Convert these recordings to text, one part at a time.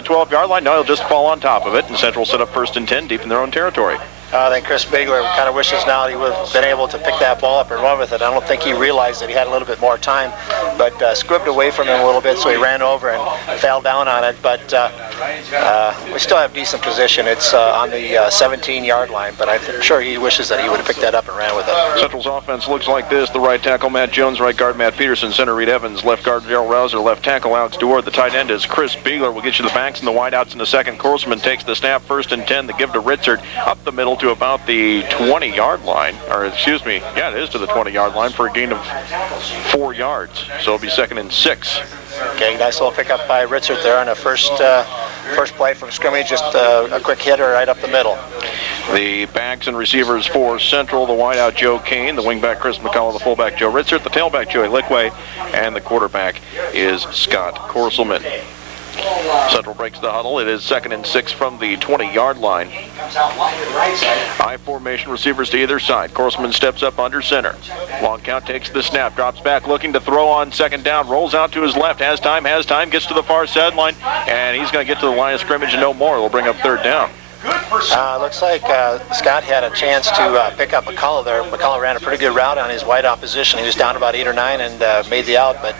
the 12-yard line. No, he'll just fall on top of it, and Central set up 1st and 10 deep in their own territory. I think Chris Bigler kind of wishes now he would have been able to pick that ball up and run with it. I don't think he realized that he had a little bit more time, but squibbed away from him a little bit, so he ran over and fell down on it. But we still have decent position. It's on the 17-yard line, but I'm sure he wishes that he would have picked that up and ran with it. Central's offense looks like this. The right tackle, Matt Jones, right guard, Matt Peterson, center, Reed Evans, left guard, Gerald Rouser, left tackle, Alex Dewar. The tight end is Chris Bigler. We'll get you the backs and the wideouts in the second. Korsman takes the snap, 1st and 10. The give to Ritzert up the middle to about the 20-yard line, or excuse me, yeah, it is to the 20-yard line for a gain of 4 yards. So it'll be 2nd and 6. Okay, nice little pickup by Ritzert there on a first play from scrimmage, just a quick hitter right up the middle. The backs and receivers for Central, the wideout Joe Kane, the wingback Chris McCullough, the fullback Joe Ritzert, the tailback Joey Lickway, and the quarterback is Scott Korselman. Central breaks the huddle. It is 2nd and 6 from the 20-yard line. I formation, receivers to either side. Korsman steps up under center. Long count, takes the snap, drops back, looking to throw on 2nd down, rolls out to his left, has time, gets to the far sideline, and he's going to get to the line of scrimmage and no more. They'll bring up 3rd down. Looks like Scott had a chance to pick up McCullough there. McCullough ran a pretty good route on his wide opposition. He was down about 8 or 9 and made the out, but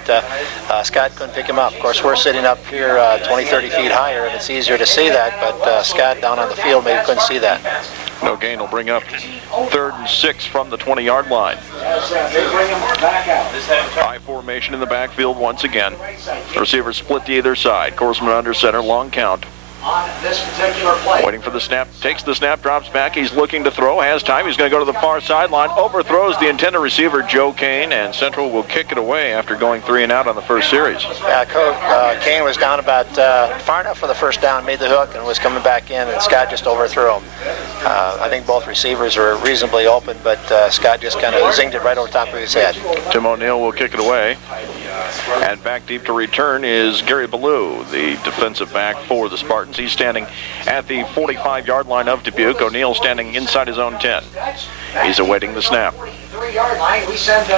Scott couldn't pick him up. Of course, we're sitting up here 20, 30 feet higher, and it's easier to see that, but Scott down on the field maybe couldn't see that. No gain will bring up 3rd and 6 from the 20-yard line. I formation in the backfield once again. Receivers split to either side. Korsman under center, long count. On this particular play. Waiting for the snap, takes the snap, drops back, he's looking to throw, has time, he's going to go to the far sideline, overthrows the intended receiver Joe Kane, and Central will kick it away after going 3 and out on the first series. Kane was down about far enough for the 1st down, made the hook, and was coming back in, and Scott just overthrew him. I think both receivers were reasonably open, but Scott just kind of zinged it right over top of his head. Tim O'Neill will kick it away. And back deep to return is Gary Ballou, the defensive back for the Spartans. He's standing at the 45-yard line of Dubuque. O'Neill standing inside his own 10. He's awaiting the snap. 3-yard line, we send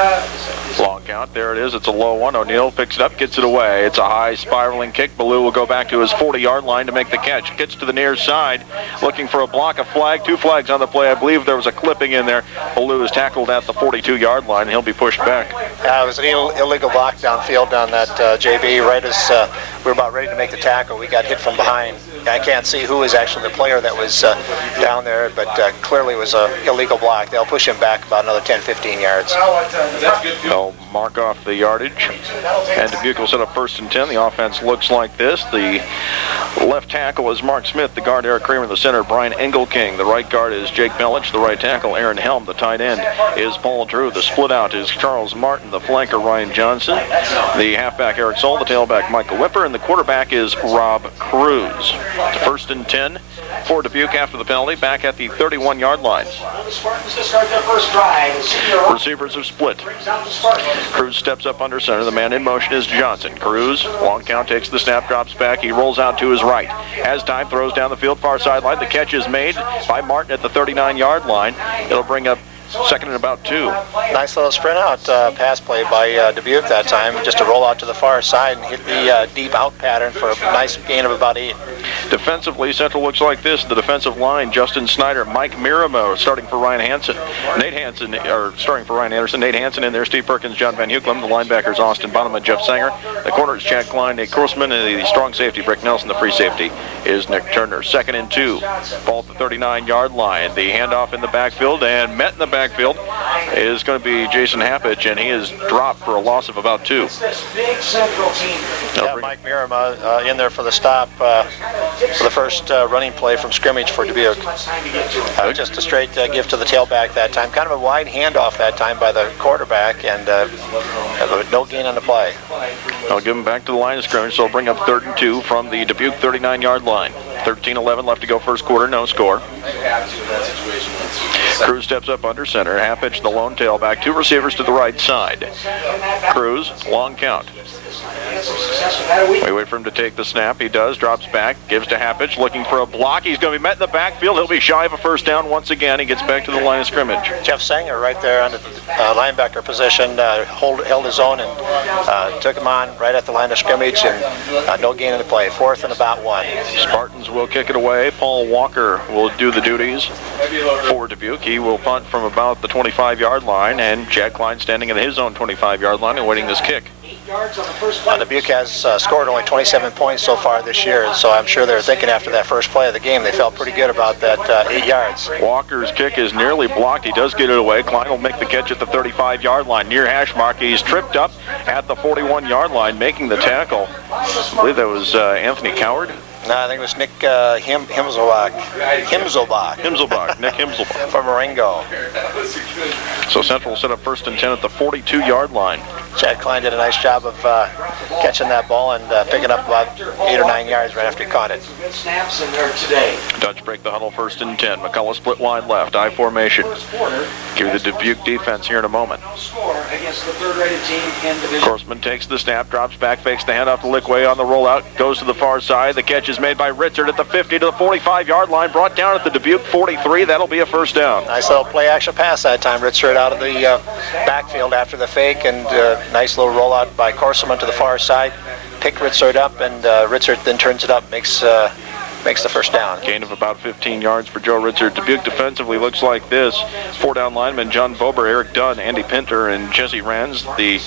long count. There it is. It's a low one. O'Neill picks it up, gets it away. It's a high spiraling kick. Ballou will go back to his 40-yard line to make the catch. Gets to the near side, looking for a block, a flag. 2 flags on the play. I believe there was a clipping in there. Ballou is tackled at the 42-yard line, and he'll be pushed back. It was an illegal block downfield on that JB. Right as we were about ready to make the tackle, we got hit from behind. I can't see who was actually the player that was down there, but clearly it was an illegal block. They'll push him back about another 10, 15 yards. They'll mark off the yardage, and Dubuque will set up 1st and 10. The offense looks like this. The left tackle is Mark Smith, the guard Eric Kramer, the center Brian Engelking, the right guard is Jake Belich, the right tackle Aaron Helm, the tight end is Paul Drew, the split out is Charles Martin, the flanker Ryan Johnson, the halfback Eric Soll, the tailback Michael Whipper, and the quarterback is Rob Cruz. To 1st and 10 for Dubuque after the penalty, back at the 31-yard line. Receivers are split. Cruz steps up under center. The man in motion is Johnson. Cruz, long count, takes the snap, drops back. He rolls out to his right. Has time, throws down the field, far sideline. The catch is made by Martin at the 39-yard line. It'll bring up 2nd and about 2. Nice little sprint out pass play by Dubuque that time, just to roll out to the far side and hit the deep out pattern for a nice gain of about 8. Defensively, Central looks like this. The defensive line, Justin Snyder, Mike Miramo starting for Ryan Hansen. Nate Hansen, or starting for Ryan Anderson. Nate Hansen in there, Steve Perkins, John Van Huklem. The linebackers, Austin Bonham and Jeff Sanger. The corners, Chad Klein, Nate Korsman, and the strong safety, Brick Nelson. The free safety is Nick Turner. 2nd and 2. Ball at the 39-yard line. The handoff in the backfield, and met in the backfield is going to be Jason Happich, and he is dropped for a loss of about 2. Yeah, Mike Mirama in there for the stop for the first running play from scrimmage for Dubuque. Just a straight give to the tailback that time. Kind of a wide handoff that time by the quarterback, and no gain on the play. I'll give him back to the line of scrimmage, so I'll bring up 3rd and 2 from the Dubuque 39-yard line. 13-11 left to go first quarter, no score. Cruz steps up under center. Half pitch to the lone tailback. 2 receivers to the right side. Cruz, long count. We wait for him to take the snap. He does. Drops back. Gives to Happich. Looking for a block. He's going to be met in the backfield. He'll be shy of a first down once again. He gets back to the line of scrimmage. Jeff Sanger right there under the linebacker position held his own and took him on right at the line of scrimmage, and no gain in the play. 4th and about 1. Spartans will kick it away. Paul Walker will do the duties for Dubuque. He will punt from about the 25-yard line, and Chad Klein standing at his own 25-yard line and waiting this kick. Dubuque has scored only 27 points so far this year, so I'm sure they're thinking after that first play of the game they felt pretty good about that 8 yards. Walker's kick is nearly blocked. He does get it away. Klein will make the catch at the 35-yard line. Near hash mark, he's tripped up at the 41-yard line, making the tackle. I believe that was Anthony Coward. No, I think it was Nick Himmelbach. Nick Himmelbach. From Marengo. So Central will set up 1st and 10 at the 42-yard line. Chad Klein did a nice job of catching that ball and picking up about 8 or 9 yards right after he caught it. Good snaps in there today. Dutch break the huddle, 1st and 10. McCullough split wide left, I formation. Give you the Dubuque defense here in a moment. Score against the 3rd-rated team in division. Korsman takes the snap, drops back, fakes the handoff to Lickway on the rollout, goes to the far side. The catch is made by Ritzert at the 50 to the 45-yard line, brought down at the Dubuque 43. That'll be a first down. Nice little play-action pass that time. Ritzert out of the backfield after the fake, and nice little rollout by Korsman to the far side. Pick Ritzert up, and Ritzert then turns it up, makes the first down. Gain of about 15 yards for Joe Ritzert. Dubuque defensively looks like this. 4 down linemen, John Bober, Eric Dunn, Andy Pinter, and Jesse Rands. The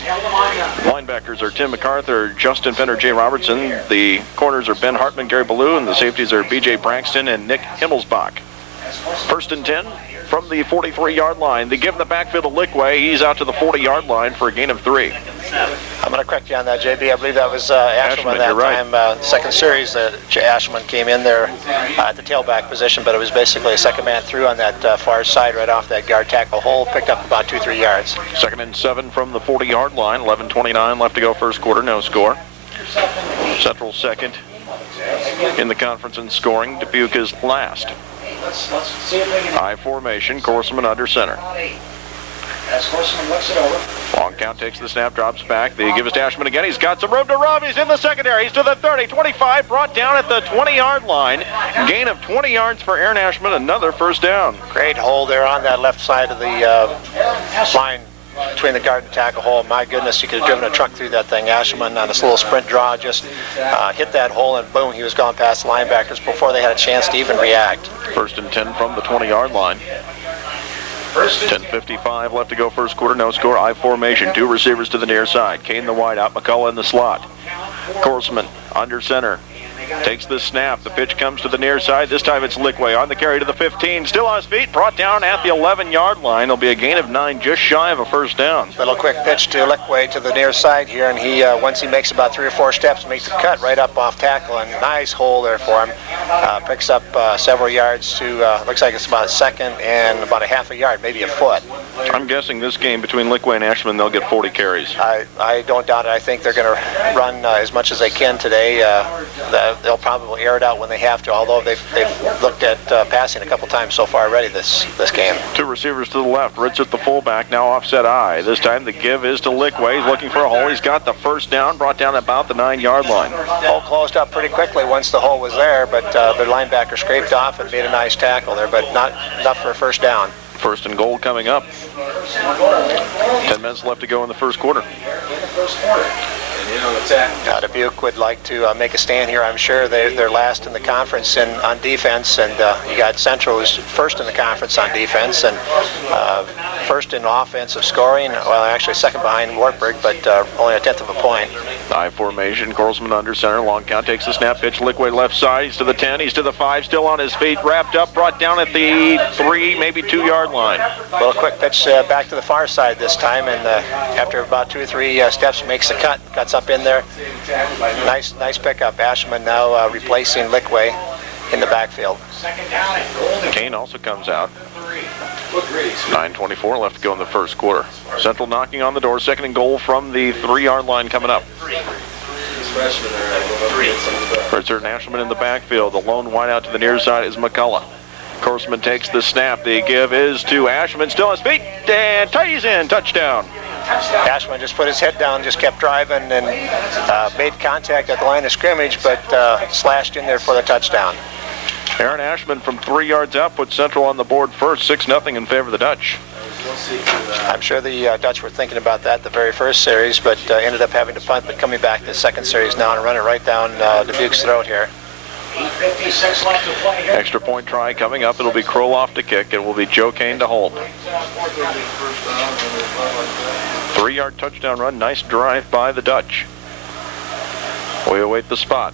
linebackers are Tim MacArthur, Justin Fenner, Jay Robertson. The corners are Ben Hartman, Gary Ballou, and the safeties are B.J. Braxton and Nick Himmelsbach. 1st and 10 from the 43-yard line. They give the backfield to Lickway. He's out to the 40-yard line for a gain of 3. I'm going to correct you on that, JB. I believe that was Ashman that time. Right. Second series, Ashman came in there at the tailback position, but it was basically a second man through on that far side right off that guard tackle hole. Picked up about 2-3 yards. 2nd and 7 from the 40-yard line. 11:29 left to go first quarter. No score. Central second in the conference in scoring. Dubuque is last. Let's see if we can. I formation. Korsman under center. As Horseman looks it over. Long count, takes the snap, drops back. They give us to Ashman again. He's got some room to run. He's in the secondary. He's to the 30, 25, brought down at the 20-yard line. Gain of 20 yards for Aaron Ashman. Another first down. Great hole there on that left side of the line between the guard and tackle hole. My goodness, you could have driven a truck through that thing. Ashman on this little sprint draw just hit that hole, and boom, he was gone past the linebackers before they had a chance to even react. 1st and 10 from the 20-yard line. 10:55 left to go first quarter. No score. I formation. 2 receivers to the near side. Kane the wide out. McCullough in the slot. Korsman under center. Takes the snap. The pitch comes to the near side. This time it's Lickway on the carry to the 15. Still on his feet. Brought down at the 11-yard line. There'll be a gain of 9, just shy of a first down. Little quick pitch to Lickway to the near side here, and he once he makes about 3 or 4 steps, makes a cut right up off tackle, and nice hole there for him. Picks up several yards to looks like it's about a second and about a half a yard, maybe a foot. I'm guessing this game between Lickway and Ashman, they'll get 40 carries. I don't doubt it. I think they're going to run as much as they can today. They'll probably air it out when they have to, although they've looked at passing a couple times so far already this game. 2 receivers to the left. Ritzert the fullback, now offset I. This time the give is to Lickway. He's looking for a hole. He's got the first down, brought down about the 9-yard line. Hole closed up pretty quickly once the hole was there, but their linebacker scraped off and made a nice tackle there, but not enough for a first down. 1st and goal coming up. 10 minutes left to go in the first quarter. Dubuque would like to make a stand here. I'm sure they're last in the conference on defense, and you got Central who's first in the conference on defense, and first in offensive scoring. Well, actually second behind Wartburg, but only a 1/10 of a point. I formation. Korsman under center. Long count, takes the snap, pitch. Lickway left side. He's to the 10. He's to the 5. Still on his feet. Wrapped up. Brought down at the 3, maybe 2-yard line. Little quick pitch back to the far side this time, and after about 2 or 3 steps, makes the cut. Cuts up in there. Nice pickup. Ashman now replacing Lickway in the backfield. Kane also comes out. 9:24 left to go in the first quarter. Central knocking on the door. 2nd and goal from the 3-yard line coming up. Ritzert and Ashman in the backfield. The lone wide out to the near side is McCullough. Corselman takes the snap. The give is to Ashman, still on his feet, and ties in, touchdown. Ashman just put his head down, just kept driving, and made contact at the line of scrimmage, but slashed in there for the touchdown. Aaron Ashman from 3 yards out put Central on the board first, 6-0 in favor of the Dutch. I'm sure the Dutch were thinking about that the very first series, but ended up having to punt, but coming back to the second series now and running right down Dubuque's throat here. 8:56 left to play here. Extra point try coming up. It'll be Kroloff to kick. It will be Joe Kane to hold. 3-yard touchdown run. Nice drive by the Dutch. We await the spot.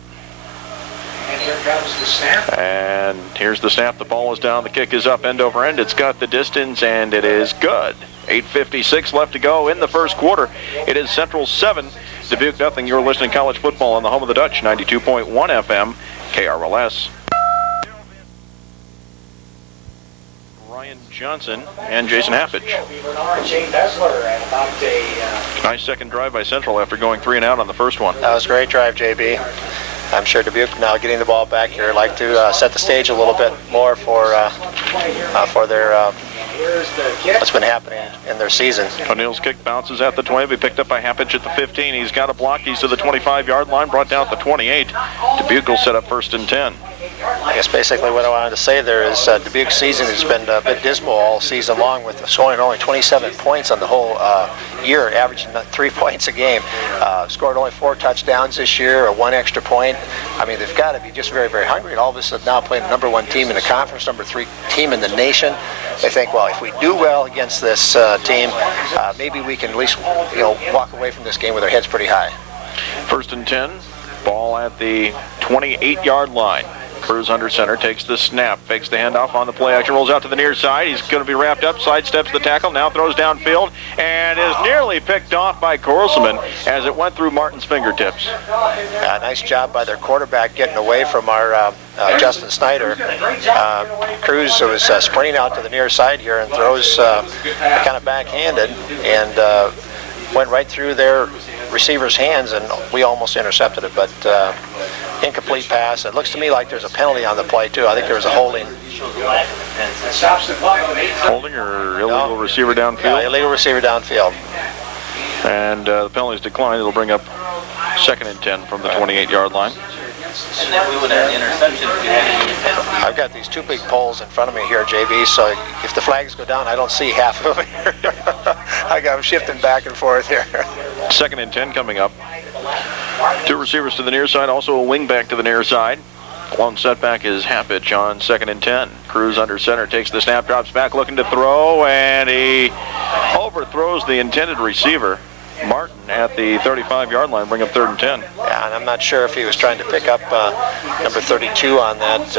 And here comes the snap. And here's the snap. The ball is down. The kick is up end over end. It's got the distance, and it is good. 8:56 left to go in the first quarter. It is Central 7, Dubuque nothing. You're listening to College Football on the home of the Dutch, 92.1 FM, KRLS. Ryan Johnson and Jason Happage. Nice second drive by Central after going 3 and out on the first one. That was a great drive, JB. I'm sure Dubuque, now getting the ball back here, like to set the stage a little bit more for their what's been happening in their season. O'Neill's kick bounces at the 20, be picked up by Happage at the 15. He's got a block. He's to the 25-yard line, brought down at the 28. Dubuque will set up 1st and 10. I guess basically what I wanted to say there is Dubuque's season has been a bit dismal all season long, with scoring only 27 points on the whole year, averaging 3 points a game. Scored only 4 touchdowns this year, or 1 extra point. I mean, they've got to be just very, very hungry. And all of a sudden now playing the #1 team in the conference, #3 team in the nation. They think, well, if we do well against this team, maybe we can at least, walk away from this game with our heads pretty high. 1st and 10. Ball at the 28-yard line. Cruz under center, takes the snap, fakes the handoff on the play action, rolls out to the near side. He's going to be wrapped up, sidesteps the tackle, now throws downfield, and is nearly picked off by Corselman as it went through Martin's fingertips. Nice job by their quarterback getting away from our Justin Snyder. Cruz was sprinting out to the near side here and throws kind of backhanded and went right through their receiver's hands, and we almost intercepted it, but incomplete pass. It looks to me like there's a penalty on the play too. I think there was a holding. Holding or illegal receiver downfield? Yeah, illegal receiver downfield. And the penalty's declined. It'll bring up 2nd and 10 from the 28-yard line. And then we would have an interception if we had any penalty. I've got these 2 big poles in front of me here, JB, so if the flags go down, I don't see half of them here. I got them shifting back and forth here. 2nd and 10 coming up. 2 receivers to the near side, also a wing back to the near side. Lone setback is Happage on 2nd and 10. Cruz under center, takes the snap, drops back, looking to throw, and he overthrows the intended receiver. Martin at the 35-yard line, bring up 3rd and 10. Yeah, and I'm not sure if he was trying to pick up number 32 on that.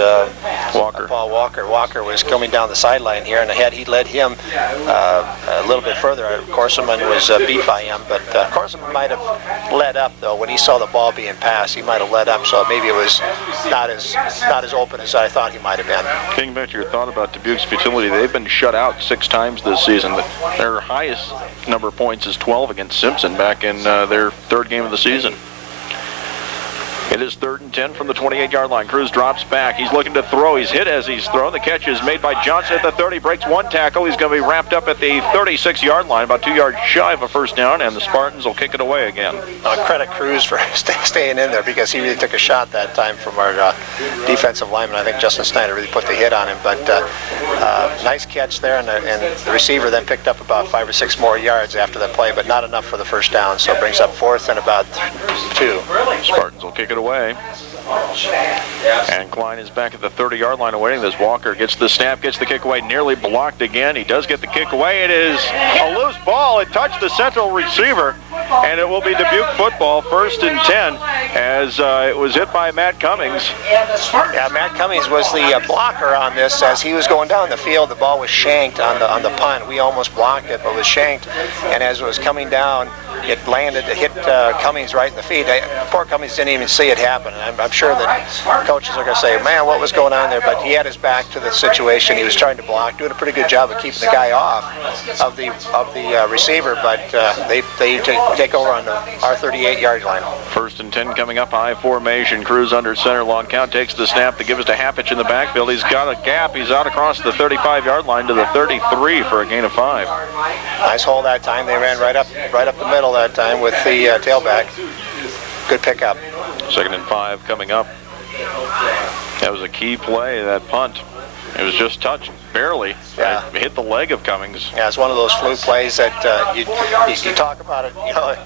Walker. Paul Walker. Walker was coming down the sideline here, and had he led him a little bit further, Corselman was beat by him, but Corselman might have led up, though. When he saw the ball being passed, he might have led up, so maybe it was not as open as I thought he might have been. Getting back to your thought about Dubuque's futility, they've been shut out 6 times this season. Their highest number of points is 12 against Simpson back in their 3rd game of the season. It is 3rd and 10 from the 28-yard line. Cruz drops back. He's looking to throw. He's hit as he's thrown. The catch is made by Johnson at the 30. Breaks 1 tackle. He's going to be wrapped up at the 36-yard line, about 2 yards shy of a 1st down, and the Spartans will kick it away again. Credit Cruz for staying in there, because he really took a shot that time from our defensive lineman. I think Justin Snyder really put the hit on him, but nice catch there, and the receiver then picked up about 5 or 6 more yards after that play, but not enough for the 1st down, so it brings up 4th and about 2. Spartans will kick it away. And Klein is back at the 30-yard line awaiting this. Walker gets the snap, gets the kick away, nearly blocked again. He does get the kick away. It is a loose ball. It touched the Central receiver, and it will be Dubuque football, 1st and 10, as it was hit by Matt Cummings. Yeah, Matt Cummings was the blocker on this. As he was going down the field, the ball was shanked on the punt. We almost blocked it, but was shanked, and as it was coming down, it landed, it hit Cummings right in the feet. Poor Cummings didn't even see it happen. I'm sure that coaches are going to say, man, what was going on there? But he had his back to the situation. He was trying to block, doing a pretty good job of keeping the guy off of the receiver, but they take over on our 38-yard line. 1st and 10 coming up, I formation. Cruz under center, long count, takes the snap. The give is to Happich in the backfield. He's got a gap. He's out across the 35-yard line to the 33 for a gain of 5. Nice hole that time. They ran right up the middle that time with the tailback. Good pickup. 2nd and 5 coming up. That was a key play, that punt. It was just touched, barely. Yeah. It hit the leg of Cummings. Yeah, it's one of those fluke plays that you talk about it,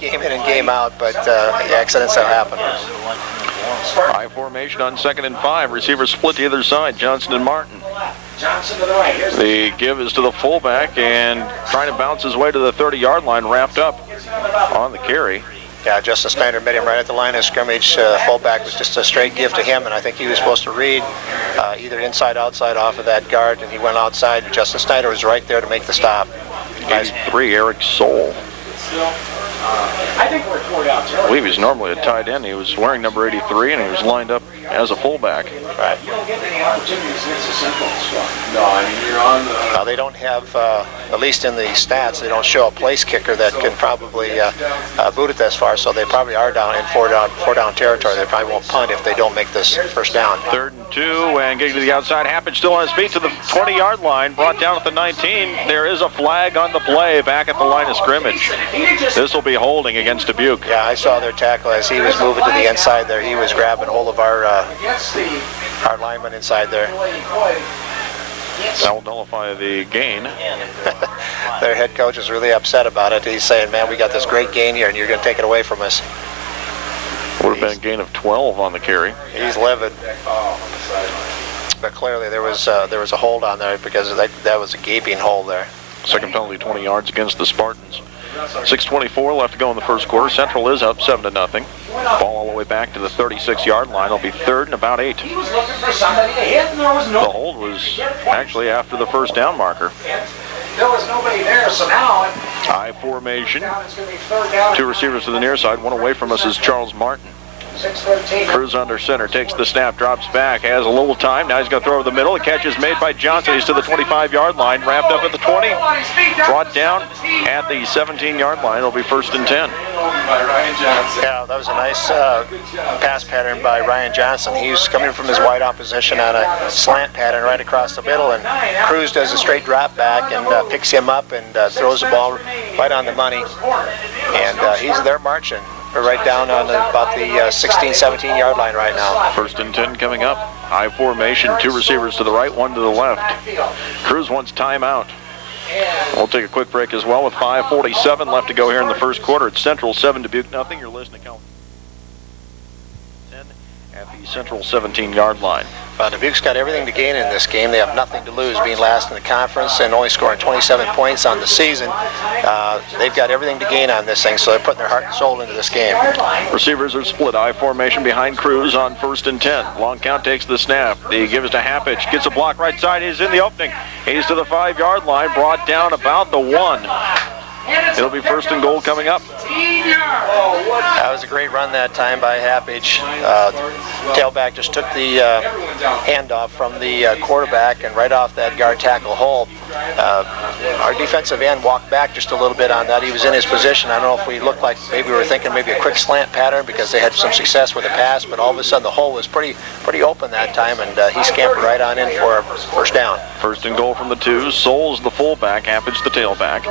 game in and game out, but accidents that happen. I formation on 2nd and 5. Receivers split to either side, Johnson and Martin. The give is to the fullback, and trying to bounce his way to the 30-yard line, wrapped up on the carry. Yeah, Justin Snyder met him right at the line of scrimmage. Fullback was just a straight give to him, and I think he was supposed to read either inside, outside off of that guard, and he went outside, and Justin Snyder was right there to make the stop. 83, Eric Soul. I think we're 4 downs. I believe he's normally a tight end. He was wearing number 83, and he was lined up as a fullback. Right. You don't get any opportunities against the Central squad. No, I mean, you're on the... They don't have, at least in the stats, they don't show a place kicker that can probably boot it this far, so they probably are down in four down territory. They probably won't punt if they don't make this first down. 3rd and 2, and getting to the outside. Happage still on his feet to the 20-yard line, brought down at the 19. There is a flag on the play back at the line of scrimmage. This will be holding against Dubuque. Yeah, I saw their tackle as he was moving to the inside there. He was grabbing hold of our lineman inside there. That will nullify the gain. Their head coach is really upset about it. He's saying, man, we got this great gain here, and you're going to take it away from us. Would have been a gain of 12 on the carry. He's livid. But clearly there was a hold on there because that was a gaping hole there. Second penalty, 20 yards against the Spartans. 6:24 left to go in the first quarter. Central is up 7-0. Ball all the way back to the 36-yard line. It'll be 3rd and about 8. He was looking for somebody to hit, and there was no... The hold was actually after the first down marker. There was nobody there, so now... I formation. It's going to be 3rd down. 2 receivers to the near side. One away from us is Charles Martin. 6:13. Cruz under center, takes the snap, drops back, has a little time. Now he's going to throw over the middle. The catch is made by Johnson. He's to the 25-yard line, wrapped up at the 20, brought down at the 17-yard line. It'll be 1st and 10. Yeah, that was a nice pass pattern by Ryan Johnson. He's coming from his wide opposition on a slant pattern right across the middle, and Cruz does a straight drop back and picks him up and throws the ball right on the money. And he's there marching. We're right down on about the 16, 17-yard line right now. 1st and 10 coming up. I formation, 2 receivers to the right, 1 to the left. Cruz wants timeout. We'll take a quick break as well with 5:47 left to go here in the first quarter. It's Central 7, Dubuque nothing. You're listening to 10 at the Central 17-yard line. Dubuque's got everything to gain in this game. They have nothing to lose, being last in the conference and only scoring 27 points on the season. They've got everything to gain on this thing, so they're putting their heart and soul into this game. Receivers are split. I formation behind Cruz on 1st and 10. Long count takes the snap. The give is to Happich. Gets a block right side. He's in the opening. He's to the 5-yard line. Brought down about the 1. It'll be 1st and goal coming up. That was a great run that time by Happich. Tailback just took the handoff from the quarterback and right off that guard tackle hole. Our defensive end walked back just a little bit on that. He was in his position. I don't know if we looked like maybe we were thinking maybe a quick slant pattern because they had some success with the pass, but all of a sudden the hole was pretty open that time, and he scampered right on in for a first down. 1st and goal from the 2. Souls the fullback, Happich the tailback.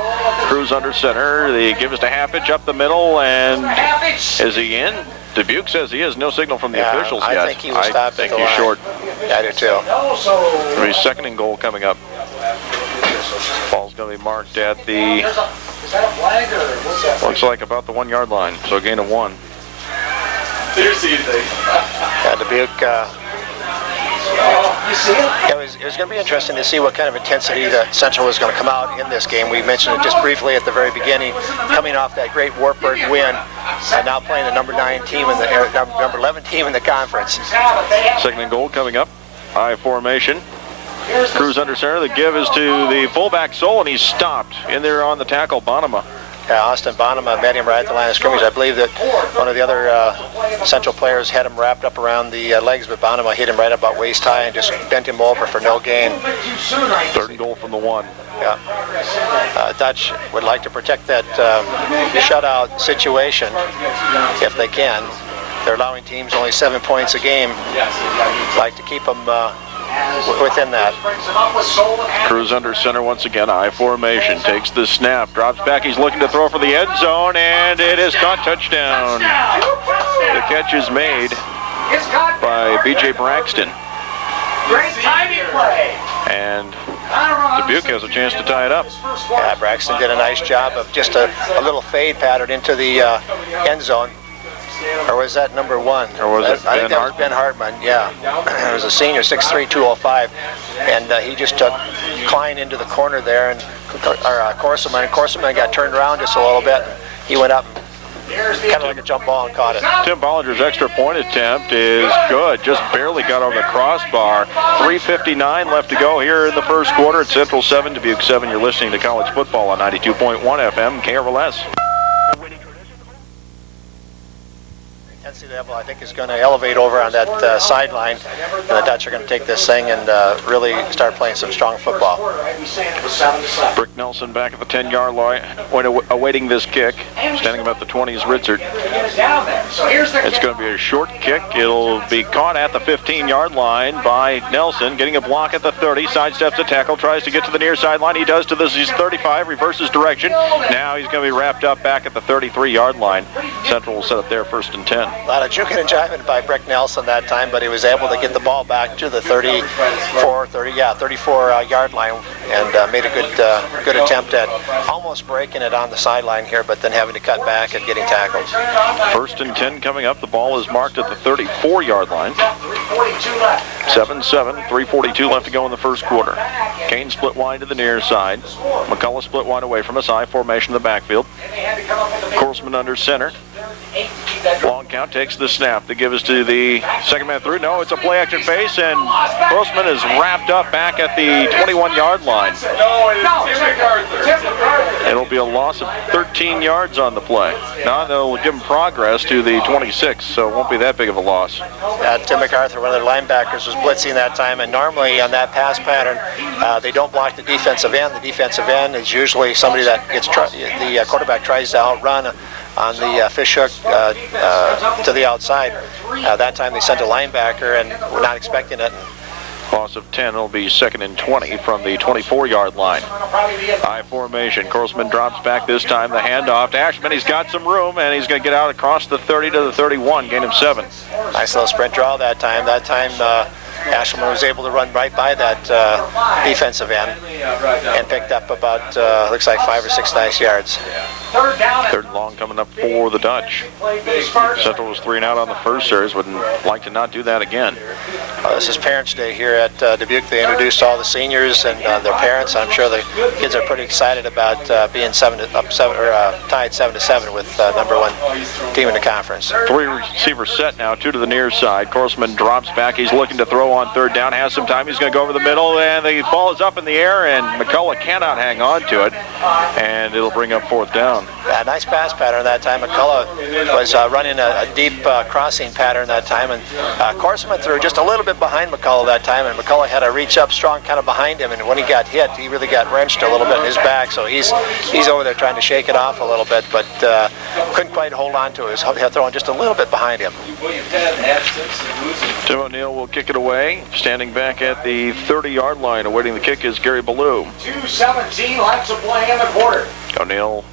Cruz under center. The give is to Happich up the middle, and is he in? Dubuque says he is. No signal from the officials yet. I think he was stopped at the he's line. short. I do too. It'll be 2nd and goal coming up. Ball's going to be marked at the, looks like about the 1-yard line, so a gain of 1. Dubuque, it was going to be interesting to see what kind of intensity that Central was going to come out in this game. We mentioned it just briefly at the very beginning, coming off that great Wartburg win, and now playing the number 11 team in the conference. 2nd and goal coming up. I formation. Cruz under center. The give is to the fullback Soul, and he's stopped in there on the tackle. Bonema Austin Bonema met him right at the line of scrimmage. I believe that one of the other Central players had him wrapped up around the legs, but Bonema hit him right about waist high and just bent him over for no gain. 3rd and goal from the 1. Yeah. Dutch would like to protect that shutout situation if they can. They're allowing teams only 7 points a game. Like to keep them within that. Cruz under center once again. I formation. Takes the snap. Drops back. He's looking to throw for the end zone, and it is caught. Touchdown. The catch is made by B.J. Braxton. Great timing play. And Dubuque has a chance to tie it up. Yeah, Braxton did a nice job of just a little fade pattern into the end zone. Or was that number 1? Or was it I think that was Ben Hartman, yeah. It was a senior, 6'3", 205. And he just took Klein into the corner there, and Corseman. Corseman got turned around just a little bit. He went up kind of like a jump ball and caught it. Tim Bollinger's extra point attempt is good. Just barely got over the crossbar. 3:59 left to go here in the first quarter. At Central 7, Dubuque 7. You're listening to college football on 92.1 FM, KRLS. Intensity level, I think, is going to elevate over on that sideline. And the Dutch are going to take this thing and really start playing some strong football. Brick Nelson back at the 10-yard line, awaiting this kick. Standing about the 20 is Ritzert. It's going to be a short kick. It'll be caught at the 15-yard line by Nelson, getting a block at the 30, sidesteps the tackle, tries to get to the near sideline. He does to this. He's 35, reverses direction. Now he's going to be wrapped up back at the 33-yard line. Central will set up there 1st and 10. A lot of juking and jiving by Brick Nelson that time, but he was able to get the ball back to the 34-yard line and made a good attempt at almost breaking it on the sideline here, but then having to cut back and getting tackled. 1st and 10 coming up. The ball is marked at the 34-yard line. 7-7, 3:42 left to go in the first quarter. Kane split wide to the near side. McCullough split wide away from us. I formation in the backfield. Korsman under center. Long count, takes the snap to give us to the second man through. No, it's a play action face, and Grossman is wrapped up back at the 21-yard line. It'll be a loss of 13 yards on the play. Now they'll give him progress to the 26, so it won't be that big of a loss. Tim MacArthur, one of their linebackers, was blitzing that time, and normally on that pass pattern, they don't block the defensive end. The defensive end is usually somebody that gets the quarterback tries to outrun on the fish hook to the outside. That time they sent a linebacker, and we're not expecting it. Loss of 10. It'll be 2nd and 20 from the 24-yard line. I formation. Korsman drops back this time. The handoff to Ashman. He's got some room, and he's going to get out across the 30 to the 31. Gain of 7. Nice little sprint draw that time. That time Ashman was able to run right by that defensive end and picked up about, looks like 5 or 6 nice yards. 3rd and long coming up for the Dutch. Central was 3 and out on the first series. Would like to not do that again. This is Parents' Day here at Dubuque. They introduced all the seniors and their parents. I'm sure the kids are pretty excited about being tied 7-7 with number 1 team in the conference. 3 receivers set now, 2 to the near side. Korsman drops back. He's looking to throw on 3rd down. Has some time. He's going to go over the middle, and the ball is up in the air, and McCullough cannot hang on to it, and it'll bring up 4th down. Yeah, nice pass pattern that time. McCullough was running a deep crossing pattern that time, and Korsman threw just a little bit behind McCullough that time, and McCullough had to reach up strong kind of behind him, and when he got hit, he really got wrenched a little bit in his back, so he's over there trying to shake it off a little bit, but couldn't quite hold on to it. He was throwing just a little bit behind him. Tim O'Neill will kick it away. Standing back at the 30-yard line, awaiting the kick is Gary Ballou. 2:17 left to play in the quarter. O'Neill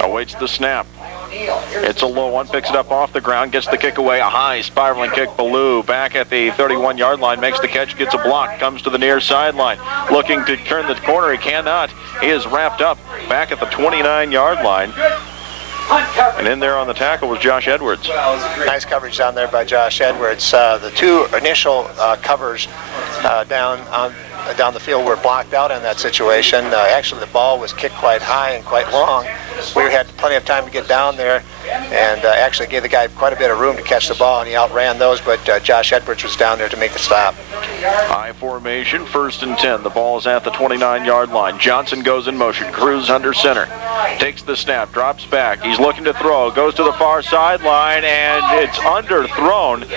awaits the snap. It's a low one, picks it up off the ground, gets the kick away, a high spiraling kick. Ballou back at the 31-yard line, makes the catch, gets a block, comes to the near sideline, looking to turn the corner. He cannot. He is wrapped up back at the 29-yard line. And in there on the tackle was Josh Edwards. Nice coverage down there by Josh Edwards. The 2 initial covers down the field were blocked out in that situation. Actually, the ball was kicked quite high and quite long. We had plenty of time to get down there and actually gave the guy quite a bit of room to catch the ball, and he outran those, but Josh Edwards was down there to make the stop. I formation, 1st and 10. The ball is at the 29-yard line. Johnson goes in motion. Cruz under center. Takes the snap, drops back. He's looking to throw, goes to the far sideline, and it's underthrown.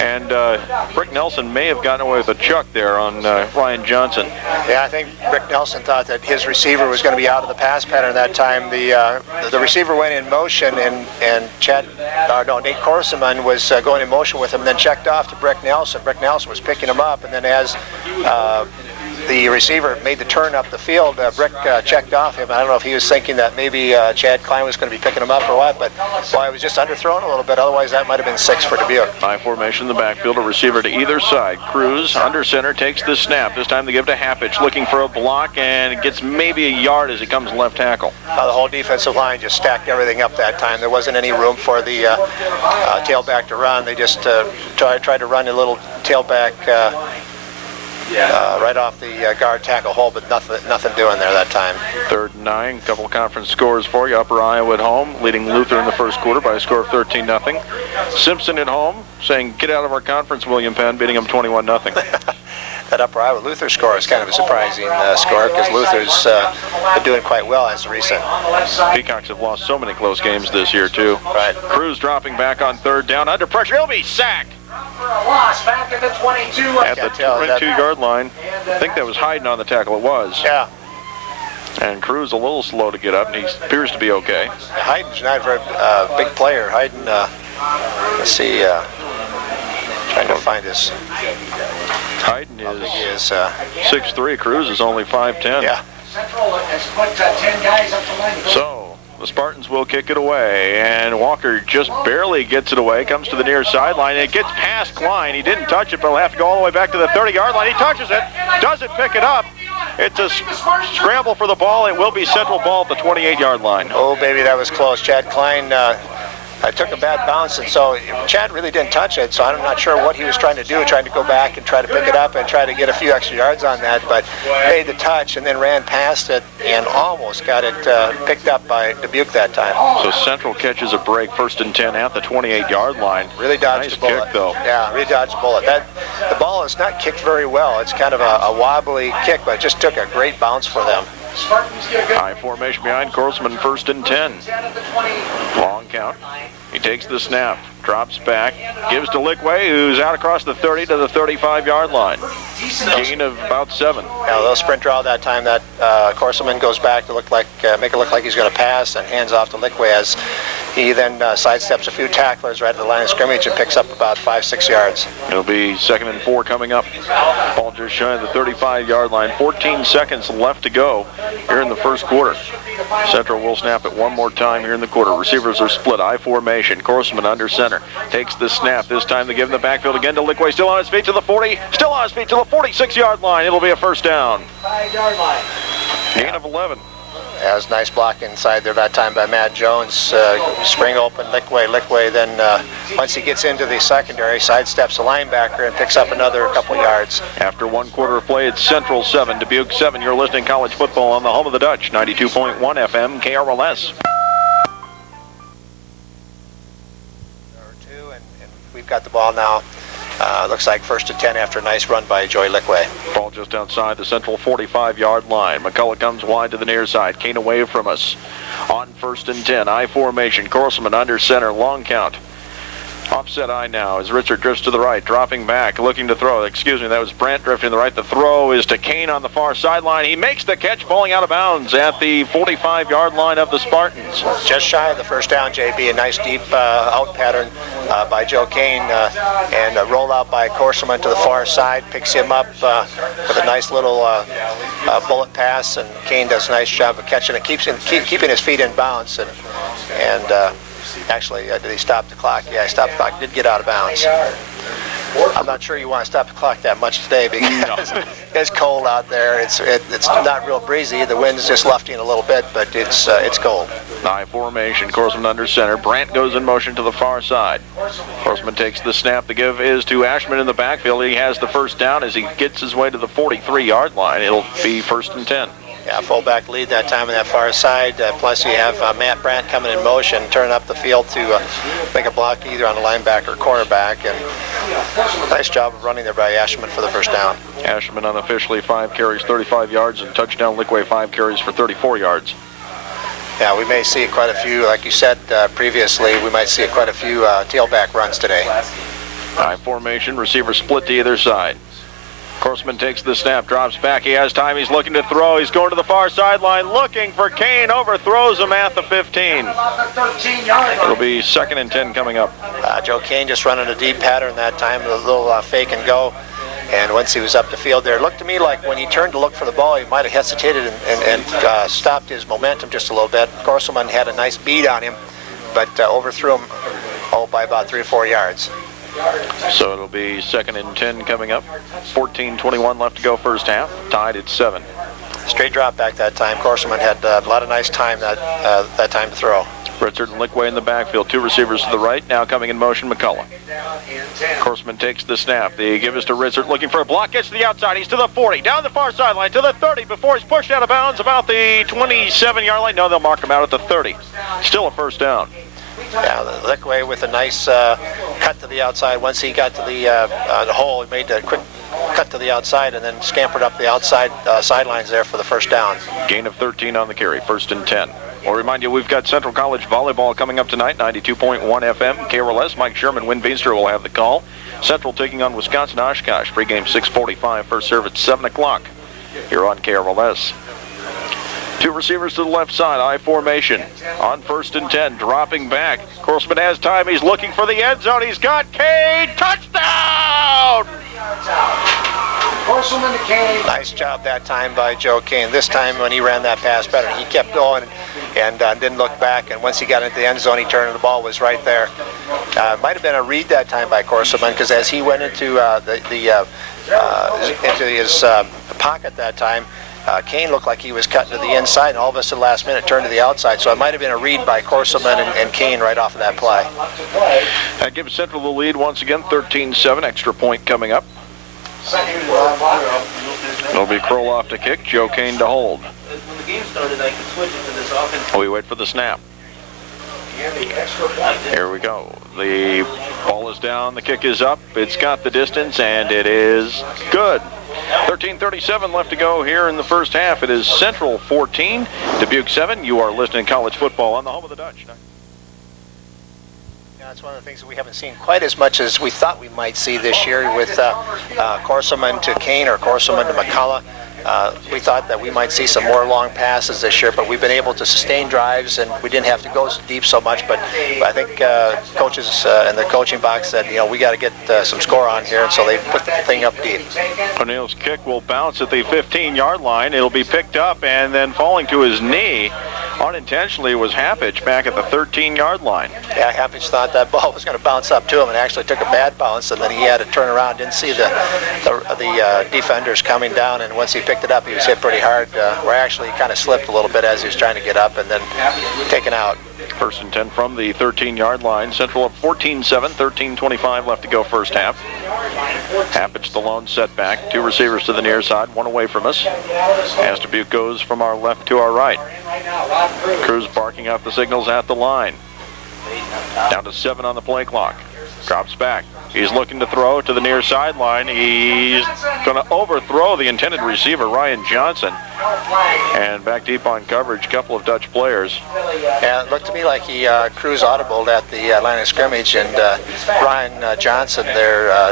And Rick Nelson may have gotten away with a chuck there on Ryan Johnson. Yeah, I think Rick Nelson thought that his receiver was going to be out of the pass pattern that time. The receiver went in motion, and Nate Korseman was going in motion with him, then checked off to Rick Nelson. Rick Nelson was picking him up, and then as the receiver made the turn up the field, Rick checked off him. I don't know if he was thinking that maybe Chad Klein was going to be picking him up or what, but it was just underthrown a little bit. Otherwise, that might have been 6 for Dubuque. High formation in the backfield, a receiver to either side. Cruz, under center, takes the snap. This time they give to Happich, looking for a block, and gets maybe a yard as he comes left tackle. The whole defensive line just stacked everything up that time. There wasn't any room for the tailback to run. They just tried to run a little tailback right off the guard tackle hole, but nothing doing there that time. 3rd and 9, couple of conference scores for you. Upper Iowa at home, leading Luther in the first quarter by a score of 13-0. Simpson at home, saying, "Get out of our conference, William Penn," beating them 21-0. That Upper Iowa Luther score is kind of a surprising score, because Luther's been doing quite well as recent. Peacocks have lost so many close games this year, too. Right. Cruz dropping back on 3rd down, under pressure. He'll be sacked. For a loss back at the 22. At the 22-yard line. I think that was Hayden on the tackle. It was. Yeah. And Cruz a little slow to get up, and he appears to be okay. Hayden's not a very big player. Hayden, let's see, trying to find his. Hayden is 6'3". Cruz is only 5'10". Yeah. Central has put 10 guys up the line. So the Spartans will kick it away, and Walker just barely gets it away, comes to the near sideline, and it gets past Klein. He didn't touch it, but he'll have to go all the way back to the 30-yard line. He touches it, doesn't pick it up. It's a scramble for the ball. It will be Central ball at the 28-yard line. Oh, baby, that was close. Chad Klein took a bad bounce, and so Chad really didn't touch it, so I'm not sure what he was trying to do, trying to go back and try to pick it up and try to get a few extra yards on that, but made the touch and then ran past it and almost got it picked up by Dubuque that time. So Central catches a break, 1st and 10 at the 28-yard line. Really dodged nice the bullet. Kick, though. Yeah, really dodged the bullet. The ball is not kicked very well. It's kind of a wobbly kick, but it just took a great bounce for them. High formation behind Korseman, 1st and 10. Long count. He takes the snap, drops back, gives to Lickway, who's out across the 30 to the 35-yard line. Gain of about 7. Yeah, a little sprint draw that time. That Korseman goes back to make it look like he's going to pass, and hands off to Lickway as he then sidesteps a few tacklers right at the line of scrimmage and picks up about 5-6 yards. It'll be 2nd and 4 coming up. Ball just shy of the 35-yard line. 14 seconds left to go here in the first quarter. Central will snap it one more time here in the quarter. Receivers are split. I formation. Korseman under center. Takes the snap. This time they give him the backfield again to Lickway. Still on his feet to the 40. Still on his feet to the 46-yard line. It'll be a 1st down. 5-yard line. Yeah. Gain of 11. Yeah, it was a nice block inside there that time by Matt Jones. Spring open, Lickway then once he gets into the secondary, sidesteps the linebacker and picks up another couple yards. After 1 quarter of play, it's Central 7, Dubuque 7. You're listening to college football on the home of the Dutch, 92.1 FM, KRLS. And we've got the ball now. Looks like 1st and 10 after a nice run by Joey Lickway. Ball just outside the Central 45-yard line. McCullough comes wide to the near side. Kane away from us. On 1st and 10, I formation. Korseman under center, long count. Offset I now as Richard drifts to the right, dropping back, looking to throw. Excuse me, that was Brandt drifting to the right. The throw is to Kane on the far sideline. He makes the catch, falling out of bounds at the 45-yard line of the Spartans. Just shy of the 1st down, JB. A nice deep out pattern by Joe Kane and a rollout by Korseman to the far side. Picks him up with a nice little bullet pass, and Kane does a nice job of catching it, keeping his feet in bounds, and actually, did he stop the clock? Yeah, he stopped the clock. Did get out of bounds. I'm not sure you want to stop the clock that much today because it's cold out there. It's not real breezy. The wind's just lufting a little bit, but it's cold. High formation. Korseman under center. Brandt goes in motion to the far side. Korseman takes the snap. The give is to Ashman in the backfield. He has the 1st down as he gets his way to the 43-yard line. It'll be 1st and 10. Yeah, fullback lead that time on that far side. Plus you have Matt Brandt coming in motion, turning up the field to make a block either on the linebacker or cornerback. And nice job of running there by Ashman for the 1st down. Ashman unofficially 5 carries, 35 yards, and touchdown. Lickway 5 carries for 34 yards. Yeah, we may see quite a few, like you said previously, we might see quite a few tailback runs today. High formation, receiver split to either side. Korsman takes the snap, drops back. He has time. He's looking to throw. He's going to the far sideline, looking for Kane. Overthrows him at the 15. It'll be 2nd and 10 coming up. Joe Kane just running a deep pattern that time, a little fake and go. And once he was up the field there, it looked to me like when he turned to look for the ball, he might have hesitated and stopped his momentum just a little bit. Korselman had a nice beat on him, but overthrew him by about 3 or 4 yards. So it'll be 2nd and 10 coming up. 14:21 left to go first half. Tied at 7. Straight drop back that time. Korselman had a lot of nice time that time to throw. Ritzert and Lickway in the backfield. 2 receivers to the right. Now coming in motion, McCullough. Korsman takes the snap. They give us to Ritzert, looking for a block. Gets to the outside. He's to the 40. Down the far sideline to the 30 before he's pushed out of bounds about the 27-yard line. No, they'll mark him out at the 30. Still a first down. Yeah, Lickway with a nice cut to the outside. Once he got to the hole, he made a quick cut to the outside and then scampered up the outside sidelines there for the first down. Gain of 13 on the carry. 1st and 10. We'll remind you we've got Central College volleyball coming up tonight, 92.1 FM, KRLS. Mike Sherman, Win Beaster will have the call. Central taking on Wisconsin Oshkosh. Pregame 6:45, first serve at 7 o'clock here on KRLS. 2 receivers to the left side, I formation. On 1st and 10, dropping back. Korsman has time. He's looking for the end zone. He's got Kane. Touchdown! Nice job that time by Joe Kane. This time when he ran that pass better, he kept going and didn't look back. And once he got into the end zone, he turned and the ball was right there. Might have been a read that time by Korsman, because as he went into his pocket that time, Kane looked like he was cutting to the inside, and all of us at the last minute turned to the outside. So it might have been a read by Korselman and Kane right off of that play. That gives Central the lead once again, 13-7. Extra point coming up. It'll be Kroloff to kick, Joe Kane to hold. When the game started, I could switch it to this offense. We wait for the snap. Here we go. The ball is down, the kick is up, it's got the distance, and it is good. 13:37 left to go here in the first half. It is Central 14, Dubuque 7. You are listening to college football on the home of the Dutch. Yeah, it's one of the things that we haven't seen quite as much as we thought we might see this year with Korselman to Kane or Korselman to McCullough. We thought that we might see some more long passes this year, but we've been able to sustain drives, and we didn't have to go deep so much. But I think coaches in the coaching box said, we got to get some score on here, and so they put the thing up deep. O'Neill's kick will bounce at the 15-yard line. It'll be picked up, and then falling to his knee unintentionally was Happage back at the 13-yard line. Yeah, Happage thought that ball was going to bounce up to him, and actually took a bad bounce, and then he had to turn around, didn't see the defenders coming down, and once he picked it up, he was hit pretty hard, where actually he kind of slipped a little bit as he was trying to get up and then taken out. 1st and 10 from the 13-yard line. Central up 14-7, 13:25 left to go first half. Happage the lone setback. 2 receivers to the near side, 1 away from us. As Dubuque goes from our left to our right. Cruz barking out the signals at the line. Down to 7 on the play clock. Drops back. He's looking to throw to the near sideline. He's going to overthrow the intended receiver, Ryan Johnson. And back deep on coverage, a couple of Dutch players. Yeah, it looked to me like he Cruz audibled at the line of scrimmage, and Ryan Johnson, their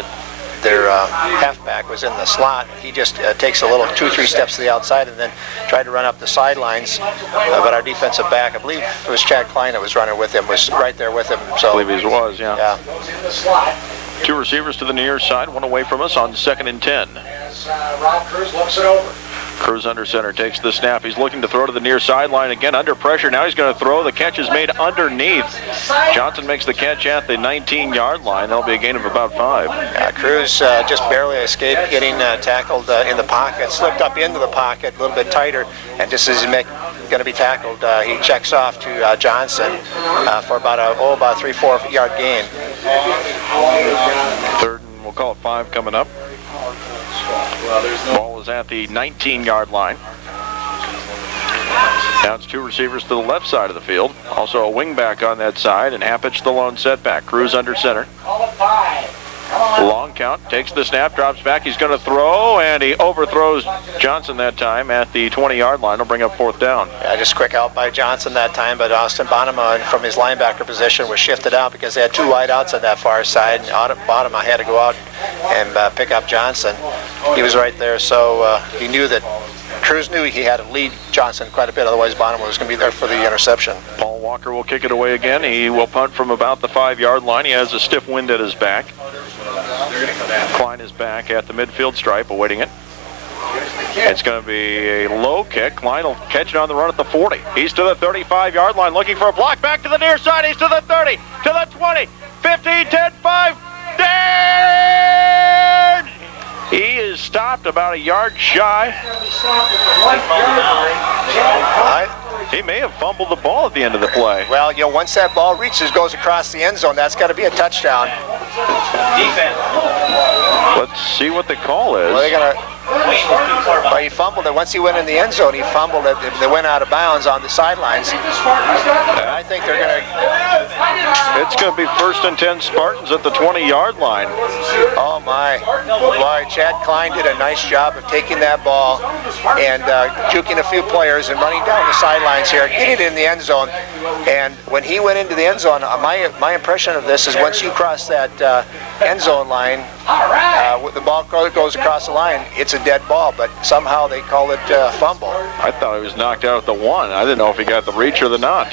halfback, was in the slot. He just takes a little 2-3 steps to the outside and then tried to run up the sidelines. But our defensive back, I believe it was Chad Klein that was running with him, was right there with him. So I believe he was, yeah. 2 receivers to the near side, 1 away from us on 2nd and 10. As Rob Cruz looks it over. Cruz under center takes the snap. He's looking to throw to the near sideline again, under pressure. Now he's going to throw. The catch is made underneath. Johnson makes the catch at the 19-yard line. That'll be a gain of about 5. Cruz just barely escaped getting tackled in the pocket, slipped up into the pocket a little bit tighter, and just as he's going to be tackled, he checks off to Johnson for about a 3-4 yard gain. 3rd and we'll call it 5 coming up. Ball is at the 19-yard line. Now it's 2 receivers to the left side of the field. Also a wingback on that side, and Happage the lone setback. Cruz under center. Call it 5. Come Long count, takes the snap, drops back. He's going to throw, and he overthrows Johnson that time at the 20-yard line. Will bring up 4th down. Yeah, just quick out by Johnson that time, but Austin Bonema from his linebacker position was shifted out because they had 2 wideouts on that far side, and Bonema had to go out and pick up Johnson. He was right there, so he knew that Cruz knew he had to lead Johnson quite a bit, otherwise Bonema was going to be there for the interception. Paul Walker will kick it away again. He will punt from about the 5-yard line. He has a stiff wind at his back. Klein is back at the midfield stripe, awaiting it. It's going to be a low kick. Klein will catch it on the run at the 40. He's to the 35-yard line looking for a block. Back to the near side. He's to the 30, to the 20, 15, 10, 5. Down! He is stopped about a yard shy. He may have fumbled the ball at the end of the play. Well, you know, once that ball reaches, goes across the end zone, that's got to be a touchdown. Defense. Let's see what the call is. Well, they're going to... Well, he fumbled it. Once he went in the end zone, he fumbled it. They went out of bounds on the sidelines. I think they're going to... It's going to be 1st and 10 Spartans at the 20-yard line. Oh, my. Boy, Chad Klein did a nice job of taking that ball and juking a few players and running down the sidelines here, getting it in the end zone. And when he went into the end zone, my impression of this is once you cross that end zone line, the ball goes across the line, it's a dead ball, but somehow they call it fumble. I thought he was knocked out at the 1. I didn't know if he got the reach or the not.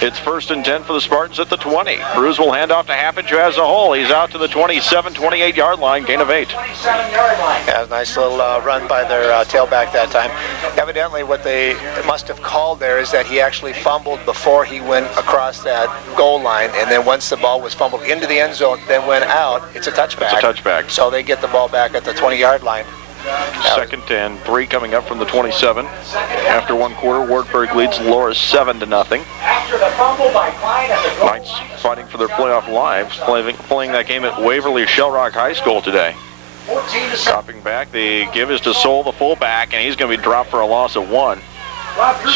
It's 1st and 10 for the Spartans at the 20. Cruz will hand off to Happage, who has a hole. He's out to the 27, 28-yard line, gain of 8. Yeah, nice little run by their tailback that time. Evidently what they must have called there is that he actually fumbled before he went across that goal line, and then once the ball was fumbled into the end zone, then went out, it's a touchback. It's a touchback. So they get the ball back at the 20-yard line. 2nd and 3 coming up from the 27. After 1 quarter, Wartburg leads Loris 7-0. Knights fighting for their playoff lives, playing that game at Waverly Shell Rock High School today. Dropping back, the give is to Soul, the fullback, and he's going to be dropped for a loss of 1.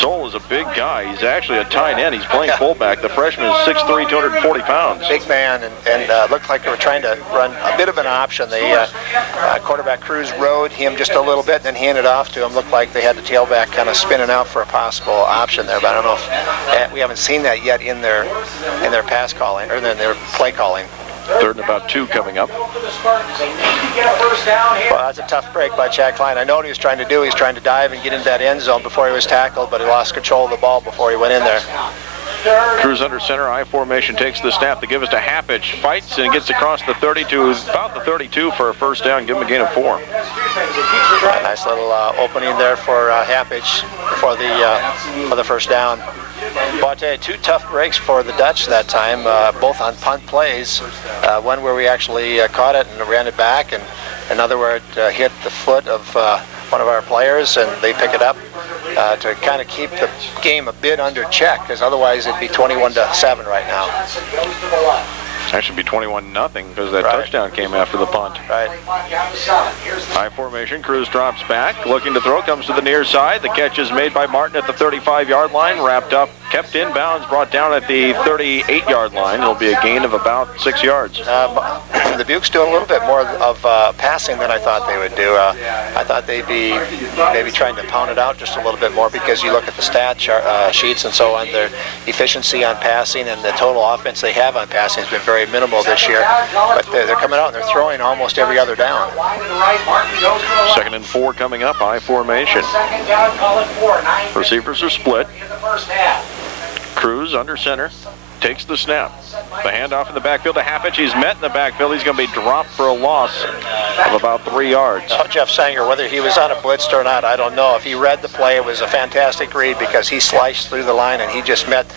Soul is a big guy. He's actually a tight end. He's playing fullback. The freshman is 6'3", 240 pounds. Big man, and looked like they were trying to run a bit of an option. The quarterback Cruz rode him just a little bit, then handed off to him. Looked like they had the tailback kind of spinning out for a possible option there, but I don't know if we haven't seen that yet in their pass calling or in their play calling. 3rd and about 2 coming up. Well, that's a tough break by Chad Klein. I know what he was trying to do. He was trying to dive and get into that end zone before he was tackled, but he lost control of the ball before he went in there. Cruz under center, I formation, takes the snap. The give is to Happage, fights and gets across the 30 to about the 32 for a 1st down. Give him a gain of 4. Nice little opening there for Happage for the 1st down. Well, I tell you, 2 tough breaks for the Dutch that time, both on punt plays. One where we actually caught it and ran it back, and another where it hit the foot of one of our players, and they pick it up to kind of keep the game a bit under check, because otherwise it'd be 21-7 right now. That should be 21-0 because that touchdown came after the punt. Right. High formation, Cruz drops back, looking to throw, comes to the near side. The catch is made by Martin at the 35-yard line, wrapped up, kept in bounds, brought down at the 38-yard line. It'll be a gain of about 6 yards. The Dubuque's doing a little bit more of passing than I thought they would do. I thought they'd be maybe trying to pound it out just a little bit more, because you look at the stat sheets and so on, their efficiency on passing and the total offense they have on passing has been very minimal this year. But they're coming out and they're throwing almost every other down. 2nd and 4 coming up, I formation. Receivers are split. Cruz under center, takes the snap. The handoff in the backfield to Happage. He's met in the backfield. He's going to be dropped for a loss of about 3 yards. Oh, Jeff Sanger, whether he was on a blitz or not, I don't know. If he read the play, it was a fantastic read, because he sliced through the line and he just met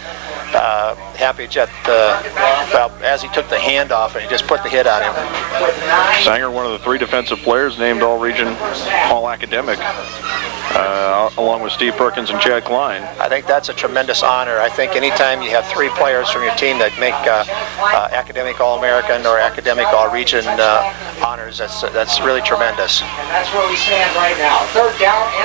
Happage at as he took the handoff, and he just put the hit on him. Sanger, one of the 3 defensive players named All-Region All-Academic along with Steve Perkins and Chad Klein. I think that's a tremendous honor. I think anytime you have 3 players from your team that make academic All-American or academic All-Region honors, that's really tremendous. And that's where we stand right now.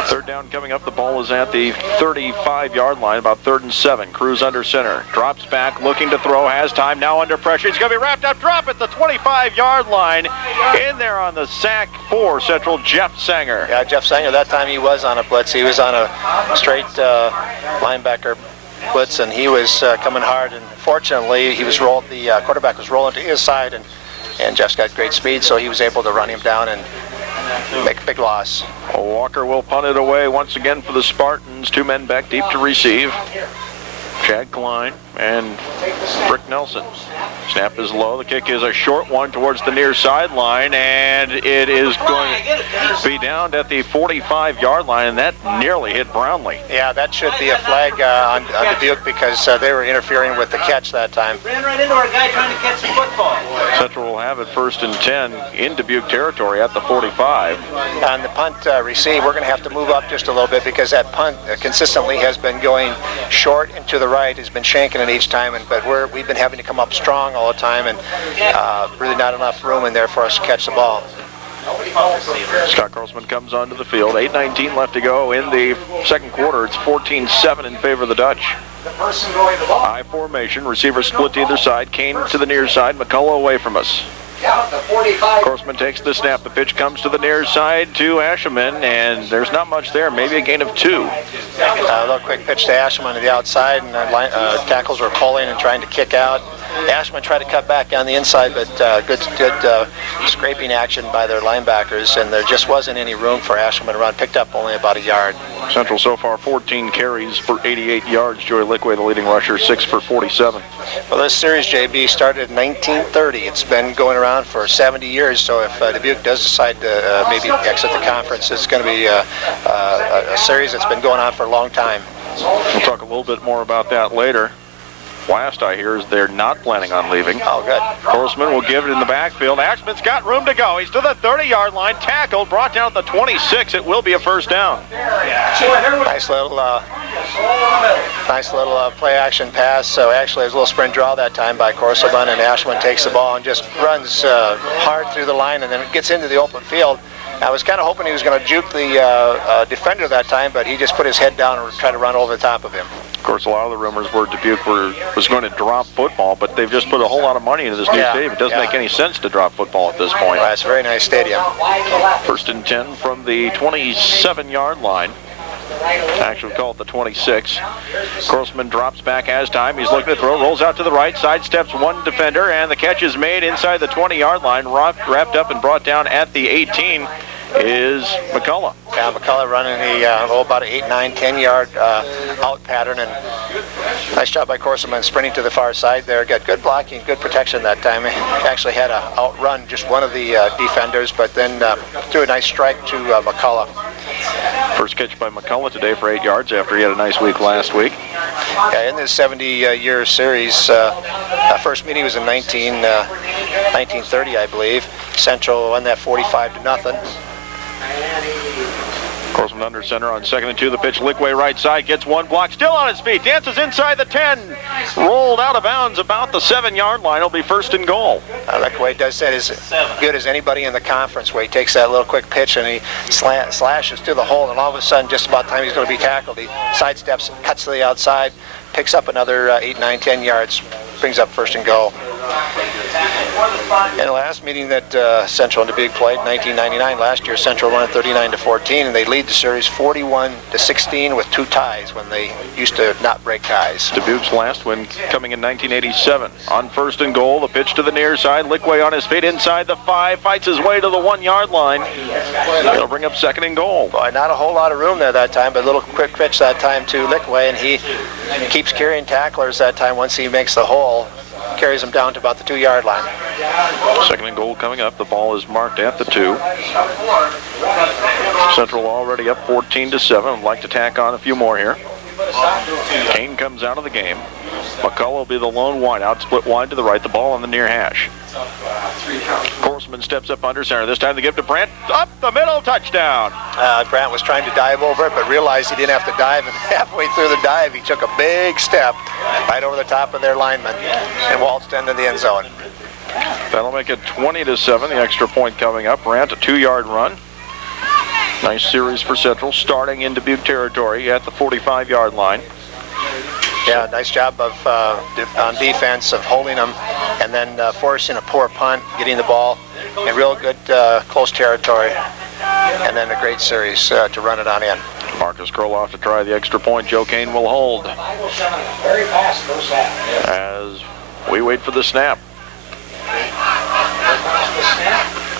Third down coming up. The ball is at the 35-yard line, about 3rd and 7. Cruz under center. Drops back, looking to throw, has time, now under pressure. He's going to be wrapped up, drop at the 25-yard line. In there on the sack for Central, Jeff Sanger. Yeah, Jeff Sanger, that time he was on a blitz. He was on a straight linebacker blitz, and he was coming hard, and fortunately he was rolled. The quarterback was rolling to his side, and Jeff's got great speed, so he was able to run him down and make a big loss. Walker will punt it away once again for the Spartans. 2 men back deep to receive. Chad Klein and Rick Nelson. Snap is low. The kick is a short one towards the near sideline, and it is going to be down at the 45-yard line, and that nearly hit Brownlee. Yeah, that should be a flag on Dubuque because they were interfering with the catch that time. Ran right into our guy trying to catch the football. Central will have it 1st and 10 in Dubuque territory at the 45. On the punt receive, we're going to have to move up just a little bit because that punt consistently has been going short and to the right, has been shanking it each time, but we've been having to come up strong all the time, and really not enough room in there for us to catch the ball. Scott Carlsman comes onto the field. 8:19 left to go in the second quarter. It's 14-7 in favor of the Dutch. I formation, receiver split to either side. Kane to the near side, McCullough away from us. Carlsman takes the snap. The pitch comes to the near side to Asherman, and there's not much there. Maybe a gain of 2. A little quick pitch to Asherman to the outside, and tackles were pulling and trying to kick out. Asherman tried to cut back on the inside, but good scraping action by their linebackers, and there just wasn't any room for Asherman to run. Picked up only about a yard. Central so far 14 carries for 88 yards. Joey Lickway, the leading rusher, 6 for 47. Well, this series, JB, started in 1930. It's been going around for 70 years, so if Dubuque does decide to maybe exit the conference, it's going to be a series that's been going on for a long time. We'll talk a little bit more about that later. Last I hear is they're not planning on leaving. Oh, good. Horseman will give it in the backfield. Ashman's got room to go. He's to the 30-yard line, tackled, brought down at the 26. It will be a first down. Nice little play-action pass. So actually, there's a little sprint draw that time by Corsoban, and Ashman takes the ball and just runs hard through the line, and then gets into the open field. I was kind of hoping he was going to juke the defender that time, but he just put his head down and tried to run over the top of him. Of course, a lot of the rumors were Dubuque was going to drop football, but they've just put a whole lot of money into this new stadium. It doesn't make any sense to drop football at this point. Well, it's a very nice stadium. 1st and 10 from the 27-yard line. Actually, we call it the 26. Corlsman drops back, has time. He's looking to throw, rolls out to the right, sidesteps one defender, and the catch is made inside the 20-yard line, wrapped up and brought down at the 18 is McCullough. Yeah, McCullough running about an 8, 9, 10-yard out pattern, and nice job by Corsoman sprinting to the far side there. Got good blocking, good protection that time. He actually had to outrun just one of the defenders, but then threw a nice strike to McCullough. First catch by McCullough today for 8 yards after he had a nice week last week. Yeah, in this 70-year series, first meeting was in 1930, I believe. Central won that 45-0. Corlsman under center on 2nd and 2. The pitch, Lickway right side, gets one block, still on his feet, dances inside the 10, rolled out of bounds about the 7-yard line. It'll be 1st and goal. Lickway does that as good as anybody in the conference, where he takes that little quick pitch and he slashes through the hole, and all of a sudden, just about the time he's going to be tackled, he sidesteps, cuts to the outside, picks up another 8, 9, 10 yards, brings up 1st and goal. In the last meeting that Central and Dubuque played in 1999, last year Central won 39-14, and they lead the series 41-16 with 2 ties when they used to not break ties. Dubuque's last win coming in 1987. On 1st and goal, the pitch to the near side. Lickway on his feet inside the 5, fights his way to the 1-yard line. It'll bring up 2nd and goal. Boy, not a whole lot of room there that time, but a little quick pitch that time to Lickway, and he keeps carrying tacklers that time once he makes the hole. Carries him down to about the 2-yard line. 2nd and goal coming up. The ball is marked at the 2. Central already up 14-7. Would like to tack on a few more here. Kane comes out of the game. McCullough will be the lone wideout, split wide to the right, the ball on the near hash. Corselman steps up under center. This time the give to Brandt. Up the middle, touchdown. Brandt was trying to dive over it, but realized he didn't have to dive, and halfway through the dive, he took a big step right over the top of their lineman and waltzed into the end zone. That'll make it 20-7. The extra point coming up. Brandt, a 2-yard run. Nice series for Central, starting in Dubuque territory at the 45-yard line. Yeah, nice job of on defense of holding them and then forcing a poor punt, getting the ball in real good close territory, and then a great series to run it on in. Marcus Kroloff to try the extra point. Joe Kane will hold Very fast first half. as we wait for the snap.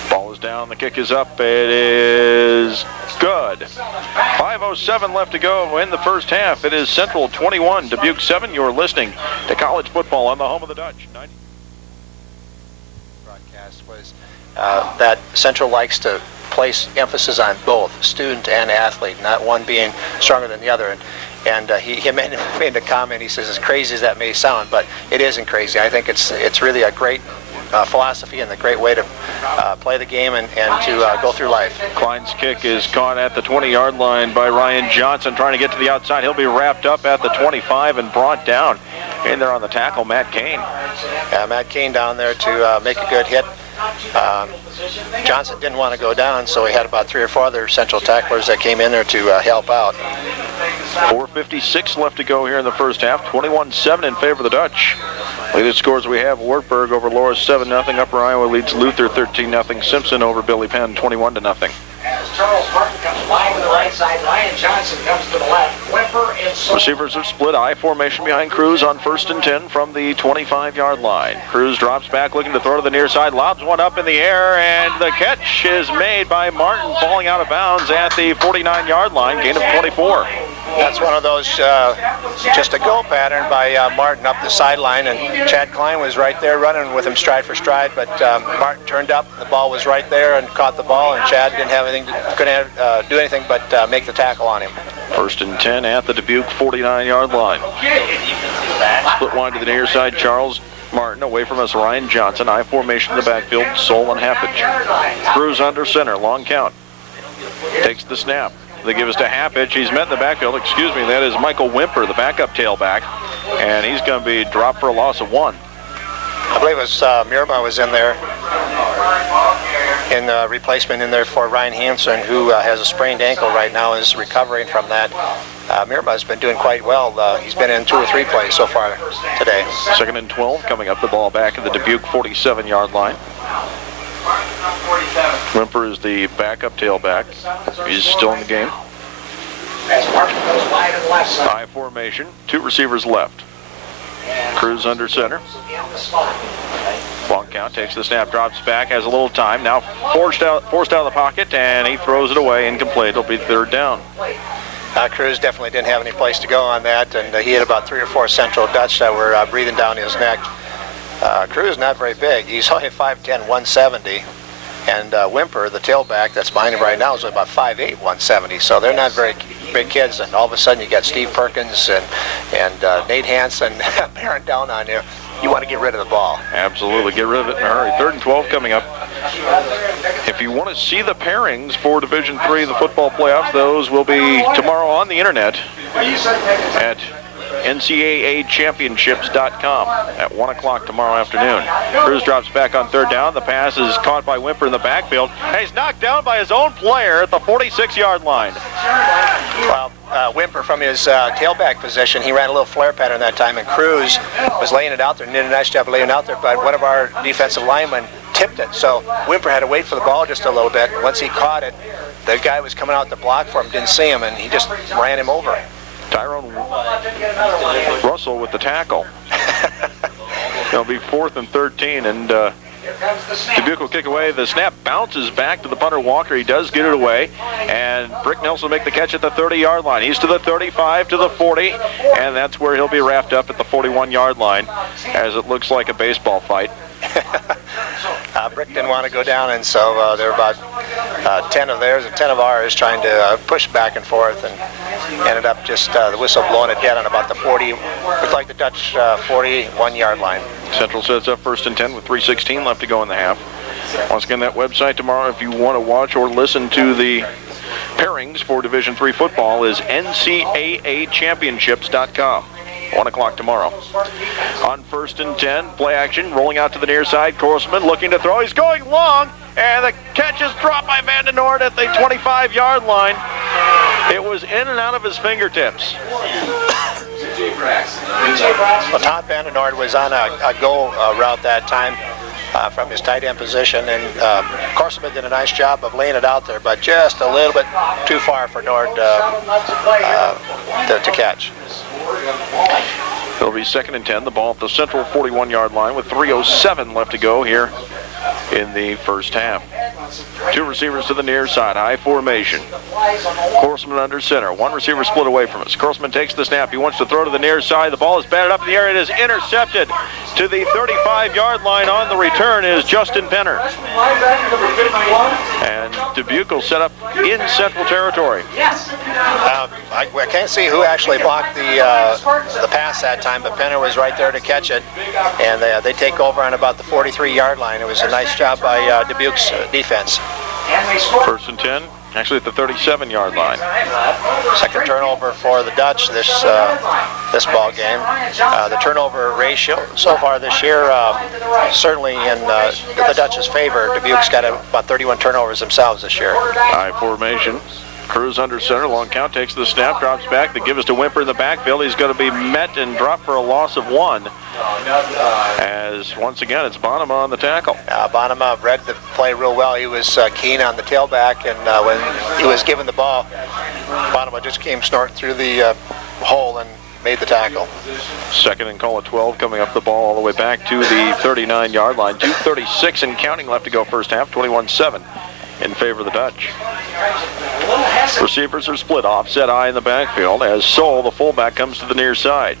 Ball is down, the kick is up, it is good. 5:07 left to go in the first half. It is Central 21, Dubuque 7. You're listening to college football on the home of the Dutch. Broadcast was that Central likes to place emphasis on both student and athlete, not one being stronger than the other. And he made a comment. He says, as crazy as that may sound, but it isn't crazy. I think it's really a great philosophy and a great way to play the game and to go through life. Klein's kick is caught at the 20-yard line by Ryan Johnson, trying to get to the outside. He'll be wrapped up at the 25 and brought down. In there on the tackle, Matt Kane. Matt Kane down there to make a good hit. Johnson didn't want to go down, so he had about 3 or 4 other Central tacklers that came in there to help out. 4:56 left to go here in the first half. 21-7 in favor of the Dutch. Latest scores we have: Wartburg over Loras 7-0. Upper Iowa leads Luther 13-0. Simpson over Billy Penn 21-0. As Charles Martin comes wide to the right side, Ryan Johnson comes to the left. Whipper and Soul. Receivers are split I formation behind Cruz on 1st and 10 from the 25-yard line. Cruz drops back looking to throw to the near side, lobs one up in the air, and the catch is made by Martin, falling out of bounds at the 49-yard line, gain of 24. That's one of those just a go pattern by Martin up the sideline, and Chad Klein was right there running with him stride for stride, but Martin turned up, the ball was right there and caught the ball, and Chad didn't have anything, couldn't do anything but make the tackle on him. 1st and 10 at the Dubuque 49-yard line. Split wide to the near side, Charles Martin. Away from us, Ryan Johnson. I formation in the backfield, Soul and Happage. Cruz under center, long count. Takes the snap. They give us to Happage. He's met in the backfield. Excuse me, that is Michael Wimper, the backup tailback. And he's going to be dropped for a loss of 1. I believe it was Mirma was in there, in replacement in there for Ryan Hansen, who has a sprained ankle right now and is recovering from that. Mirma's been doing quite well. He's been in 2 or 3 plays so far today. 2nd and 12, coming up the ball back at the Dubuque 47-yard line. Wimper is the backup tailback. He's still in the game. As Martin goes wide on the left side. I formation, 2 receivers left. Cruz under center. In the slot. Long count, takes the snap, drops back, has a little time. Now forced out of the pocket, and he throws it away, incomplete. It'll be 3rd down. Cruz definitely didn't have any place to go on that, and he had about 3 or 4 Central Dutch that were breathing down his neck. Cruz not very big. He's only 5'10", 170. And Wimper, the tailback that's behind him right now, is about 5'8", 170. So they're not very big kids. And all of a sudden you got Steve Perkins and Nate Hansen bearing down on you. You want to get rid of the ball. Absolutely, get rid of it in a hurry. 3rd and 12 coming up. If you want to see the pairings for Division III, the football playoffs, those will be tomorrow on the internet at NCAAchampionships.com at 1 o'clock tomorrow afternoon. Cruz drops back on 3rd down. The pass is caught by Wimper in the backfield. He's knocked down by his own player at the 46-yard line. Well, Wimper from his tailback position, he ran a little flare pattern that time, and Cruz was laying it out there and did a nice job of laying it out there, but one of our defensive linemen tipped it, so Wimper had to wait for the ball just a little bit. Once he caught it, the guy was coming out to block for him, didn't see him, and he just ran him over. Tyrone Russell with the tackle. It'll be 4th and 13, and Dubuque will kick away. The snap bounces back to the punter Walker. He does get it away, and Brick Nelson will make the catch at the 30-yard line. He's to the 35, to the 40, and that's where he'll be wrapped up at the 41-yard line, as it looks like a baseball fight. Brick didn't want to go down, and so there were about 10 of theirs and 10 of ours trying to push back and forth, and ended up just the whistle blowing it dead on about the 40, looked like the Dutch 41-yard line. Central sets up 1st and 10 with 3:16 left to go in the half. Once again, that website tomorrow, if you want to watch or listen to the pairings for Division III football, is NCAAchampionships.com. 1 o'clock tomorrow. On 1st and 10, play action, rolling out to the near side. Korsman looking to throw. He's going long, and the catch is dropped by Van den Noord at the 25-yard line. It was in and out of his fingertips. Well, Todd Van den Noord was on a go route that time from his tight end position, and Korsman did a nice job of laying it out there, but just a little bit too far for Nord to catch. It'll be 2nd and 10. The ball at the Central 41-yard line with 3:07 left to go here in the first half. 2 receivers to the near side, high formation. Korsman under center. 1 receiver split away from us. Korsman takes the snap. He wants to throw to the near side. The ball is batted up in the air. It is intercepted to the 35-yard line. On the return is Justin Penner. And Dubuque will set up in Central territory. I can't see who actually blocked the pass that time, but Penner was right there to catch it, and they take over on about the 43-yard line. It was a nice job by Dubuque's defense. 1st and 10, actually at the 37-yard line. Second turnover for the Dutch this ball game. The turnover ratio so far this year, certainly in the Dutch's favor. Dubuque's got about 31 turnovers themselves this year. High formation. Cruz under center, long count, takes the snap, drops back. They give us to Wimper in the backfield. He's going to be met and dropped for a loss of 1. As once again, it's Bonema on the tackle. Bonema read the play real well. He was keen on the tailback, and when he was given the ball, Bonema just came snorting through the hole and made the tackle. 2nd and call at 12, coming up the ball all the way back to the 39-yard line. 2:36 and counting left to go first half, 21-7 in favor of the Dutch. Receivers are split, offset eye in the backfield as Sol, the fullback, comes to the near side.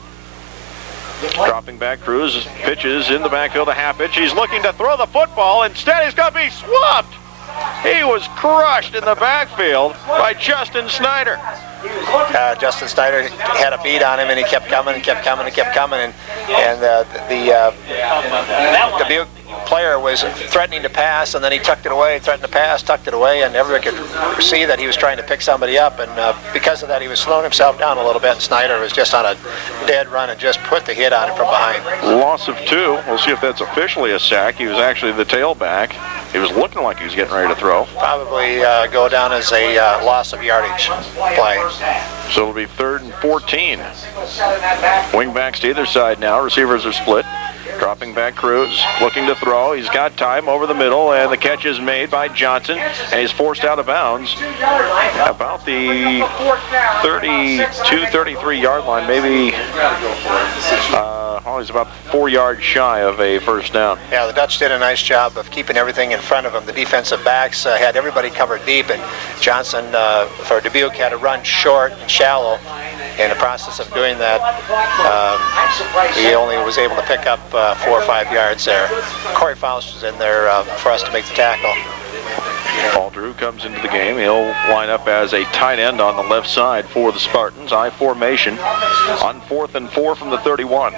Dropping back, Cruz pitches in the backfield, a half pitch. He's looking to throw the football. Instead, he's going to be swamped. He was crushed in the backfield by Justin Snyder. Justin Snyder had a beat on him, and he kept coming and kept coming and kept coming, and the Dubuque player was threatening to pass, and then he tucked it away, threatened to pass, tucked it away, and everyone could see that he was trying to pick somebody up, and because of that, he was slowing himself down a little bit, and Snyder was just on a dead run and just put the hit on him from behind. Loss of 2. We'll see if that's officially a sack. He was actually the tailback. He was looking like he was getting ready to throw. Probably go down as a loss of yardage play. So it'll be 3rd and 14. Wingbacks to either side now. Receivers are split. Dropping back, Cruz looking to throw. He's got time over the middle, and the catch is made by Johnson, and he's forced out of bounds about the 32, 33-yard line, maybe. He's about 4 yards shy of a first down. Yeah, the Dutch did a nice job of keeping everything in front of them. The defensive backs had everybody covered deep, and Johnson for Dubuque had to run short and shallow. In the process of doing that, he only was able to pick up 4 or 5 yards there. Corey Faust was in there for us to make the tackle. Paul Drew comes into the game. He'll line up as a tight end on the left side for the Spartans. I formation on 4th and 4 from the 31.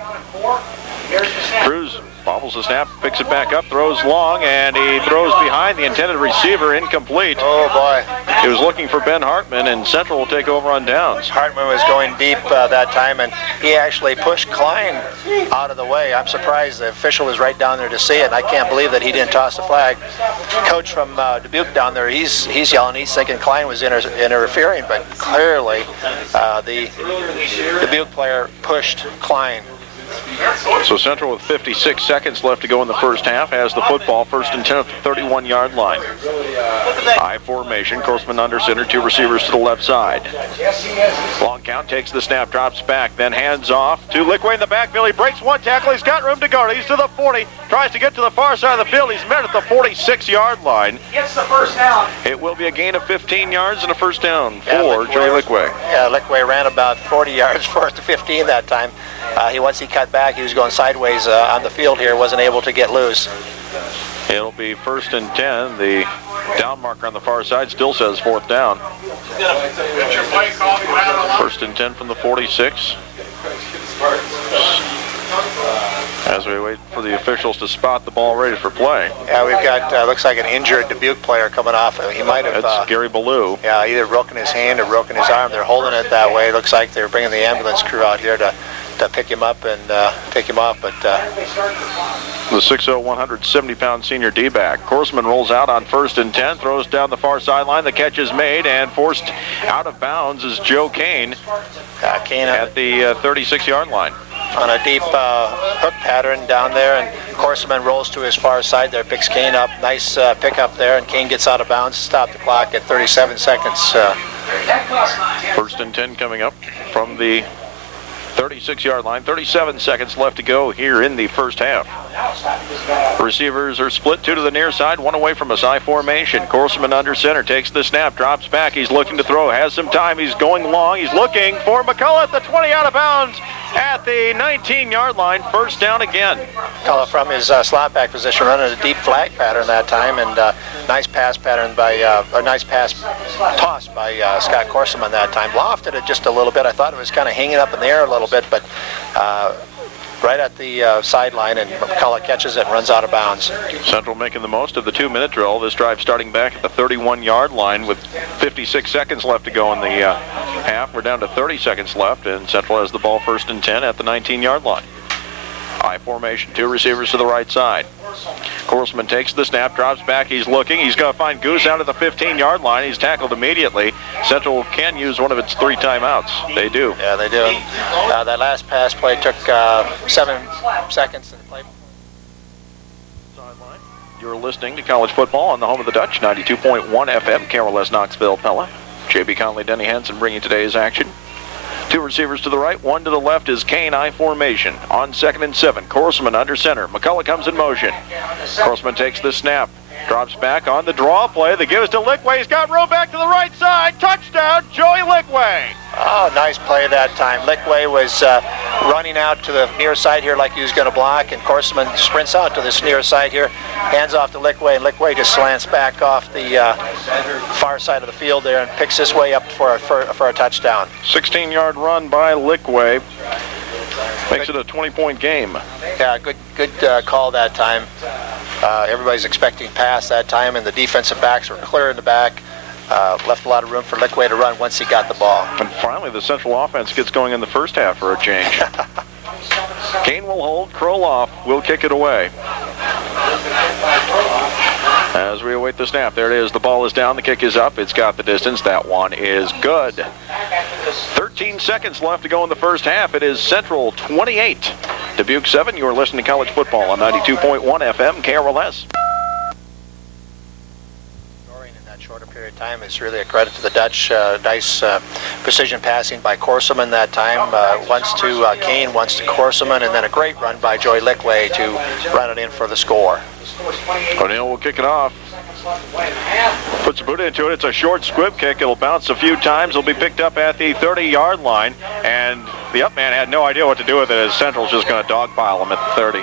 Cruz bobbles the snap, picks it back up, throws long, and he throws behind the intended receiver, incomplete. Oh boy. He was looking for Ben Hartman, and Central will take over on downs. Hartman was going deep that time, and he actually pushed Klein out of the way. I'm surprised the official was right down there to see it, and I can't believe that he didn't toss the flag. Coach from Dubuque down there, he's yelling, he's thinking Klein was interfering, but clearly the Dubuque player pushed Klein. So Central, with 56 seconds left to go in the first half, has the football, 1st and 10 at the 31-yard line. I formation, Korsman under center, 2 receivers to the left side. Long count, takes the snap, drops back, then hands off to Lickway in the backfield. He breaks 1 tackle, he's got room to go. He's to the 40, tries to get to the far side of the field. He's met at the 46-yard line. Gets the first down. It will be a gain of 15 yards and a first down for Joey Lickway. Yeah, Lickway ran about 40 yards first to 15 that time. Once he cut back, he was going sideways on the field here, wasn't able to get loose. It'll be 1st and 10. The down marker on the far side still says 4th down. 1st and 10 from the 46. As we wait for the officials to spot the ball ready for play. Yeah, we've got, looks like an injured Dubuque player coming off. He might have... That's Gary Ballou. Yeah, either broken his hand or broken his arm. They're holding it that way. Looks like they're bringing the ambulance crew out here to pick him up and take him off. But the 6'0", 170-pound senior D-back. Korsman rolls out on 1st and 10, throws down the far sideline. The catch is made, and forced out of bounds is Joe Kane, Kane at the 36-yard line. On a deep hook pattern down there, and Korsman rolls to his far side there, picks Kane up. Nice pick up there, and Kane gets out of bounds. Stop the clock at 37 seconds. 1st and 10 coming up from the 36-yard line. 37 seconds left to go here in the first half. Receivers are split, 2 to the near side, 1 away from us, I formation. Korsman under center, takes the snap, drops back. He's looking to throw, has some time. He's going long. He's looking for McCullough at the 20, out of bounds at the 19-yard line. 1st down again. McCullough from his slot back position, running a deep flag pattern that time, and nice pass pattern by, or nice pass toss by Scott Korsman that time. Lofted it just a little bit. I thought it was kind of hanging up in the air a little bit, but right at the sideline, and McCullough catches it and runs out of bounds. Central making the most of the 2-minute drill. This drive starting back at the 31-yard line with 56 seconds left to go in the half. We're down to 30 seconds left, and Central has the ball 1st and 10 at the 19-yard line. I formation, 2 receivers to the right side. Korsman takes the snap, drops back, he's looking. He's going to find Goose out at the 15-yard line. He's tackled immediately. Central can use one of its 3 timeouts. They do. Yeah, they do. That last pass play took 7 seconds to play. You're listening to college football on the home of the Dutch, 92.1 FM, KRLS Knoxville, Pella. J.B. Conley, Denny Hansen bringing today's action. 2 receivers to the right, 1 to the left is Kane, I formation. On 2nd and 7, Korsman under center. McCullough comes in motion. Korsman takes the snap, drops back on the draw play. The give is to Lickway. He's got room back to the right side. Touchdown, Joey Lickway. Oh, nice play that time. Lickway was running out to the near side here like he was going to block, and Korsman sprints out to this near side here, hands off to Lickway, and Lickway just slants back off the far side of the field there and picks his way up for a touchdown. 16-yard run by Lickway. Makes it a 20-point game. Yeah, good call that time. Everybody's expecting pass that time, and the defensive backs were clear in the back. Left a lot of room for Lickway to run once he got the ball. And finally, the Central offense gets going in the first half for a change. Kane will hold, Kroloff will kick it away. As we await the snap, there it is. The ball is down, the kick is up. It's got the distance. That one is good. 13 seconds left to go in the first half. It is Central 28, Dubuque 7. You are listening to college football on 92.1 FM KRLS. Shorter period of time is really a credit to the Dutch. Nice precision passing by Korsman that time. Once to Kane, once to Korsman, and then a great run by Joey Lickway to run it in for the score. O'Neill will kick it off. Puts a boot into it. It's a short squib kick. It'll bounce a few times. It'll be picked up at the 30-yard line, and the up man had no idea what to do with it, as Central's just going to dogpile him at the 30.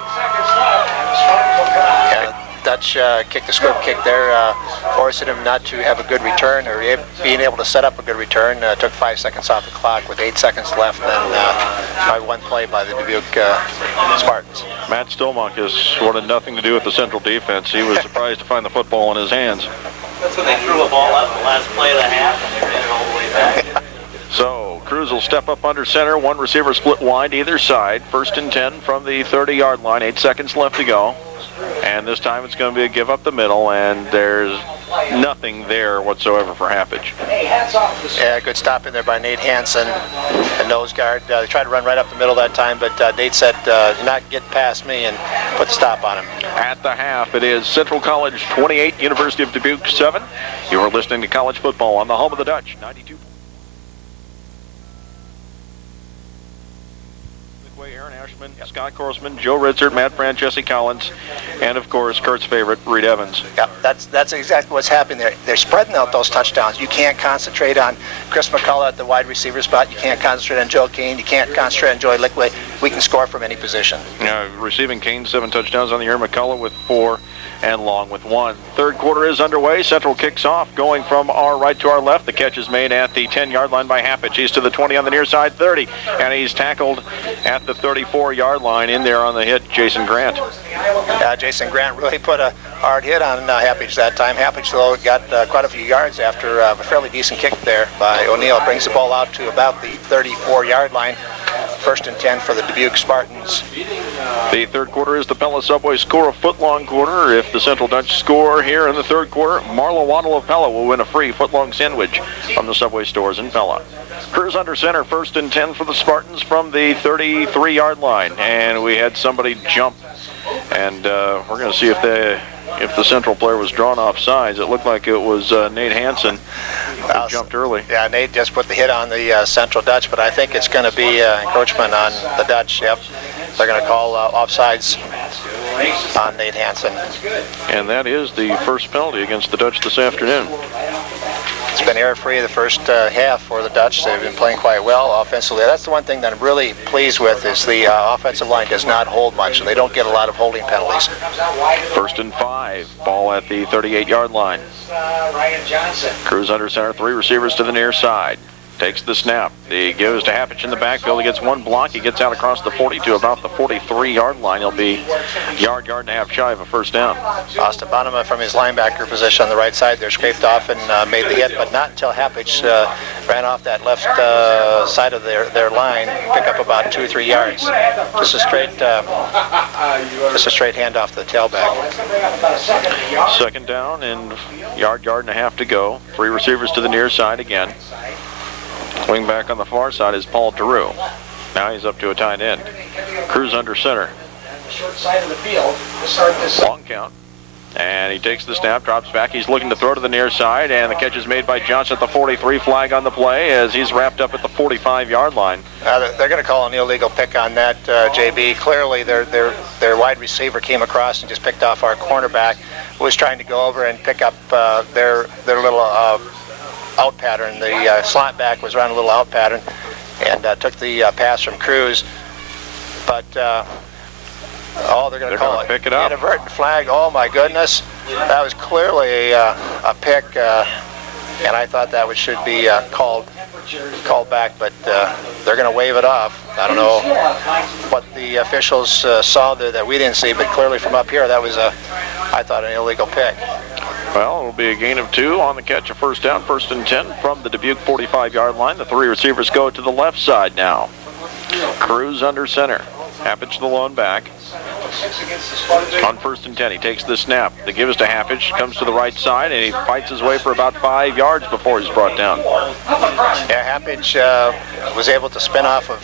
Yeah, Dutch kicked the squib kick there, forcing him not to have a good return, or being able to set up a good return. Took 5 seconds off the clock with 8 seconds left, and by one play by the Dubuque Spartans. Matt Stillmonk has wanted nothing to do with the Central defense. He was surprised to find the football in his hands. That's when they threw a ball up the last play of the half, and they ran it all the way back. So Cruz will step up under center. 1 receiver split wide either side. 1st and 10 from the 30-yard line. 8 seconds left to go. And this time it's going to be a give up the middle, and there's nothing there whatsoever for Happage. Yeah, good stop in there by Nate Hansen, a nose guard. They tried to run right up the middle that time, but Nate said, "Do not get past me," and put the stop on him. At the half, it is Central College 28, University of Dubuque 7. You are listening to college football on the home of the Dutch, 92. Aaron Ashman, Scott Korsman, Joe Ritzert, Matt Brandt, Jesse Collins, and of course Kurt's favorite, Reed Evans. Yeah, that's exactly what's happening there. They're spreading out those touchdowns. You can't concentrate on Chris McCullough at the wide receiver spot. You can't concentrate on Joe Kane. You can't concentrate on Joey Lickway. We can score from any position. Receiving Kane 7 touchdowns on the year, McCullough with 4. and Long with 1. Third quarter is underway. Central kicks off, going from our right to our left. The catch is made at the 10-yard line by Happich. He's to the 20 on the near side, 30, and he's tackled at the 34-yard line. In there on the hit, Jason Grant. Yeah, Jason Grant really put a hard hit on Happich that time. Happich, though, got quite a few yards after a fairly decent kick there by O'Neill. Brings the ball out to about the 34-yard line. First and 10 for the Dubuque Spartans. The third quarter is the Pella Subway score, a foot-long quarter. If the Central Dutch score here in the third quarter, Marla Waddle of Pella will win a free foot-long sandwich from the Subway stores in Pella. Cruz under center, first and 10 for the Spartans from the 33-yard line. And we had somebody jump, and we're going to see if the Central player was drawn off sides. It looked like it was Nate Hansen who jumped early. Yeah, Nate just put the hit on the Central Dutch, but I think it's going to be encroachment on the Dutch. Yep, they're going to call offsides on Nate Hansen. And that is the first penalty against the Dutch this afternoon. It's been error-free the first half for the Dutch. They've been playing quite well offensively. That's the one thing that I'm really pleased with is the offensive line does not hold much, and they don't get a lot of holding penalties. First and 5, ball at the 38-yard line. Cruz under center, 3 receivers to the near side. Takes the snap. He gives to Happich in the backfield. He gets one block. He gets out across the 40 to about the 43-yard line. He'll be yard and a half shy of a first down. Austin Bonema from his linebacker position on the right side there scraped off and made the hit, but not until Happich ran off that left side of their line, pick up about 2 or 3 yards. Just a straight handoff to the tailback. Second down and yard and a half to go. 3 receivers to the near side again. Wing back on the far side is Paul Theroux. Now he's up to a tight end. Cruz under center. Long count. And he takes the snap, drops back. He's looking to throw to the near side, and the catch is made by Johnson at the 43. Flag on the play as he's wrapped up at the 45-yard line. They're going to call an illegal pick on that, JB. Clearly, their wide receiver came across and just picked off our cornerback, who was trying to go over and pick up their little out pattern. The slot back was running a little out pattern and took the pass from Cruz. But they're going to call it pick it up. Inadvertent flag. Oh my goodness, that was clearly a pick, and I thought that should be called back. But they're going to wave it off. I don't know what the officials saw there that we didn't see, but clearly from up here that was I thought an illegal pick. Well, it'll be a gain of 2 on the catch, a first down, first and 10 from the Dubuque 45-yard line. The 3 receivers go to the left side now. Cruz under center. Happich the lone back. On first and 10, he takes the snap. The give is to Happich, comes to the right side, and he fights his way for about 5 yards before he's brought down. Yeah, Happich was able to spin off of,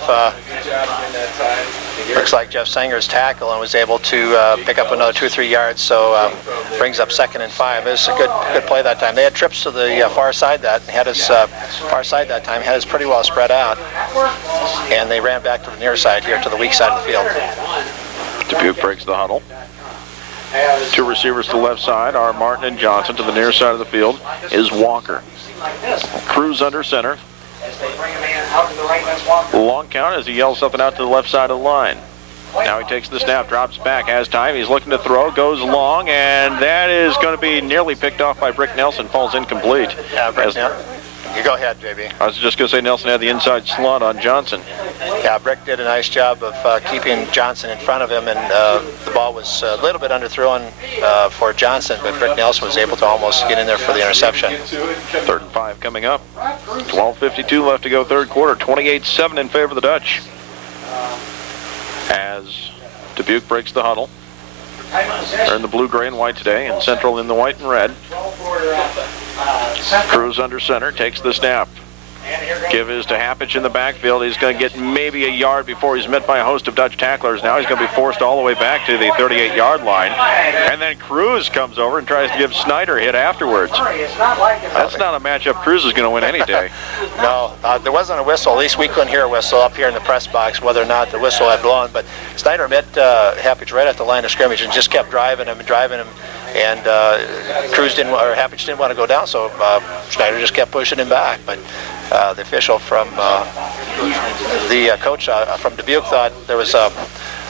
looks like Jeff Sanger's tackle, and was able to pick up another 2 or 3 yards, so brings up 2nd and 5. It was a good play that time. They had trips to the far side that time, had us pretty well spread out, and they ran back to the near side here, to the weak side of the field. Dubuque breaks the huddle. 2 receivers to the left side are Martin and Johnson. To the near side of the field is Walker. Cruz under center. Long count as he yells something out to the left side of the line. Now he takes the snap, drops back, has time. He's looking to throw, goes long, and that is going to be nearly picked off by Brick Nelson. Falls incomplete. Yeah, Brick Nelson. You go ahead, JB. I was just going to say Nelson had the inside slot on Johnson. Yeah, Brick did a nice job of keeping Johnson in front of him, and the ball was a little bit underthrown for Johnson, but Brick Nelson was able to almost get in there for the interception. 3rd and 5 coming up. 12:52 left to go, third quarter. 28-7 in favor of the Dutch. As Dubuque breaks the huddle. They're in the blue, gray, and white today, and Central in the white and red. Cruz under center, takes the snap. Give is to Happich in the backfield. He's going to get maybe a yard before he's met by a host of Dutch tacklers. Now he's going to be forced all the way back to the 38-yard line. And then Cruz comes over and tries to give Snyder a hit afterwards. That's not a matchup Cruz is going to win any day. No, there wasn't a whistle. At least we couldn't hear a whistle up here in the press box, whether or not the whistle had blown. But Snyder met Happich right at the line of scrimmage and just kept driving him. And Happich didn't want to go down, so Schneider just kept pushing him back. But the official from the coach from Dubuque thought there was a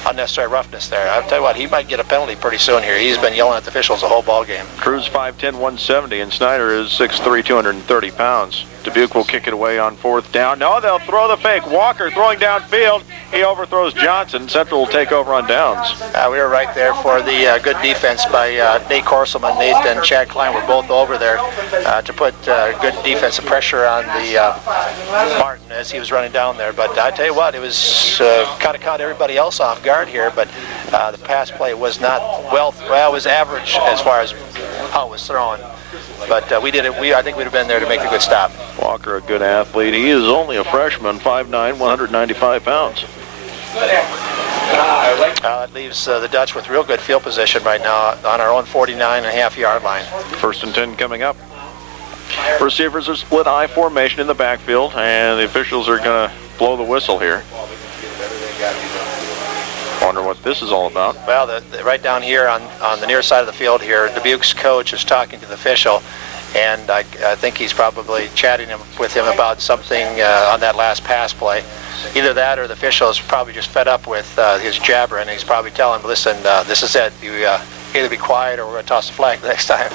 unnecessary roughness there. I'll tell you what, he might get a penalty pretty soon here. He's been yelling at the officials the whole ball game. Cruz 5'10", 170, and Snyder is 6'3", 230 pounds. Dubuque will kick it away on 4th down. No, they'll throw the fake. Walker throwing downfield. He overthrows Johnson. Central will take over on downs. We were right there for the good defense by Nate Korselman. Nate and Chad Klein were both over there to put good defensive pressure on the Martin as he was running down there. But I tell you what, it was kind of caught everybody else off guard here. But the pass play was not it was average as far as how it was thrown. But we did it. I think we'd have been there to make a good stop. Walker, a good athlete. He is only a freshman, 5'9", 195 pounds. It leaves the Dutch with real good field position right now on our own 49.5-yard line. 1st and 10 coming up. Receivers are split I formation in the backfield, and the officials are going to blow the whistle here. Wonder what this is all about. Well, right down here on the near side of the field here, Dubuque's coach is talking to the official, and I think he's probably chatting with him about something on that last pass play. Either that or the official is probably just fed up with his jabbering, and he's probably telling him, listen, this is it. You either be quiet or we're going to toss the flag the next time.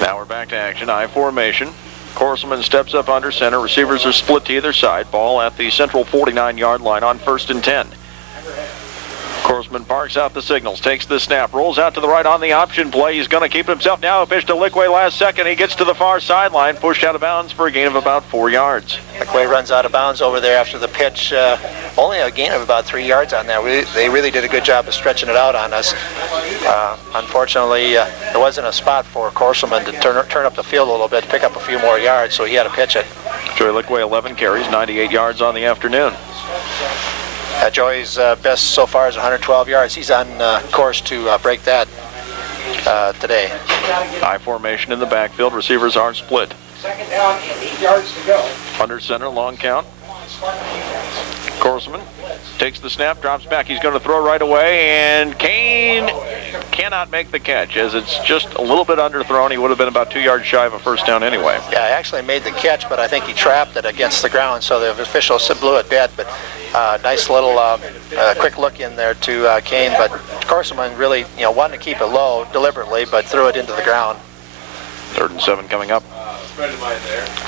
Now we're back to action. I formation. Korselman steps up under center. Receivers are split to either side. Ball at the central 49-yard line on 1st and 10. Korselman parks out the signals, takes the snap, rolls out to the right on the option play. He's going to keep it himself now. A pitch to Lickway last second. He gets to the far sideline, pushed out of bounds for a gain of about 4 yards. Lickway runs out of bounds over there after the pitch. Only a gain of about 3 yards on that. They really did a good job of stretching it out on us. Unfortunately, there wasn't a spot for Korselman to turn up the field a little bit, pick up a few more yards, so he had to pitch it. Joey Lickway, 11 carries, 98 yards on the afternoon. Joey's best so far is 112 yards. He's on course to break that today. I formation in the backfield. Receivers aren't split. 2nd down and 8 yards to go. Under center, long count. Korselman takes the snap, drops back. He's going to throw right away, and Kane cannot make the catch as it's just a little bit underthrown. He would have been about 2 yards shy of a 1st down anyway. Yeah, he actually made the catch, but I think he trapped it against the ground, so the officials blew it dead. But nice little quick look in there to Kane, but Korselman really wanted to keep it low deliberately, but threw it into the ground. 3rd and 7 coming up.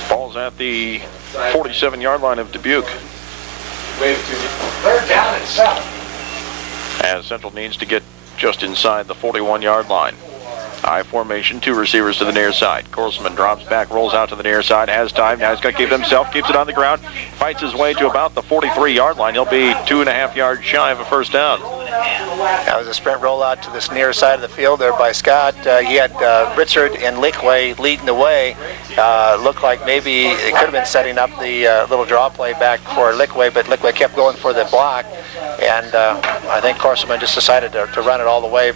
Ball's at the 47-yard line of Dubuque. 3rd down and 7. As Central needs to get just inside the 41-yard line. I formation, 2 receivers to the near side. Korselman drops back, rolls out to the near side, has time. Now he's going to keep it himself, keeps it on the ground, fights his way to about the 43-yard line. He'll be 2.5 yards shy of a 1st down. That was a sprint rollout to this near side of the field there by Scott. He had Richard and Lickway leading the way. Looked like maybe it could have been setting up the little draw play back for Lickway, but Lickway kept going for the block. And I think Korselman just decided to run it all the way.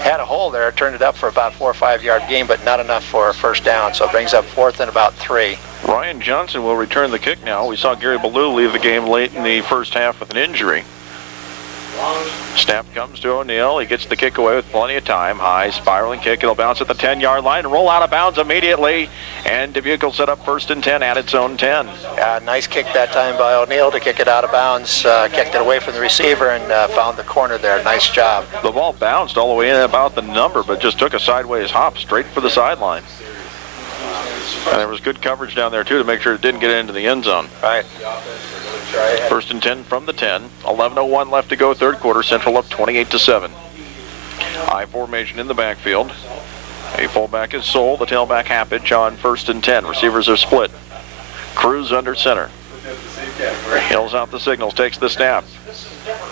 Had a hole there, turned it up for about 4 or 5 yard gain, but not enough for a 1st down. So it brings up 4th and about 3. Ryan Johnson will return the kick now. We saw Gary Ballou leave the game late in the 1st half with an injury. Snap comes to O'Neill. He gets the kick away with plenty of time. High spiraling kick. It'll bounce at the 10-yard line and roll out of bounds immediately. And Dubuque will set up 1st and 10 at its own 10. Nice kick that time by O'Neill to kick it out of bounds. Kicked it away from the receiver and found the corner there. Nice job. The ball bounced all the way in about the number, but just took a sideways hop straight for the sideline. And there was good coverage down there, too, to make sure it didn't get into the end zone. Right. 1st and 10 from the 10. 11:01 left to go, 3rd quarter. Central up 28-7. I formation in the backfield. A fullback is Soul, the tailback Happage on 1st and 10. Receivers are split. Cruz under center. Hills out the signals, takes the snap.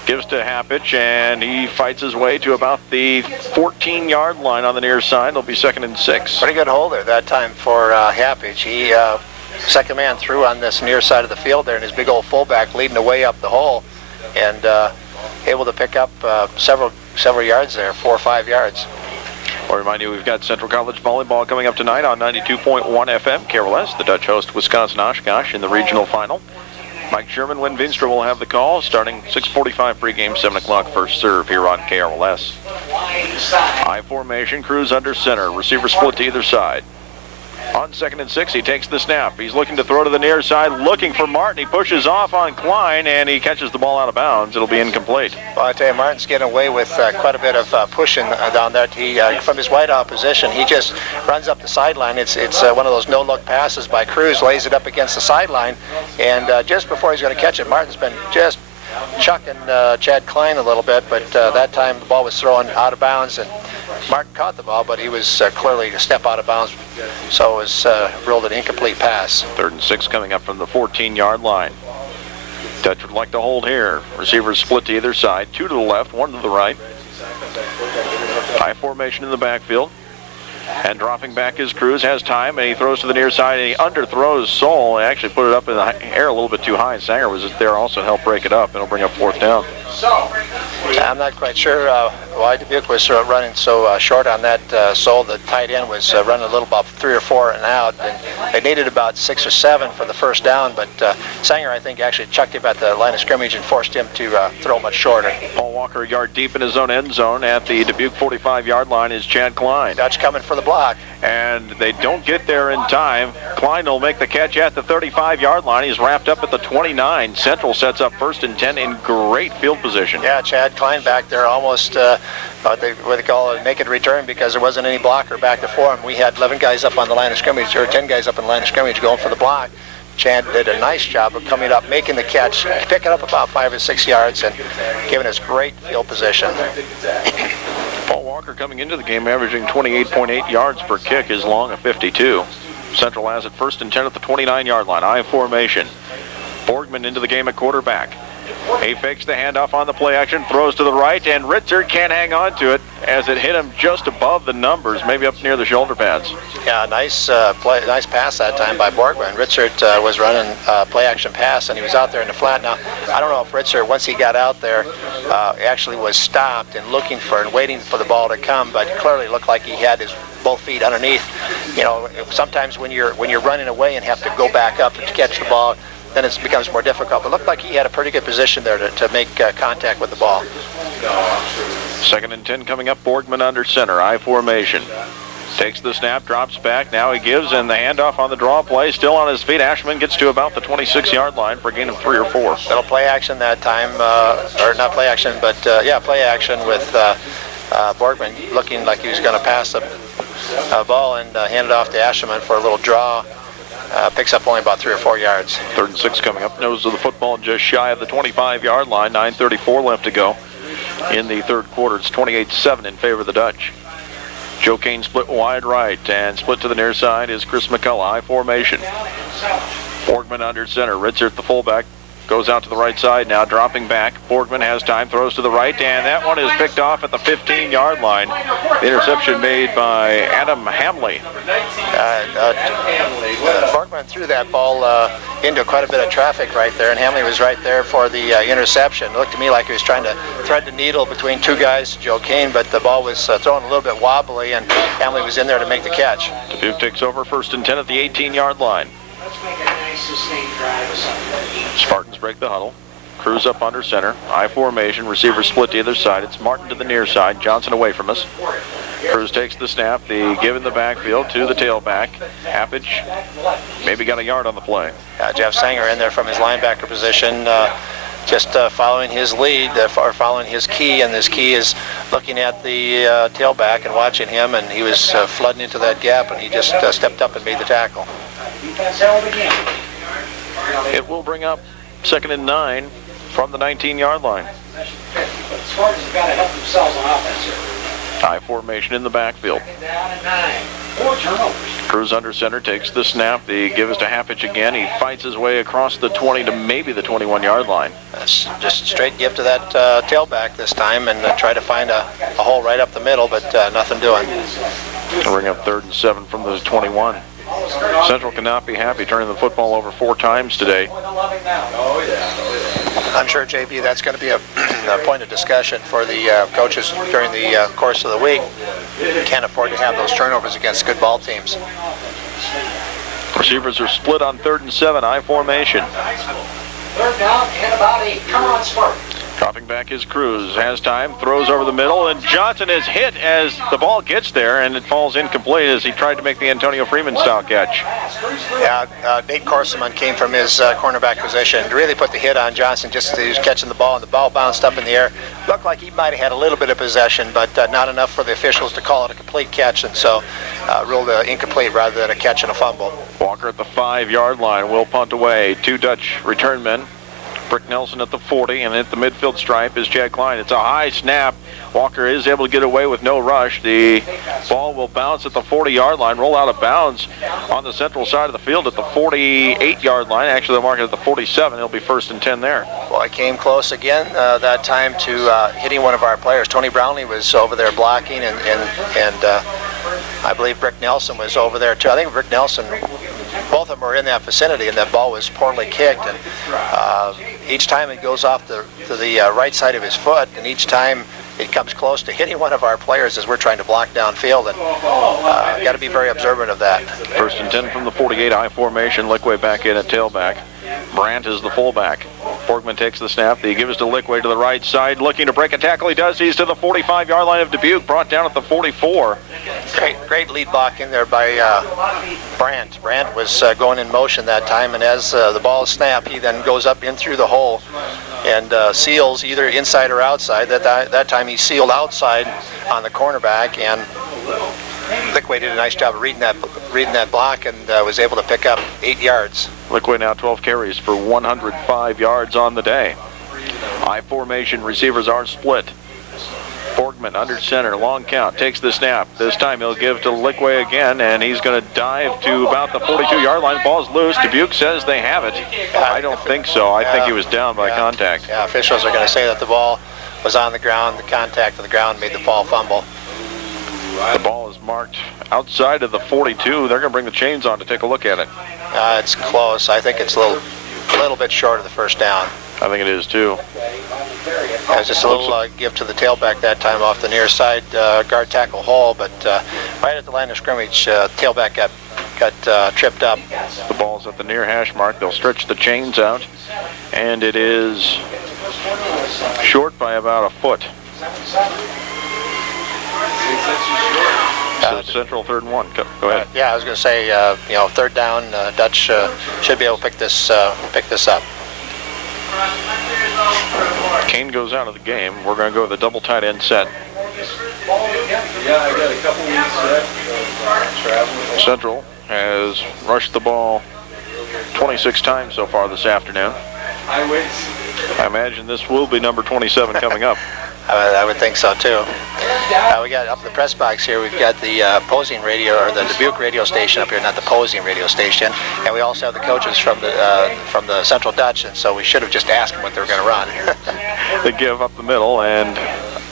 Gives to Happage, and he fights his way to about the 14-yard line on the near side. It'll be 2nd and 6. Pretty good hole there that time for Happage. He second man through on this near side of the field there, and his big old fullback leading the way up the hole, and able to pick up several yards there, 4 or 5 yards. I'll remind you, we've got Central College volleyball coming up tonight on 92.1 FM KRLS. The Dutch host Wisconsin-Oshkosh in the regional final. Mike Sherman, Win Veenstra will have the call starting 6:45 pregame, 7 o'clock first serve here on KRLS. I formation, Cruz under center. Receiver split to either side. On 2nd and 6, he takes the snap. He's looking to throw to the near side, looking for Martin. He pushes off on Klein, and he catches the ball out of bounds. It'll be incomplete. Well, I tell you, Martin's getting away with quite a bit of pushing down there. He, from his wide out position, he just runs up the sideline. It's one of those no-look passes by Cruz, lays it up against the sideline, and just before he's going to catch it, Martin's been just chucking Chad Klein a little bit, but that time the ball was thrown out of bounds, and Martin caught the ball, but he was clearly a step out of bounds, so it was ruled an incomplete pass. 3rd and 6 coming up from the 14-yard line. Dutch would like to hold here. Receivers split to either side, 2 to the left, 1 to the right. High formation in the backfield. And dropping back is Cruz, has time, and he throws to the near side, and he underthrows Sol. He actually put it up in the air a little bit too high, and Sanger was there also to help break it up, and it'll bring up 4th down. I'm not quite sure why Dubuque was running so short on that. Sol, the tight end, was running a little about 3 or 4 and out, and they needed about 6 or 7 for the first down, but Sanger, I think, actually chucked him at the line of scrimmage and forced him to throw much shorter. Paul Walker a yard deep in his own end zone. At the Dubuque 45-yard line is Chad Klein. Dutch coming for the block. And they don't get there in time. Klein will make the catch at the 35-yard line. He's wrapped up at the 29. Central sets up 1st and 10 in great field position. Yeah, Chad Klein back there almost what they call a naked return, because there wasn't any blocker back to for him. We had 11 guys up on the line of scrimmage, or 10 guys up on the line of scrimmage going for the block. Chad did a nice job of coming up, making the catch, picking up about 5 or 6 yards, and giving us great field position. Paul Walker coming into the game averaging 28.8 yards per kick, is long a 52. Central has it 1st and 10 at the 29-yard line. I formation. Borgman into the game at quarterback. He fakes the handoff on the play action, throws to the right, and Ritzert can't hang on to it as it hit him just above the numbers, maybe up near the shoulder pads. Yeah, nice nice pass that time by Borgman. Ritzert was running play action pass, and he was out there in the flat. Now, I don't know if Ritzert, once he got out there, actually was stopped and looking for and waiting for the ball to come, but clearly looked like he had his both feet underneath. You know, sometimes when you're running away and have to go back up to catch the ball, then it becomes more difficult. But it looked like he had a pretty good position there to make contact with the ball. 2nd and 10 coming up. Borgman under center. I formation. Takes the snap, drops back. Now he gives, and the handoff on the draw play. Still on his feet. Ashman gets to about the 26-yard line for a gain of 3 or 4. Little play action that time, or not play action, but yeah, play action with Borgman looking like he was going to pass the ball and hand it off to Ashman for a little draw. Picks up only about 3 or 4 yards. 3rd and 6 coming up. Nose of the football just shy of the 25-yard line. 9:34 left to go in the 3rd quarter. It's 28-7 in favor of the Dutch. Joe Kane split wide right, and split to the near side is Chris McCullough. I formation. Borgman under center. Ritzert, the fullback, goes out to the right side now, dropping back. Borgman has time, throws to the right, and that one is picked off at the 15-yard line. The interception made by Adam Hamley. Borgman threw that ball into quite a bit of traffic right there, and Hamley was right there for the interception. It looked to me like he was trying to thread the needle between 2 guys, Joe Kane, but the ball was thrown a little bit wobbly, and Hamley was in there to make the catch. Dubuque takes over 1st and 10 at the 18-yard line. Spartans break the huddle. Cruz up under center. I formation. Receivers split to either side. It's Martin to the near side. Johnson away from us. Cruz takes the snap. The give in the backfield to the tailback. Happage maybe got a yard on the play. Jeff Sanger in there from his linebacker position, just following his lead, or following his key, and this key is looking at the tailback and watching him, and he was flooding into that gap, and he just stepped up and made the tackle. It will bring up 2nd and 9 from the 19-yard line. Spartans got to help themselves on offense here. High formation in the backfield. Down at 9. 4 turnovers. Cruz under center, takes the snap. The give is to Happage again. He fights his way across the 20 to maybe the 21-yard line. That's just straight give to that tailback this time, and try to find a hole right up the middle, but nothing doing. Bring up 3rd and 7 from the 21. Central cannot be happy turning the football over 4 times today. I'm sure, JB, that's going to be a point of discussion for the coaches during the course of the week. Can't afford to have those turnovers against good ball teams. Receivers are split on 3rd and 7. I formation. 3rd down and about 8. Come on, Spartans. Dropping back his Cruz, has time, throws over the middle, and Johnson is hit as the ball gets there, and it falls incomplete as he tried to make the Antonio Freeman-style catch. Yeah, Nate Corselman came from his cornerback position to really put the hit on Johnson just as he was catching the ball, and the ball bounced up in the air. Looked like he might have had a little bit of possession, but not enough for the officials to call it a complete catch, and so ruled incomplete rather than a catch and a fumble. Walker at the 5-yard line will punt away. 2 Dutch return men. Brick Nelson at the 40, and at the midfield stripe is Chad Klein. It's a high snap. Walker is able to get away with no rush. The ball will bounce at the 40-yard line, roll out of bounds on the central side of the field at the 48-yard line. Actually, they'll mark it at the 47. It'll be 1st and 10 there. Well, I came close again that time to hitting one of our players. Tony Brownlee was over there blocking, and I believe Brick Nelson was over there too. I think Brick Nelson, both of them were in that vicinity, and that ball was poorly kicked. And each time it goes off to the right side of his foot, and each time it comes close to hitting one of our players as we're trying to block downfield, and got to be very observant of that. 1st and 10 from the 48, high formation. Lickway back in at tailback. Brandt is the fullback. Borgman takes the snap. He gives to Lickway to the right side, looking to break a tackle. He does. He's to the 45-yard line of Dubuque, brought down at the 44. Great lead block in there by Brandt. Brandt was going in motion that time, and as the ball is snapped, he then goes up in through the hole and seals either inside or outside. That time he sealed outside on the cornerback, and Lickway did a nice job of reading that block and was able to pick up 8 yards. Lickway now 12 carries for 105 yards on the day. High formation, receivers are split. Borgman under center, long count, takes the snap. This time he'll give to Lickway again, and he's going to dive to about the 42-yard line. Ball's loose. Dubuque says they have it. I don't think so. I think he was down by contact. Yeah, officials are going to say that the ball was on the ground. The contact of the ground made the ball fumble. The ball is marked outside of the 42. They're going to bring the chains on to take a look at it. It's close. I think it's a little bit short of the first down. I think it is too. It was just a little give to the tailback that time off the near side guard tackle hole, but right at the line of scrimmage, tailback got tripped up. The ball's at the near hash mark. They'll stretch the chains out, and it is short by about a foot. So Central 3rd and 1. Go ahead. Yeah, I was going to say, 3rd down. Dutch should be able to pick this up. Kane goes out of the game. We're going to go with a double tight end set. Yeah, I got a couple weeks left of traveling. Central has rushed the ball 26 times so far this afternoon. I imagine this will be number 27 coming up. I would think so too. We got up in the press box here. We've got the opposing radio, or the Dubuque radio station up here, not the opposing radio station, and we also have the coaches from the Central Dutch, and so we should have just asked them what they were going to run. They give up the middle, and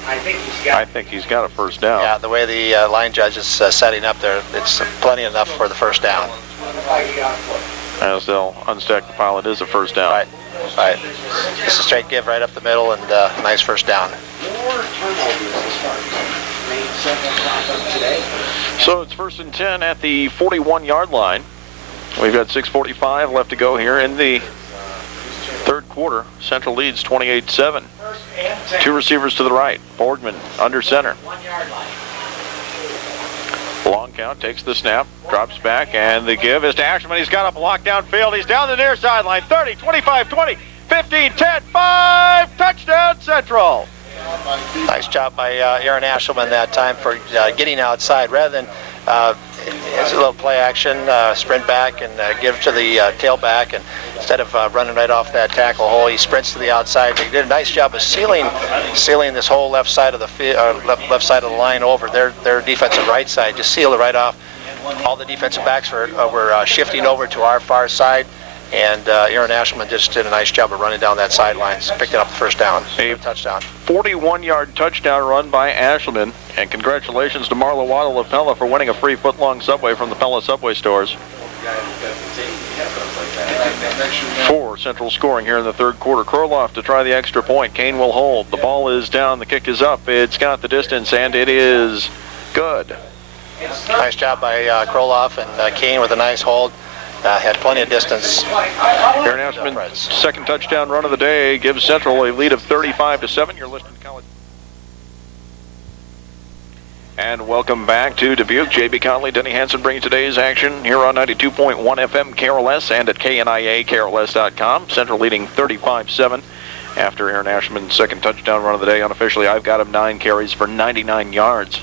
I think he's got a first down. Yeah, the way the line judge is setting up there, it's plenty enough for the first down. As they'll unstack the pile, it is a first down. Right. Just a straight give right up the middle, and nice first down. So it's 1st and 10 at the 41-yard line. We've got 6:45 left to go here in the 3rd quarter. Central leads 28-7. 2 receivers to the right. Borgman under center. Long count, takes the snap, drops back, and the give is to Ashman. He's got a block downfield. He's down the near sideline. 30, 25, 20, 15, 10, 5. Touchdown, Central. Nice job by Aaron Ashelman that time for getting outside. Rather than it's a little play action, sprint back and give to the tailback, and instead of running right off that tackle hole, he sprints to the outside. They did a nice job of sealing this whole left side of the left side of the line over their defensive right side. Just sealed it right off. All the defensive backs were shifting over to our far side. And Aaron Ashelman just did a nice job of running down that sideline, picking up the first down, a touchdown. 41-yard touchdown run by Ashelman, and congratulations to Marla Waddle of Pella for winning a free foot-long Subway from the Pella Subway stores. For Central scoring here in the 3rd quarter. Kroloff to try the extra point. Kane will hold. The ball is down. The kick is up. It's got the distance, and it is good. Nice job by Kroloff and Kane with a nice hold. had plenty of distance. Aaron Ashman's second touchdown run of the day gives Central a lead of 35-7. You're listening to College. And welcome back to Dubuque. J.B. Conley, Denny Hansen bringing today's action here on 92.1 FM KRLS and at KNIA-KRLS.com. Central leading 35-7 after Aaron Ashman's second touchdown run of the day. Unofficially, I've got him 9 carries for 99 yards.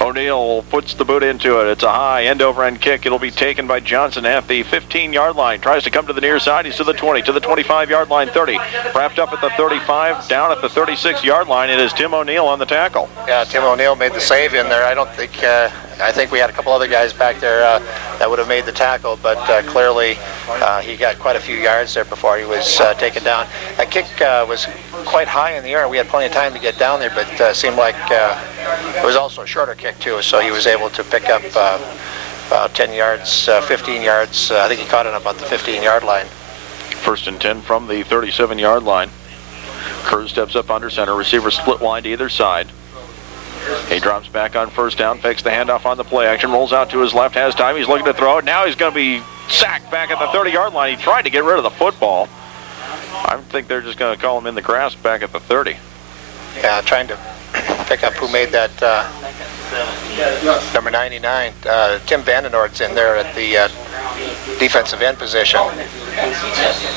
O'Neill puts the boot into it. It's a high end-over-end kick. It'll be taken by Johnson at the 15-yard line. Tries to come to the near side. He's to the 20, to the 25-yard line, 30. Wrapped up at the 35, down at the 36-yard line. It is Tim O'Neill on the tackle. Yeah, Tim O'Neill made the save in there. I think we had a couple other guys back there that would have made the tackle, but clearly he got quite a few yards there before he was taken down. That kick was quite high in the air. We had plenty of time to get down there, but it seemed like it was also a shorter kick too, so he was able to pick up about 10 yards, 15 yards. I think he caught it about the 15-yard line. 1st and 10 from the 37-yard line. Cruz steps up under center. Receiver split wide to either side. He drops back on first down, fakes the handoff on the play action, rolls out to his left, has time. He's looking to throw it. Now he's going to be sacked back at the 30-yard line. He tried to get rid of the football. I think they're just going to call him in the grasp back at the 30. Yeah, trying to pick up who made that number 99. Tim Vandenord's in there at the defensive end position.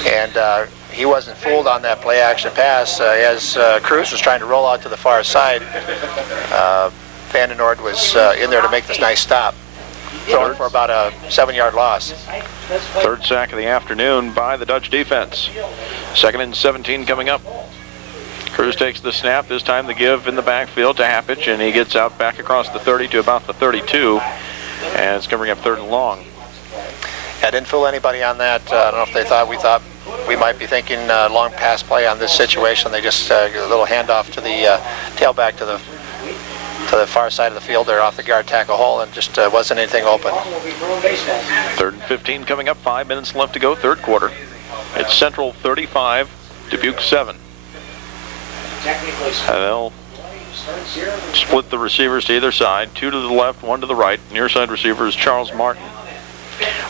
And he wasn't fooled on that play action pass. As Cruz was trying to roll out to the far side, Vandenord was in there to make this nice stop, throwing for about a 7-yard loss. 3rd sack of the afternoon by the Dutch defense. 2nd and 17 coming up. Cruz takes the snap, this time the give in the backfield to Happich, and he gets out back across the 30 to about the 32, and it's going to bring up 3rd and long. I didn't fool anybody on that. I don't know if they thought we might be thinking long pass play on this situation. They just get a little handoff to the tailback to the far side of the field there off the guard tackle hole, and just wasn't anything open. 3rd and 15 coming up, 5 minutes left to go, 3rd quarter. It's Central 35, Dubuque 7. And they'll split the receivers to either side, 2 to the left, 1 to the right. Near side receiver is Charles Martin.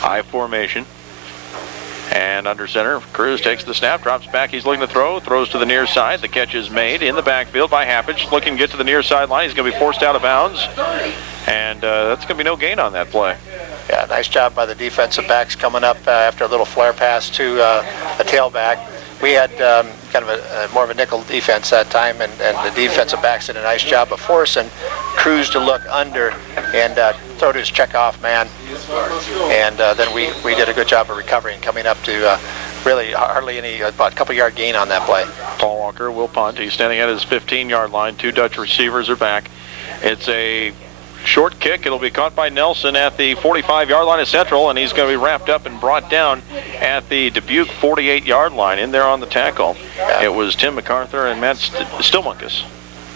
I formation. And under center, Cruz takes the snap, drops back, he's looking to throw, throws to the near side. The catch is made in the backfield by Happich, looking to get to the near sideline. He's going to be forced out of bounds, and that's going to be no gain on that play. Yeah, nice job by the defensive backs coming up after a little flare pass to a tailback. We had kind of more of a nickel defense that time, and the defensive backs did a nice job of forcing Cruz to look under and throw to his check-off man. And then we did a good job of recovering, coming up to really hardly any, about a couple-yard gain on that play. Paul Walker will punt. He's standing at his 15-yard line. 2 Dutch receivers are back. It's a short kick. It'll be caught by Nelson at the 45-yard line of Central, and he's going to be wrapped up and brought down at the Dubuque 48-yard line. In there on the tackle, it was Tim MacArthur and Matt Stillmunkus.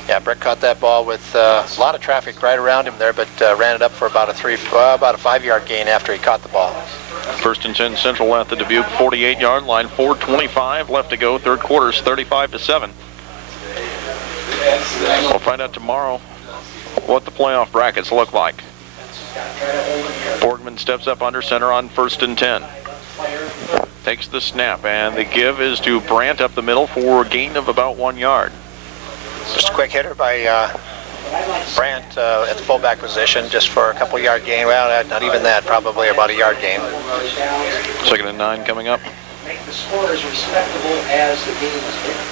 Yeah, Brett caught that ball with a lot of traffic right around him there, but ran it up for about a 5-yard gain after he caught the ball. 1st and 10 Central at the Dubuque 48-yard line. 4:25 left to go. 3rd quarter's 35-7. We'll find out tomorrow what the playoff brackets look like. Borgman steps up under center on 1st and 10. Takes the snap, and the give is to Brandt up the middle for a gain of about 1 yard. Just a quick hitter by Brandt at the fullback position, just for a couple-yard gain. Well, not even that, probably about a yard gain. 2nd and 9 coming up. Make the score as respectable as the game is given.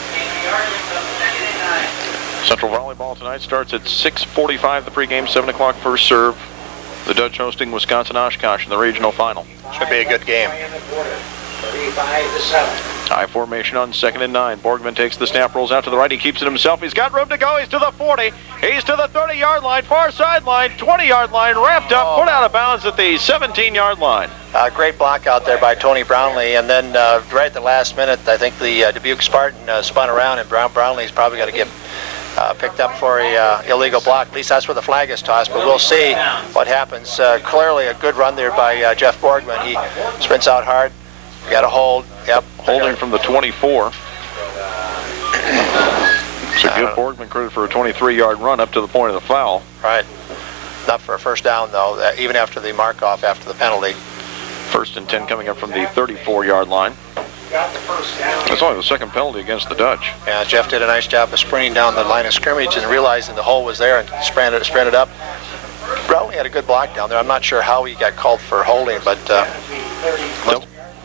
Central volleyball tonight starts at 6:45. The pregame, 7 o'clock first serve. The Dutch hosting Wisconsin Oshkosh in the regional final. Should be a good game. 35-7. I formation on 2nd and 9. Borgman takes the snap, rolls out to the right. He keeps it himself. He's got room to go. He's to the 40. He's to the 30-yard line, far sideline, 20-yard line, wrapped up, put out of bounds at the 17-yard line. Great block out there by Tony Brownlee, and then right at the last minute, I think the Dubuque Spartan spun around, and Brownlee's probably going to get picked up for a illegal block. At least that's where the flag is tossed, but we'll see what happens. Clearly a good run there by Jeff Borgman. He sprints out hard, got a hold. Yep. Holding from the 24. So give Borgman credit for a 23-yard run up to the point of the foul. Right. Not for a first down, though, even after the mark-off after the penalty. First and 10 coming up from the 34-yard line. That's only the second penalty against the Dutch. Yeah, Jeff did a nice job of sprinting down the line of scrimmage and realizing the hole was there and sprinted up. Brownlee had a good block down there. I'm not sure how he got called for holding, but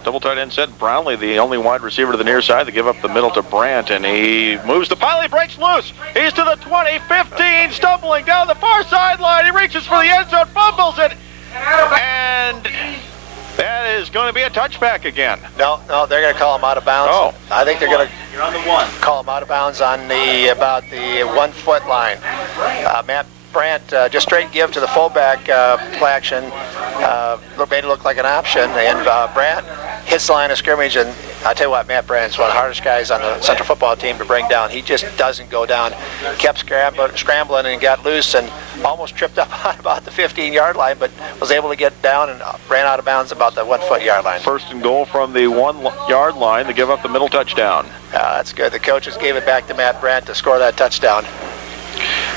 double tight end set. Brownlee, the only wide receiver to the near side, to give up the middle to Brandt, and he moves the pile. He breaks loose. He's to the 20, 15, stumbling down the far sideline. He reaches for the end zone, fumbles it, and that is going to be a touchback again. No, they're going to call him out of bounds. Oh. I think they're going to You're on the 1. call him out of bounds on about the 1 foot line. Matt Brandt just straight give to the fullback play action, made it look like an option, and Brandt hits the line of scrimmage, and I tell you what, Matt Brandt's one of the hardest guys on the Central football team to bring down. He just doesn't go down. Kept scrambling and got loose and almost tripped up on about the 15-yard line, but was able to get down and ran out of bounds about the 1 foot yard line. First and goal from the 1 yard line to give up the middle touchdown. That's good. The coaches gave it back to Matt Brandt to score that touchdown.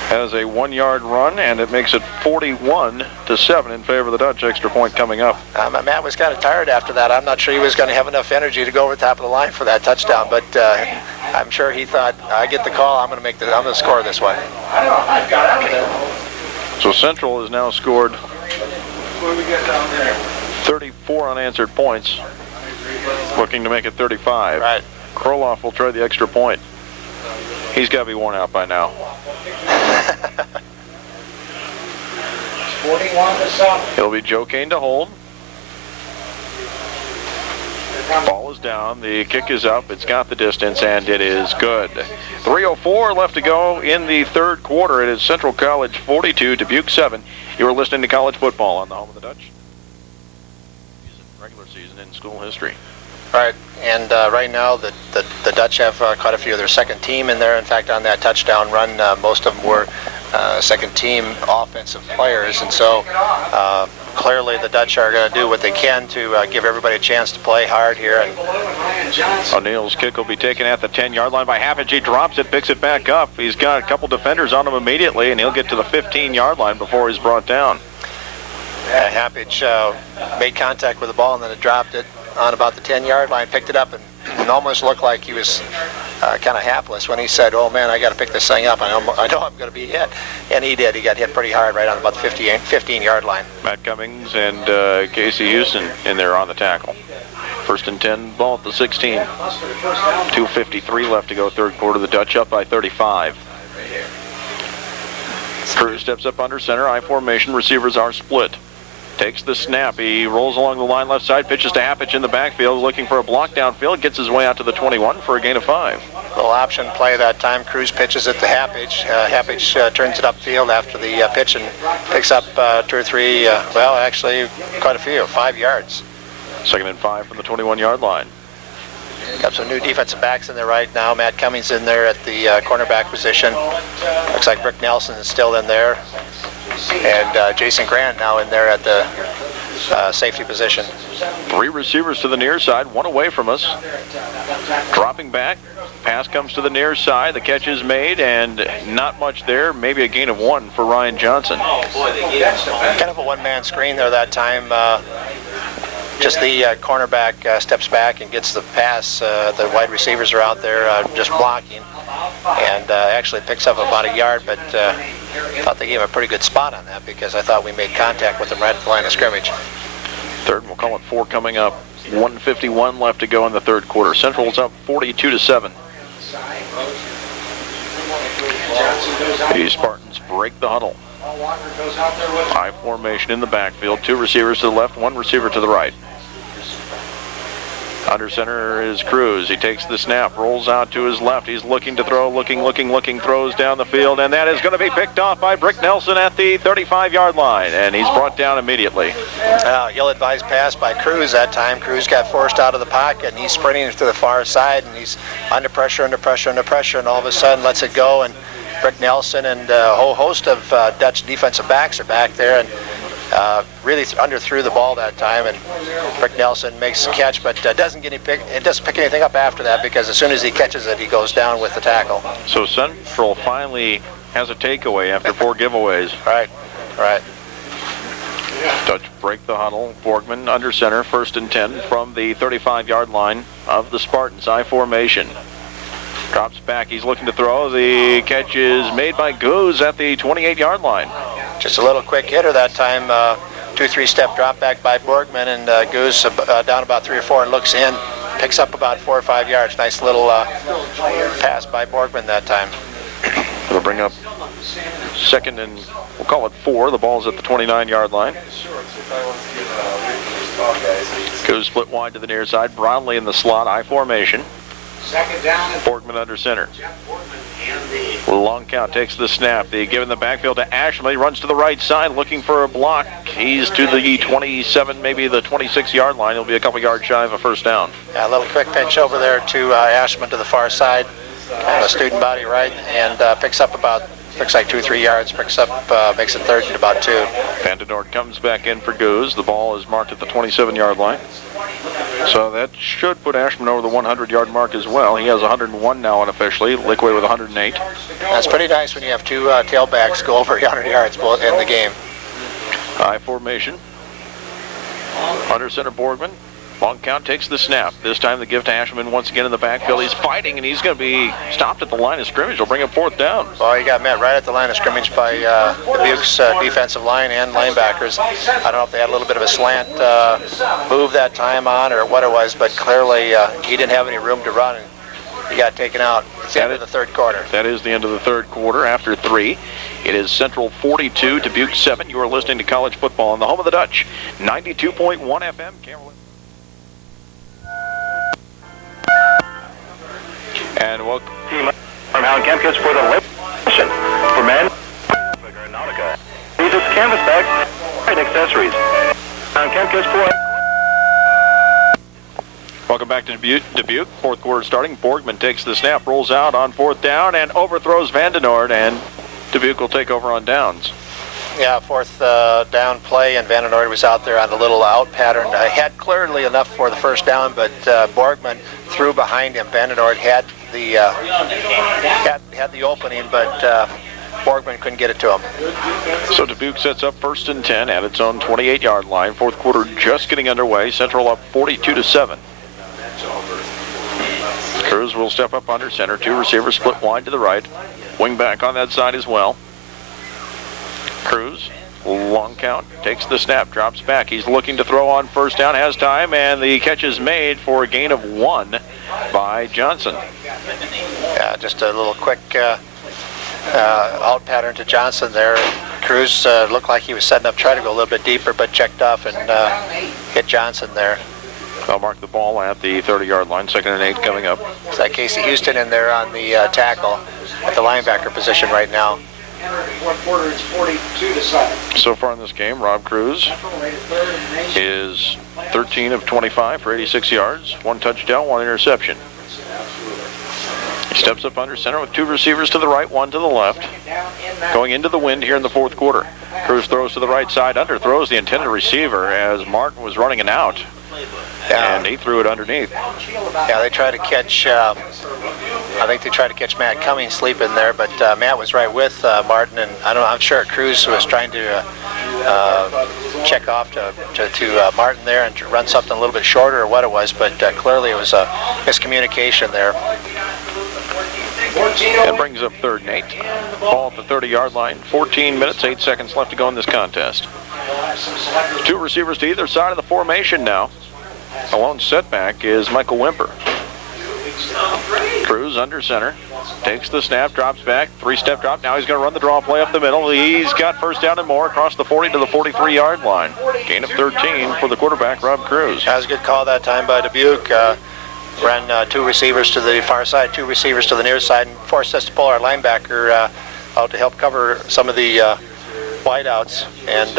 Has a 1 yard run, and it makes it 41-7 in favor of the Dutch. Extra point coming up. Matt was kind of tired after that. I'm not sure he was going to have enough energy to go over the top of the line for that touchdown, but I'm sure he thought, I get the call, I'm going to score this one. So Central has now scored What do we get down there? 34 unanswered points, looking to make it 35. Right. Kroloff will try the extra point. He's got to be worn out by now. 41-7. It'll be Joe Kane to hold. Ball is down. The kick is up. It's got the distance, and it is good. 3:04 left to go in the third quarter. It is Central College 42, Dubuque 7. You are listening to college football on the home of the Dutch. Regular season in school history. Right, and right now the Dutch have quite a few of their second team in there. In fact, on that touchdown run, most of them were second team offensive players, and so clearly the Dutch are going to do what they can to give everybody a chance to play hard here. And O'Neill's kick will be taken at the 10-yard line by Happage. He drops it, picks it back up. He's got a couple defenders on him immediately, and he'll get to the 15-yard line before he's brought down. Happage made contact with the ball and then it dropped it on about the 10-yard line, picked it up, and almost looked like he was kind of hapless when he said, oh man, I got to pick this thing up. I know I'm going to be hit. And he did. He got hit pretty hard right on about the 15-yard line. Matt Cummings and Casey Houston in there on the tackle. First and 10, ball at the 16. 2:53 left to go, third quarter. The Dutch up by 35. Cruz steps up under center, I formation. Receivers are split. Takes the snap. He rolls along the line left side, pitches to Happage in the backfield, looking for a block downfield, gets his way out to the 21 for a gain of 5. Little option play that time. Cruz pitches it to Happage. Happage turns it upfield after the pitch and picks up 2 or 3, well, actually quite a few, 5 yards. Second and 5 from the 21-yard line. Got some new defensive backs in there right now. Matt Cummings in there at the cornerback position. Looks like Rick Nelson is still in there. And Jason Grant now in there at the safety position. 3 receivers to the near side, 1 away from us. Dropping back, pass comes to the near side, the catch is made, and not much there. Maybe a gain of 1 for Ryan Johnson. Kind of a one-man screen there that time. Just the cornerback steps back and gets the pass. The wide receivers are out there just blocking, and actually picks up about a yard, but I thought they gave him a pretty good spot on that because I thought we made contact with him right at the line of scrimmage. Third, we'll call it 4 coming up. 1:51 left to go in the third quarter. Central's up 42-7. The Spartans break the huddle. High formation in the backfield. 2 receivers to the left, 1 receiver to the right. Under center is Cruz. He takes the snap, rolls out to his left. He's looking to throw, looking, throws down the field, and that is going to be picked off by Brick Nelson at the 35-yard line, and he's brought down immediately. Ill-advised pass by Cruz that time. Cruz got forced out of the pocket, and he's sprinting to the far side, and he's under pressure, and all of a sudden lets it go, and Brick Nelson and a whole host of Dutch defensive backs are back there, and really underthrew the ball that time, and Brick Nelson makes the catch, but doesn't pick anything up after that because as soon as he catches it, he goes down with the tackle. So Central finally has a takeaway after 4 giveaways. Right. Dutch break the huddle. Borgman under center, 1st and 10 from the 35-yard line of the Spartans. I formation. Drops back. He's looking to throw. The catch is made by Goose at the 28-yard line. Just a little quick hitter that time. 2-3 step drop back by Borgman, and Goose down about 3 or 4 and looks in. Picks up about 4 or 5 yards. Nice little pass by Borgman that time. It'll bring up 2nd and we'll call it 4. The ball's at the 29-yard line. Goes split wide to the near side. Brownlee in the slot. I formation. 2nd down. Borgman under center. Long count, takes the snap. They give in the backfield to Ashman. He runs to the right side looking for a block. He's to the 27, maybe the 26-yard line. He'll be a couple yards shy of a 1st down. Yeah, a little quick pitch over there to Ashman to the far side. Kind of a student body right, and picks up about, looks like 2-3 yards. Picks up, makes it 3rd and about 2. Vandenort comes back in for Goose. The ball is marked at the 27-yard line. So that should put Ashman over the 100-yard mark as well. He has 101 now unofficially. Liquid with 108. That's pretty nice when you have 2 tailbacks go over 100 yards in the game. I formation. Under center Borgman. Long count, takes the snap. This time the give to Ashman once again in the backfield. He's fighting, and he's going to be stopped at the line of scrimmage. He'll bring him 4th down. Well, he got met right at the line of scrimmage by Dubuque's defensive line and linebackers. I don't know if they had a little bit of a slant move that time on or what it was, but clearly he didn't have any room to run, and he got taken out. It's the end of the 3rd quarter. That is the end of the 3rd quarter. After 3, it is Central 42, Dubuque 7. You are listening to college football on the home of the Dutch, 92.1 FM. Cameron. And welcome from Allen Campus for the lip session for men. Nautica. These are canvas bags and accessories. Allen Campus for. Welcome back to Dubuque. 4th quarter starting. Borgman takes the snap, rolls out on 4th down, and overthrows Vandenort, and Dubuque will take over on downs. Yeah, 4th down play, and Vandenort was out there on a little out pattern. Had clearly enough for the 1st down, but Borgman threw behind him. Vandenort had the opening, but Borgman couldn't get it to him. So Dubuque sets up 1st and 10 at its own 28-yard line. 4th quarter just getting underway. Central up 42-7. Cruz will step up under center. 2 receivers split wide to the right. Wing back on that side as well. Cruz, long count, takes the snap, drops back. He's looking to throw on 1st down, has time, and the catch is made for a gain of 1 by Johnson. Yeah, just a little quick out pattern to Johnson there. Cruz looked like he was setting up, trying to go a little bit deeper, but checked off and hit Johnson there. They'll mark the ball at the 30-yard line. 2nd and 8 coming up. It's like Casey Houston in there on the tackle at the linebacker position right now. Quarter, it's 42-7. So far in this game, Rob Cruz is 13 of 25 for 86 yards, 1 touchdown, 1 interception. He steps up under center with 2 receivers to the right, 1 to the left. Going into the wind here in the 4th quarter. Cruz throws to the right side, underthrows the intended receiver as Martin was running an out. And he threw it underneath. Yeah, they tried to catch, I think they tried to catch Matt Cummings sleeping there, but Matt was right with Martin, and I'm sure Cruz was trying to check off to Martin there and to run something a little bit shorter or what it was, but clearly it was a miscommunication there. That brings up 3rd and 8. Ball at the 30-yard line. 14 minutes, 8 seconds left to go in this contest. 2 receivers to either side of the formation now. The lone setback is Michael Wimper. Cruz under center. Takes the snap, drops back. 3-step drop. Now he's going to run the draw play up the middle. He's got 1st down and more across the 40 to the 43-yard line. Gain of 13 for the quarterback, Rob Cruz. That was a good call that time by Dubuque. Ran 2 receivers to the far side, 2 receivers to the near side, and forced us to pull our linebacker out to help cover some of the wideouts, and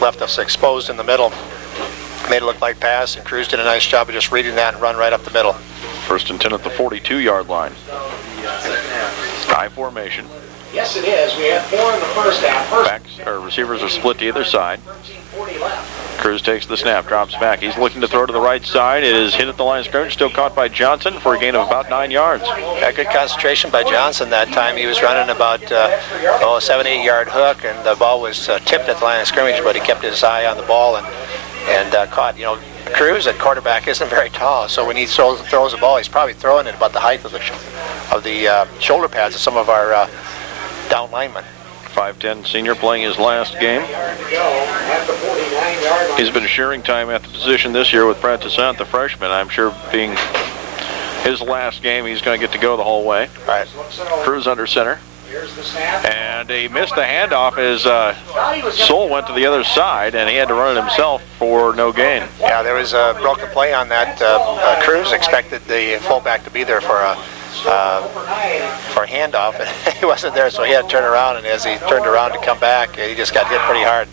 left us exposed in the middle. Made it look like pass, and Cruz did a nice job of just reading that and run right up the middle. 1st and 10 at the 42-yard line. I formation. Yes, it is. We had 4 in the 1st half. Backs or receivers are split to either side. 40 left. Cruz takes the snap, drops back. He's looking to throw to the right side. It is hit at the line of scrimmage, still caught by Johnson for a gain of about 9 yards. Yeah, good concentration by Johnson that time. He was running about a 7-8 yard hook, and the ball was tipped at the line of scrimmage, but he kept his eye on the ball and caught. You know, Cruz at quarterback isn't very tall, so when he throws the ball, he's probably throwing it about the height of the shoulder pads of some of our down linemen. 5'10" senior playing his last game. He's been sharing time at the position this year with Brad Toussaint, the freshman. I'm sure being his last game, he's going to get to go the whole way. Right. Cruz under center. And he missed the handoff as Soul went to the other side, and he had to run it himself for no gain. Yeah, there was a broken play on that. Cruz expected the fullback to be there for a handoff, and he wasn't there, so he had to turn around, and as he turned around to come back, he just got hit pretty hard.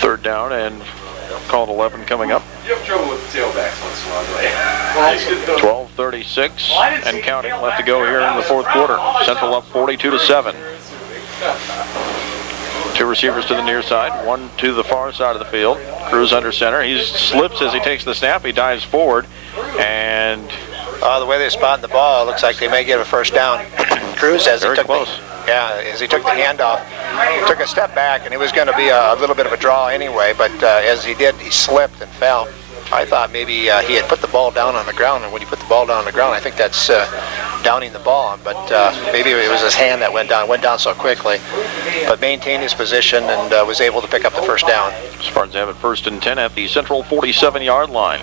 3rd down and called 11 coming up. You have trouble with the tailbacks once in a while, 12:36 and counting left to go here in the 4th quarter. Central up 42-7. 2 receivers to the near side, 1 to the far side of the field. Cruz under center. He slips as he takes the snap. He dives forward, and the way they're spotting the ball, it looks like they may get a first down. Cruz, as he took the handoff, took a step back, and it was going to be a little bit of a draw anyway, but as he did, he slipped and fell. I thought maybe he had put the ball down on the ground, and when you put the ball down on the ground, I think that's downing the ball, but maybe it was his hand that went down so quickly, but maintained his position and was able to pick up the first down. Spartans have it 1st and 10 at the Central 47-yard line.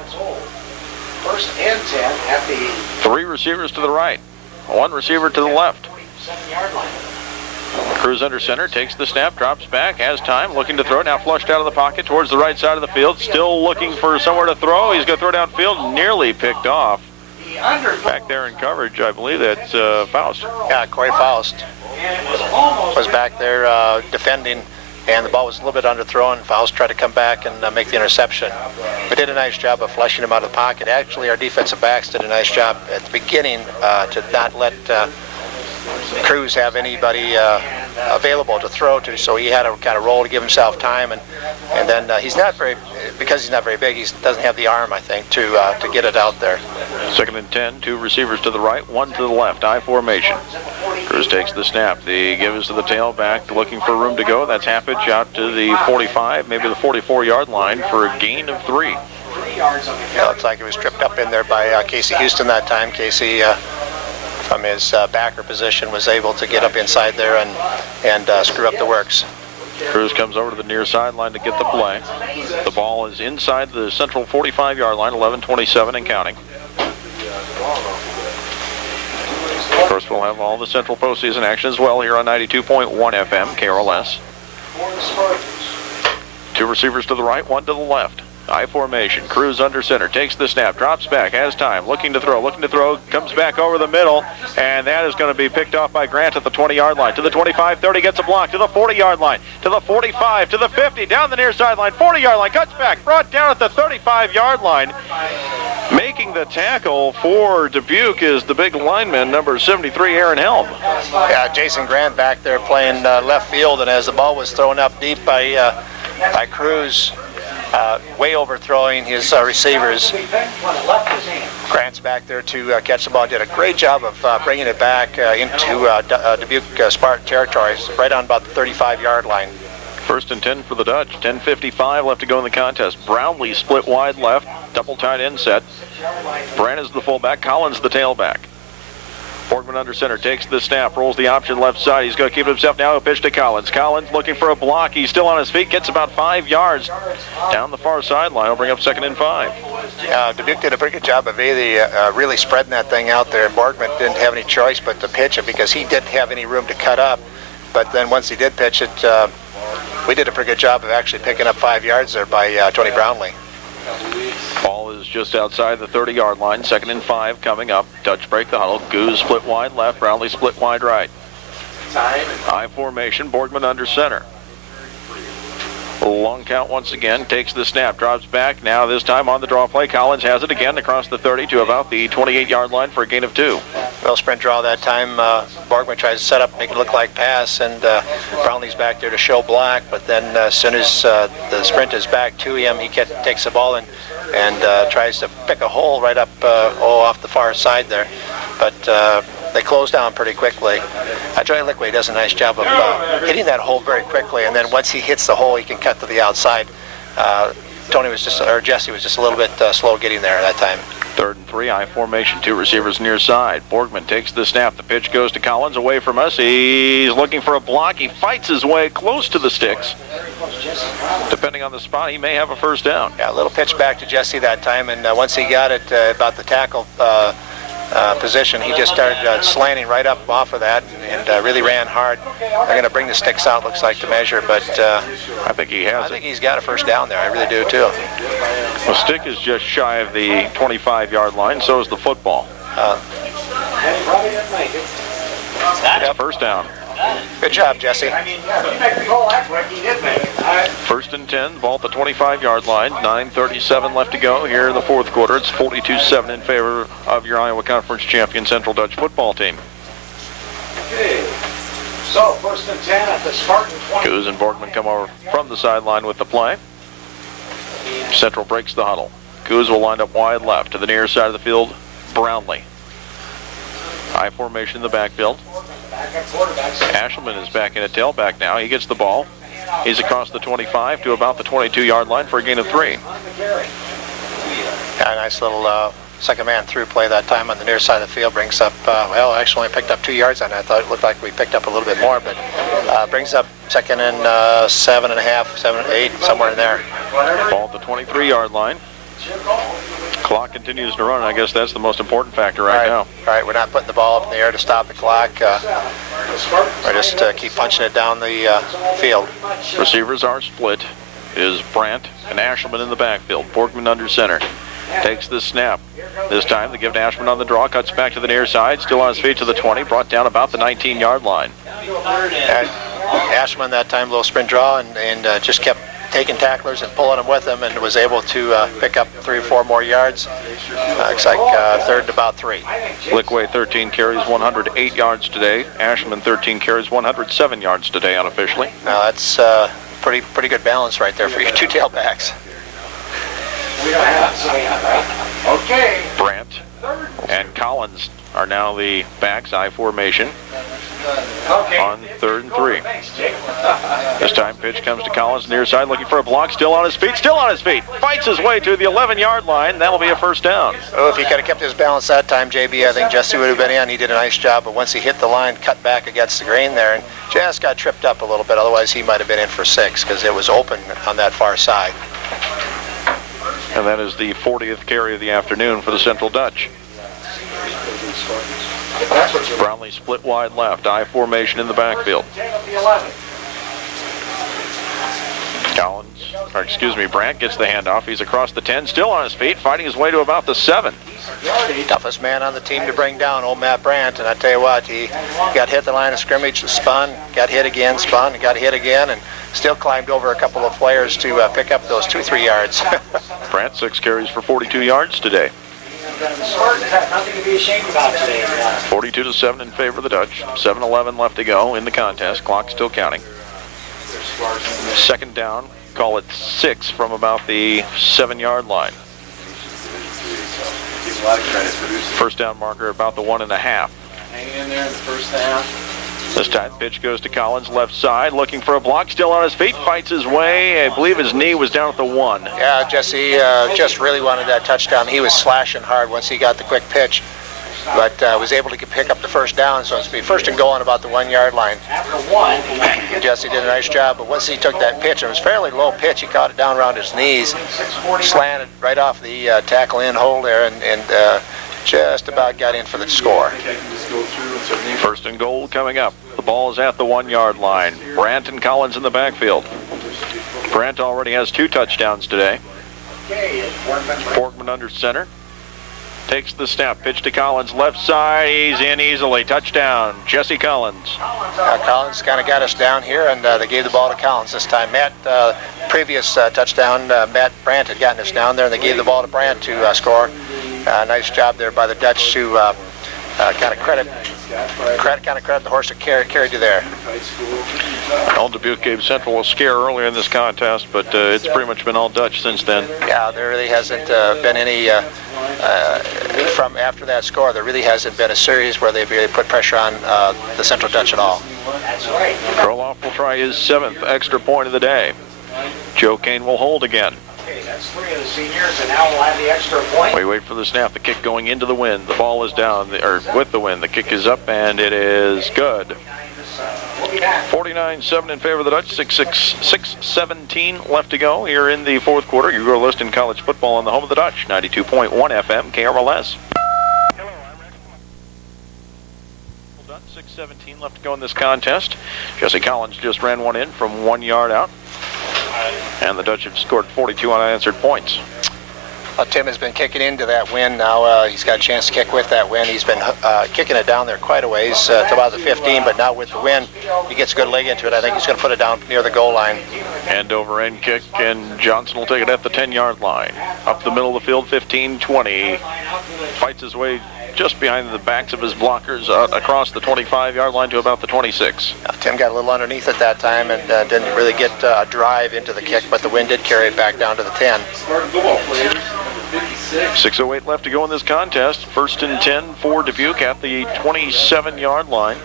1st and 10 at the 3 receivers to the right, 1 receiver to the left. 7-yard line. Cruz under center, takes the snap, drops back, has time, looking to throw, now flushed out of the pocket towards the right side of the field, still looking for somewhere to throw. He's going to throw downfield, nearly picked off. Back there in coverage, I believe that's Faust. Yeah, Corey Faust was back there defending, and the ball was a little bit underthrown. Faust tried to come back and make the interception. We did a nice job of flushing him out of the pocket. Actually, our defensive backs did a nice job at the beginning to not let Cruz have anybody available to throw to, so he had to kind of roll to give himself time, and then because he's not very big, he doesn't have the arm, I think, to get it out there. 2nd and 10, 2 receivers to the right, 1 to the left, I formation. Cruz takes the snap, he gives to the tailback, looking for room to go. That's half pitch out to the 45, maybe the 44-yard line for a gain of 3. Yeah, looks like it was tripped up in there by Casey Houston that time. Casey, from his backer position, was able to get up inside there and screw up the works. Cruz comes over to the near sideline to get the play. The ball is inside the Central 45-yard line, 11:27 and counting. Of course, we'll have all the Central postseason action as well here on 92.1 FM, KRLS. 2 receivers to the right, 1 to the left. I formation. Cruz under center, takes the snap, drops back, has time, looking to throw, comes back over the middle, and that is going to be picked off by Grant at the 20-yard line. To the 25, 30, gets a block, to the 40-yard line, to the 45, to the 50, down the near sideline, 40-yard line, cuts back, brought down at the 35-yard line. Making the tackle for Dubuque is the big lineman, number 73, Aaron Helm. Yeah, Jason Grant back there playing left field, and as the ball was thrown up deep by Cruz, way overthrowing his receivers. Grant's back there to catch the ball. Did a great job of bringing it back into Dubuque Spartan territory, right on about the 35-yard line. 1st and 10 for the Dutch. 10:55 left to go in the contest. Brownlee split wide left, double tight end set. Brand is the fullback, Collins the tailback. Borgman under center, takes the snap, rolls the option left side. He's going to keep it himself now. He'll pitch to Collins. Collins looking for a block. He's still on his feet, gets about 5 yards down the far sideline. He'll bring up 2nd and 5. Dubuque did a pretty good job of really spreading that thing out there. Borgman didn't have any choice but to pitch it because he didn't have any room to cut up. But then once he did pitch it, we did a pretty good job of actually picking up 5 yards there by Tony Brownlee. Ball is just outside the 30-yard line. 2nd and 5 coming up. Dutch break the huddle. Goose split wide left. Brownlee split wide right. I formation. Borgman under center. Long count once again, takes the snap, drops back. Now this time on the draw play, Collins has it again across the 30 to about the 28-yard line for a gain of 2. Well, sprint draw that time. Borgman tries to set up, make it look like pass, and Brownlee's back there to show block. But then as soon as the sprint is back to him, he takes the ball and tries to pick a hole right up off the far side there. But they close down pretty quickly. Joey Lickway does a nice job of hitting that hole very quickly, and then once he hits the hole, he can cut to the outside. Jesse was just a little bit slow getting there that time. 3rd and 3, I formation, 2 receivers near side. Borgman takes the snap. The pitch goes to Collins away from us. He's looking for a block. He fights his way close to the sticks. Depending on the spot, he may have a first down. Yeah, a little pitch back to Jesse that time, and once he got it about the tackle position, he just started slanting right up off of that and really ran hard. They're going to bring the sticks out, looks like, to measure, but I think he has I think he's got a first down there. I really do, too. The stick is just shy of the 25-yard line, so is the football. That's first down. Good job, Jesse. First and 10, ball at the 25-yard line. 9:37 left to go here in the 4th quarter. It's 42-7 in favor of your Iowa Conference champion Central Dutch football team. Okay. So, 1st and 10 at the Spartan 20. Coos and Borgman come over from the sideline with the play. Central breaks the huddle. Coos will line up wide left to the near side of the field. Brownlee. I formation in the backfield. Ashelman is back in at tailback now. He gets the ball. He's across the 25 to about the 22-yard line for a gain of 3. Yeah, nice little second man through play that time on the near side of the field. Brings up, well, actually only picked up 2 yards on that. I thought it looked like we picked up a little bit more, but brings up 2nd and 7.5, 7, 8, somewhere in there. Ball at the 23-yard line. Clock continues to run. I guess that's the most important factor right now. Right, we're not putting the ball up in the air to stop the clock. We're just keep punching it down the field. Receivers are split. Is Brandt and Ashelman in the backfield. Borgman under center. Takes the snap. This time the give to Ashelman on the draw. Cuts back to the near side. Still on his feet to the 20. Brought down about the 19-yard line. Ashelman that time, little sprint draw, and just kept taking tacklers and pulling them with him, and was able to pick up 3 or 4 more yards. Looks like 3rd and about 3. Lickway 13 carries, 108 yards today. Ashelman 13 carries, 107 yards today unofficially. Now that's pretty good balance right there for your 2 tailbacks. Okay. Brandt and Collins are now the backs, I formation. On 3rd and 3. This time pitch comes to Collins near side looking for a block. Still on his feet. Fights his way to the 11-yard line. That'll be a first down. Oh, if he could have kept his balance that time, JB, I think Jesse would have been in. He did a nice job, but once he hit the line, cut back against the grain there, and just got tripped up a little bit. Otherwise, he might have been in for 6 because it was open on that far side. And that is the 40th carry of the afternoon for the Central Dutch. Brownlee split wide left. I formation in the backfield. Brandt gets the handoff. He's across the 10, still on his feet, fighting his way to about the 7. Toughest man on the team to bring down, old Matt Brandt. And I tell you what, he got hit the line of scrimmage, spun, got hit again, spun, got hit again, and still climbed over a couple of players to pick up those 2-3 yards. Brandt 6 carries for 42 yards today. The Spartans have nothing to be ashamed about today. 42-7 in favor of the Dutch. 7:11 left to go in the contest. Clock still counting. 2nd down. Call it 6 from about the 7-yard line. First down marker about the 1.5. Hanging in there in the first half. This time pitch goes to Collins left side looking for a block. Still on his feet. Fights his way. I believe his knee was down at the 1. Yeah, Jesse just really wanted that touchdown. He was slashing hard once he got the quick pitch, but was able to pick up the first down, so it's be 1st and goal on about the 1-yard line. Jesse did a nice job, but once he took that pitch, it was a fairly low pitch. He caught it down around his knees, slanted right off the tackle in hole there, and just about got in for the score. 1st and goal coming up. The ball is at the 1-yard line. Brandt and Collins in the backfield. Brandt already has 2 touchdowns today. Borgman under center. takes the snap. Pitch to Collins, left side. He's in easily. Touchdown, Jesse Collins. Collins kind of got us down here, and they gave the ball to Collins this time. Previous touchdown, Matt Brandt had gotten us down there, and they gave the ball to Brandt to score. Nice job there by the Dutch to kind of credit the horse that carried you there. Old Dubuque gave Central a scare earlier in this contest, but it's pretty much been all Dutch since then. Yeah, there really hasn't been any, from after that score, there really hasn't been a series where they've really put pressure on the Central Dutch at all. Kroloff will try his 7th extra point of the day. Joe Kane will hold again. Okay, that's 3 of the seniors, and now we'll have the extra point. We wait for the snap. The kick going into the wind. The ball is down, or with the wind. The kick is up, and it is good. 49-7 in favor of the Dutch. 6:17 left to go here in the 4th quarter. You go list in college football on the home of the Dutch. 92.1 FM, KRLS. 6:17 left to go in this contest. Jesse Collins just ran one in from 1 yard out. And the Dutch have scored 42 unanswered points. Tim has been kicking into that wind now. He's got a chance to kick with that wind. He's been kicking it down there quite a ways to about the 15, but now with the wind, he gets a good leg into it. I think he's going to put it down near the goal line. End over end kick, and Johnson will take it at the 10-yard line. Up the middle of the field, 15-20. Fights his way just behind the backs of his blockers across the 25-yard line to about the 26. Tim got a little underneath at that time and didn't really get a drive into the kick, but the wind did carry it back down to the 10. 6:08 left to go in this contest. 1st and 10 for Dubuque at the 27-yard line.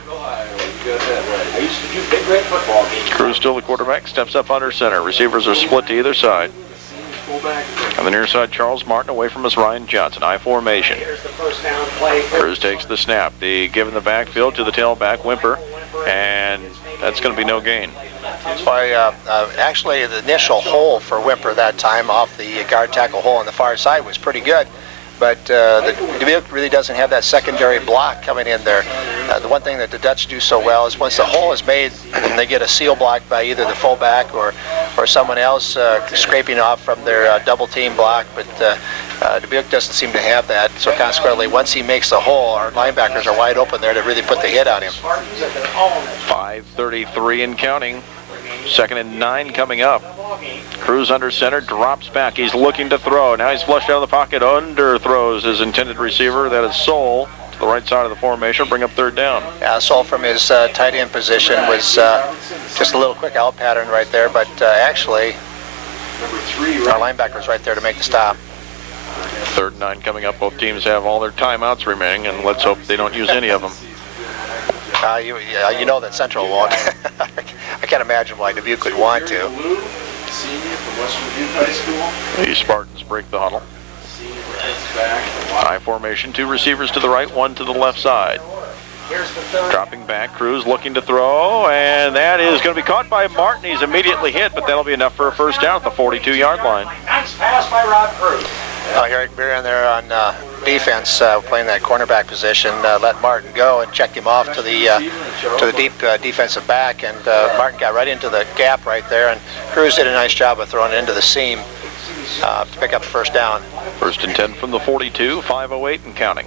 Cruz still the quarterback, steps up under center. Receivers are split to either side. On the near side, Charles Martin away from us, Ryan Johnson. I formation. Cruz takes the snap. They give in the backfield to the tailback, Wimper, and that's going to be no gain. Actually, the initial hole for Wimper that time off the guard tackle hole on the far side was pretty good. But the Dubuque really doesn't have that secondary block coming in there. The one thing that the Dutch do so well is once the hole is made, they get a seal block by either the fullback or someone else scraping off from their double team block. But Dubuque doesn't seem to have that. So consequently, once he makes the hole, our linebackers are wide open there to really put the hit on him. 5:33 and counting. 2nd and 9 coming up. Cruz under center, drops back. He's looking to throw. Now he's flushed out of the pocket, underthrows his intended receiver. That is Soul to the right side of the formation. Bring up 3rd down. Yeah, Soul from his tight end position was just a little quick out pattern right there, but actually our linebacker's right there to make the stop. 3rd and 9 coming up. Both teams have all their timeouts remaining, and let's hope they don't use any of them. You know that Central won't. I can't imagine why Dubuque would want to. The Spartans break the huddle. I formation, 2 receivers to the right, 1 to the left side. Dropping back, Cruz looking to throw, and that is going to be caught by Martin. He's immediately hit, but that'll be enough for a 1st down at the 42-yard line. Nice pass by Rob Cruz. Eric Beer in there on defense, playing that cornerback position, let Martin go and checked him off to the deep defensive back, and Martin got right into the gap right there, and Cruz did a nice job of throwing it into the seam to pick up the 1st down. 1st and 10 from the 42, 5:08 and counting.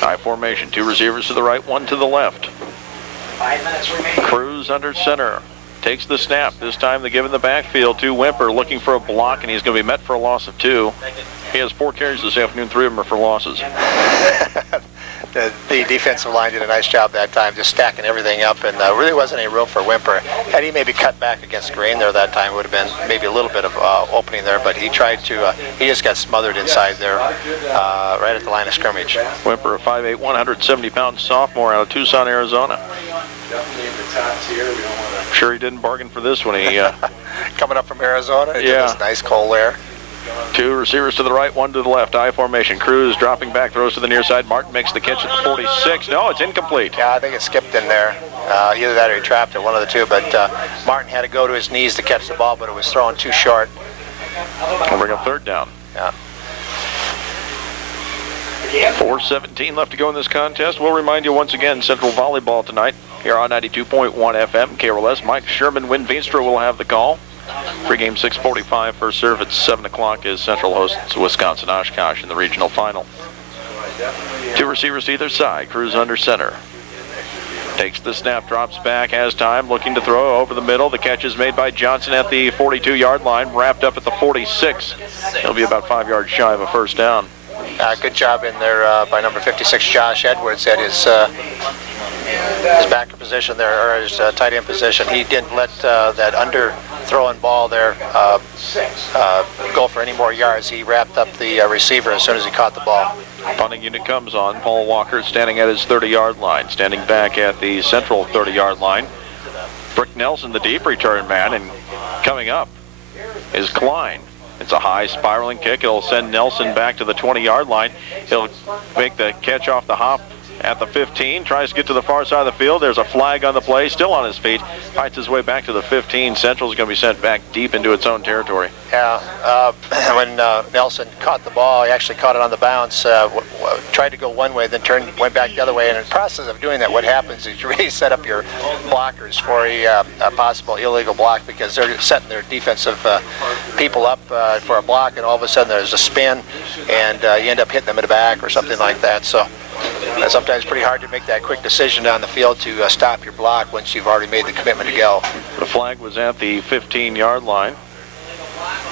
I formation, 2 receivers to the right, 1 to the left. 5 minutes remaining. Cruz under center. Takes the snap. This time they give in the backfield to Wimper, looking for a block, and he's going to be met for a loss of 2. He has 4 carries this afternoon. 3 of them are for losses. The defensive line did a nice job that time, just stacking everything up, and really wasn't any room for Wimper. Had he maybe cut back against Green there that time, it would have been maybe a little bit of opening there, but he tried to, he just got smothered inside there right at the line of scrimmage. Wimper, a 5'8", 170-pound sophomore out of Tucson, Arizona. Definitely in the top tier. We don't want to. Sure he didn't bargain for this one. He coming up from Arizona. Yeah. This nice cold air. 2 receivers to the right, 1 to the left. I formation. Cruz dropping back, throws to the near side. Martin makes the catch at the 46. No, it's incomplete. Yeah, I think it skipped in there. Either that or he trapped it, one of the two. But Martin had to go to his knees to catch the ball, but it was thrown too short. We'll bring up 3rd down. Yeah. 4:17 left to go in this contest. We'll remind you once again, Central Volleyball tonight here on 92.1 FM, KRLS. Mike Sherman, Win Veenstra will have the call. Pre-game 6:45, first serve at 7 o'clock as Central hosts Wisconsin Oshkosh in the regional final. Two receivers to either side. Cruz under center. Takes the snap, drops back, has time, looking to throw over the middle. The catch is made by Johnson at the 42-yard line, wrapped up at the 46. He'll be about 5 yards shy of a first down. Good job in there by number 56, Josh Edwards, at his backer position there, or his tight end position. He didn't let that under-throwing ball there go for any more yards. He wrapped up the receiver as soon as he caught the ball. Punting unit comes on. Paul Walker standing at his 30-yard line. Standing back at the Central 30-yard line. Brick Nelson, the deep return man, and coming up is Klein. It's a high spiraling kick. It'll send Nelson back to the 20-yard line. He'll make the catch off the hop at the 15. Tries to get to the far side of the field. There's a flag on the play. Still on his feet. Fights his way back to the 15. Central's going to be sent back deep into its own territory. Yeah, when Nelson caught the ball, he actually caught it on the bounce, tried to go one way, then went back the other way. And in the process of doing that, what happens is you really set up your blockers for a possible illegal block, because they're setting their defensive people up for a block, and all of a sudden there's a spin, and you end up hitting them in the back or something like that. So it's sometimes pretty hard to make that quick decision on the field to stop your block once you've already made the commitment to go. The flag was at the 15-yard line.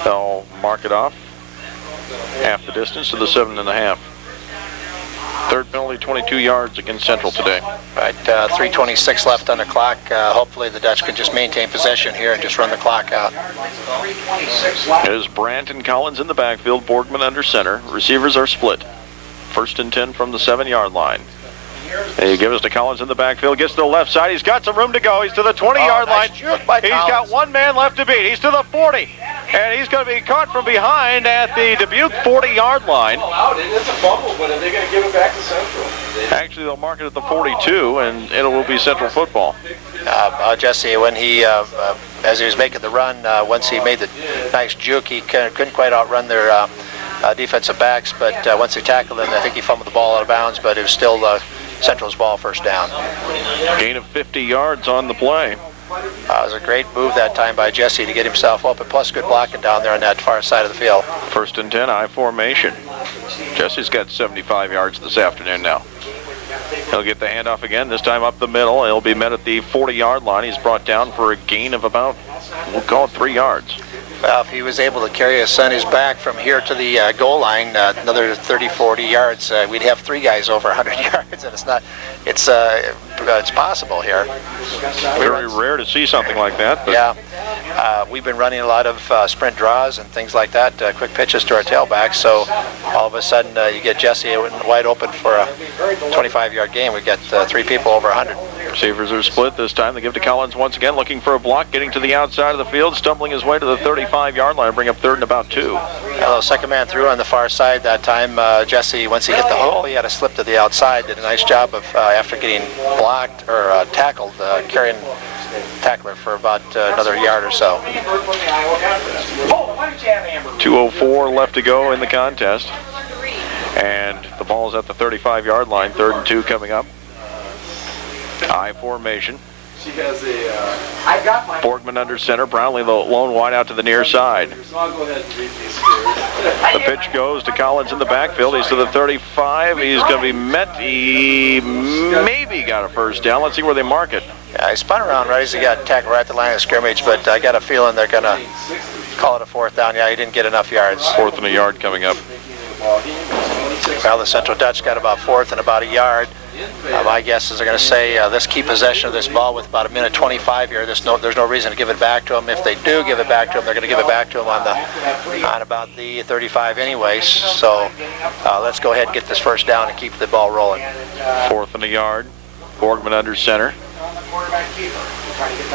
They'll mark it off half the distance to the 7.5. Third penalty, 22 yards against Central today. Right, 3:26 left on the clock. Hopefully the Dutch can just maintain possession here and just run the clock out. There's Brandt and Collins in the backfield. Borgman under center. Receivers are split. First and 10 from the 7-yard line. They give us to Collins in the backfield. Gets to the left side. He's got some room to go. He's to the 20-yard line. He's got one man left to beat. He's to the 40. And he's going to be caught from behind at the Dubuque 40-yard line. It's a fumble, but are they going to give it back to Central? Actually, they'll mark it at the 42, and it will be Central football. Jesse, when he, as he was making the run, once he made the nice juke, he couldn't quite outrun their defensive backs, but once they tackled him, I think he fumbled the ball out of bounds, but it was still Central's ball, first down. Gain of 50 yards on the play. It was a great move that time by Jesse to get himself open, plus good blocking down there on that far side of the field. First and 10, I formation. Jesse's got 75 yards this afternoon now. He'll get the handoff again, this time up the middle. He'll be met at the 40-yard line. He's brought down for a gain of about, we'll call it 3 yards. Well, if he was able to carry us on his back from here to the goal line, another 30, 40 yards, we'd have 3 guys over 100 yards, and it's possible here. Very rare to see something like that. But yeah, we've been running a lot of sprint draws and things like that, quick pitches to our tailbacks, so all of a sudden you get Jesse wide open for a 25-yard gain. We get 3 people over 100. Receivers are split this time. They give to Collins once again, looking for a block, getting to the outside of the field, stumbling his way to the 35-yard line, bring up third and about 2. Hello, second man through on the far side that time. Jesse, once he hit the hole, he had a slip to the outside. Did a nice job of, after getting blocked or tackled, carrying tackler for about another yard or so. 2:04 left to go in the contest. And the ball is at the 35-yard line, 3rd and 2 coming up. I formation. She has a... Borgman under center. Brownlee the lone wide out to the near side. I'll go ahead and read these. The pitch goes to Collins in the backfield. He's to the 35. He's going to be met. He maybe got a first down. Let's see where they mark it. Yeah, he spun around right as he got tackled right at the line of scrimmage, but I got a feeling they're going to call it a 4th down. Yeah, he didn't get enough yards. 4th and a yard coming up. Well, the Central Dutch got about 4th and about a yard. My guess is they're going to say, let's keep possession of this ball with about 1:25 here. There's no reason to give it back to them. If they do give it back to them, they're going to give it back to them on about the 35 anyways. So let's go ahead and get this first down and keep the ball rolling. 4th and a yard. Borgman under center.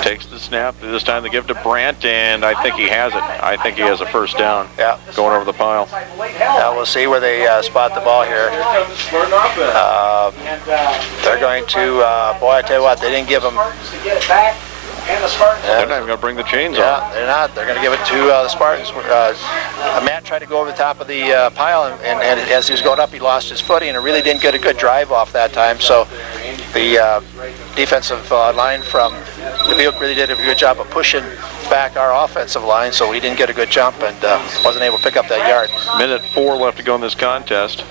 Takes the snap. This time they give to Brandt, and I think he has it. I think he has a first down. Yeah. Going over the pile. We'll see where they spot the ball here. They're going to, boy, I tell you what, they didn't give them. They're not even going to bring the chains on. Yeah, they're not. They're going to give it to the Spartans. Matt tried to go over the top of the pile, and as he was going up, he lost his footing, and really didn't get a good drive off that time. So the defensive line from Dubuque really did a good job of pushing back our offensive line, so we didn't get a good jump and wasn't able to pick up that yard. Minute 4 left to go in this contest.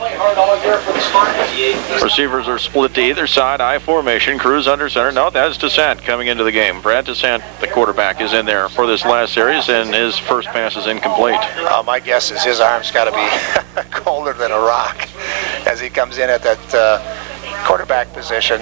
Receivers are split to either side, I formation, Cruz under center. No, that's Descent coming into the game. Brad Descent, the quarterback, is in there for this last series, and his first pass is incomplete. My guess is his arm's got to be colder than a rock as he comes in at that quarterback position.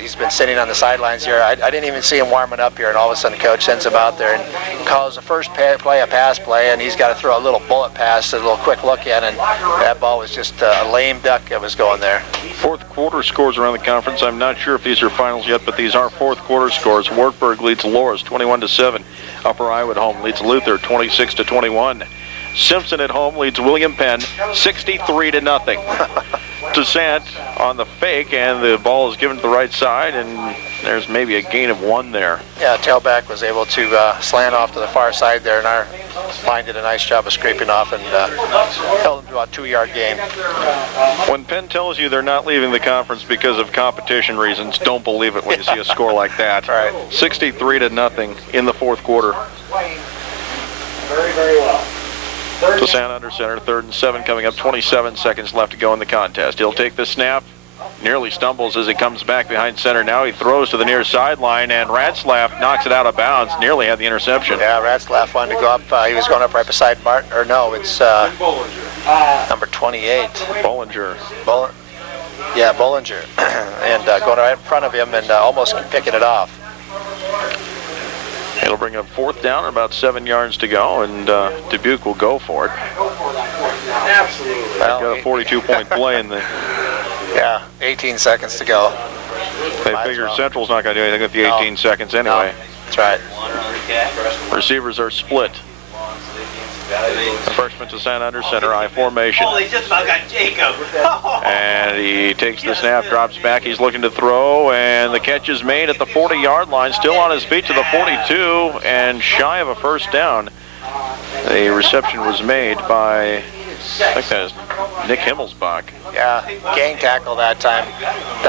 He's been sitting on the sidelines here. I didn't even see him warming up here, and all of a sudden coach sends him out there and calls the first play a pass play, and he's got to throw a little bullet pass, a little quick look in, and that ball was just a lame duck that was going there. Fourth quarter scores around the conference. I'm not sure if these are finals yet, but these are fourth quarter scores. Wartburg leads Loras 21-7. Upper Iowa at home leads Luther 26-21. Simpson at home leads William Penn 63-0. Descent on the fake, and the ball is given to the right side, and there's maybe a gain of 1 there. Yeah, tailback was able to slant off to the far side there, and our line did a nice job of scraping off and held him to about a 2-yard gain. When Penn tells you they're not leaving the conference because of competition reasons, don't believe it when you see a score like that. Right. 63-0 in the fourth quarter. Very, very well. Descent under center, 3rd and 7 coming up, 27 seconds left to go in the contest. He'll take the snap, nearly stumbles as he comes back behind center. Now he throws to the near sideline, and Ratzlaff knocks it out of bounds, nearly had the interception. Yeah, Ratzlaff wanted to go up. He was going up right beside Martin, or no, it's number 28. Bollinger. Bollinger. And going right in front of him and almost picking it off. It'll bring up 4th down, about 7 yards to go, and Dubuque will go for it. Absolutely. They've got a 42-point play in the... Yeah, 18 seconds to go. They figure Central's not going to do anything with the 18 seconds anyway. No, that's right. Receivers are split. The freshman Descent under center, I formation. Oh, they just about got Jacob. And he takes the snap, drops back. He's looking to throw, and the catch is made at the 40-yard line. Still on his feet to the 42, and shy of a first down. The reception was made by, I think that is Nick Himmelsbach. Yeah, gang tackle that time.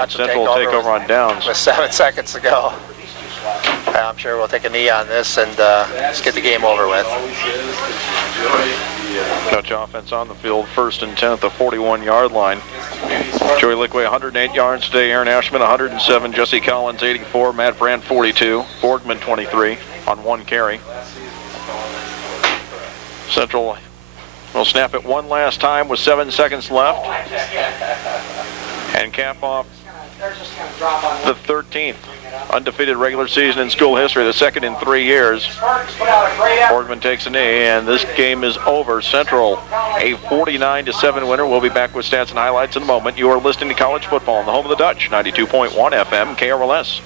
Central will take over on downs. With 7 seconds to go. I'm sure we'll take a knee on this and just get the game over with. Dutch offense on the field, 1st and 10 at the 41-yard line. Joey Lickway 108 yards today, Aaron Ashman 107, Jesse Collins 84, Matt Brandt 42, Borgman 23 on 1 carry. Central will snap it one last time with 7 seconds left and cap off the 13th undefeated regular season in school history, the 2nd in 3 years. Borgman takes a knee, and this game is over. Central, a 49-7 winner. We'll be back with stats and highlights in a moment. You are listening to College Football on the home of the Dutch, 92.1 FM, KRLS.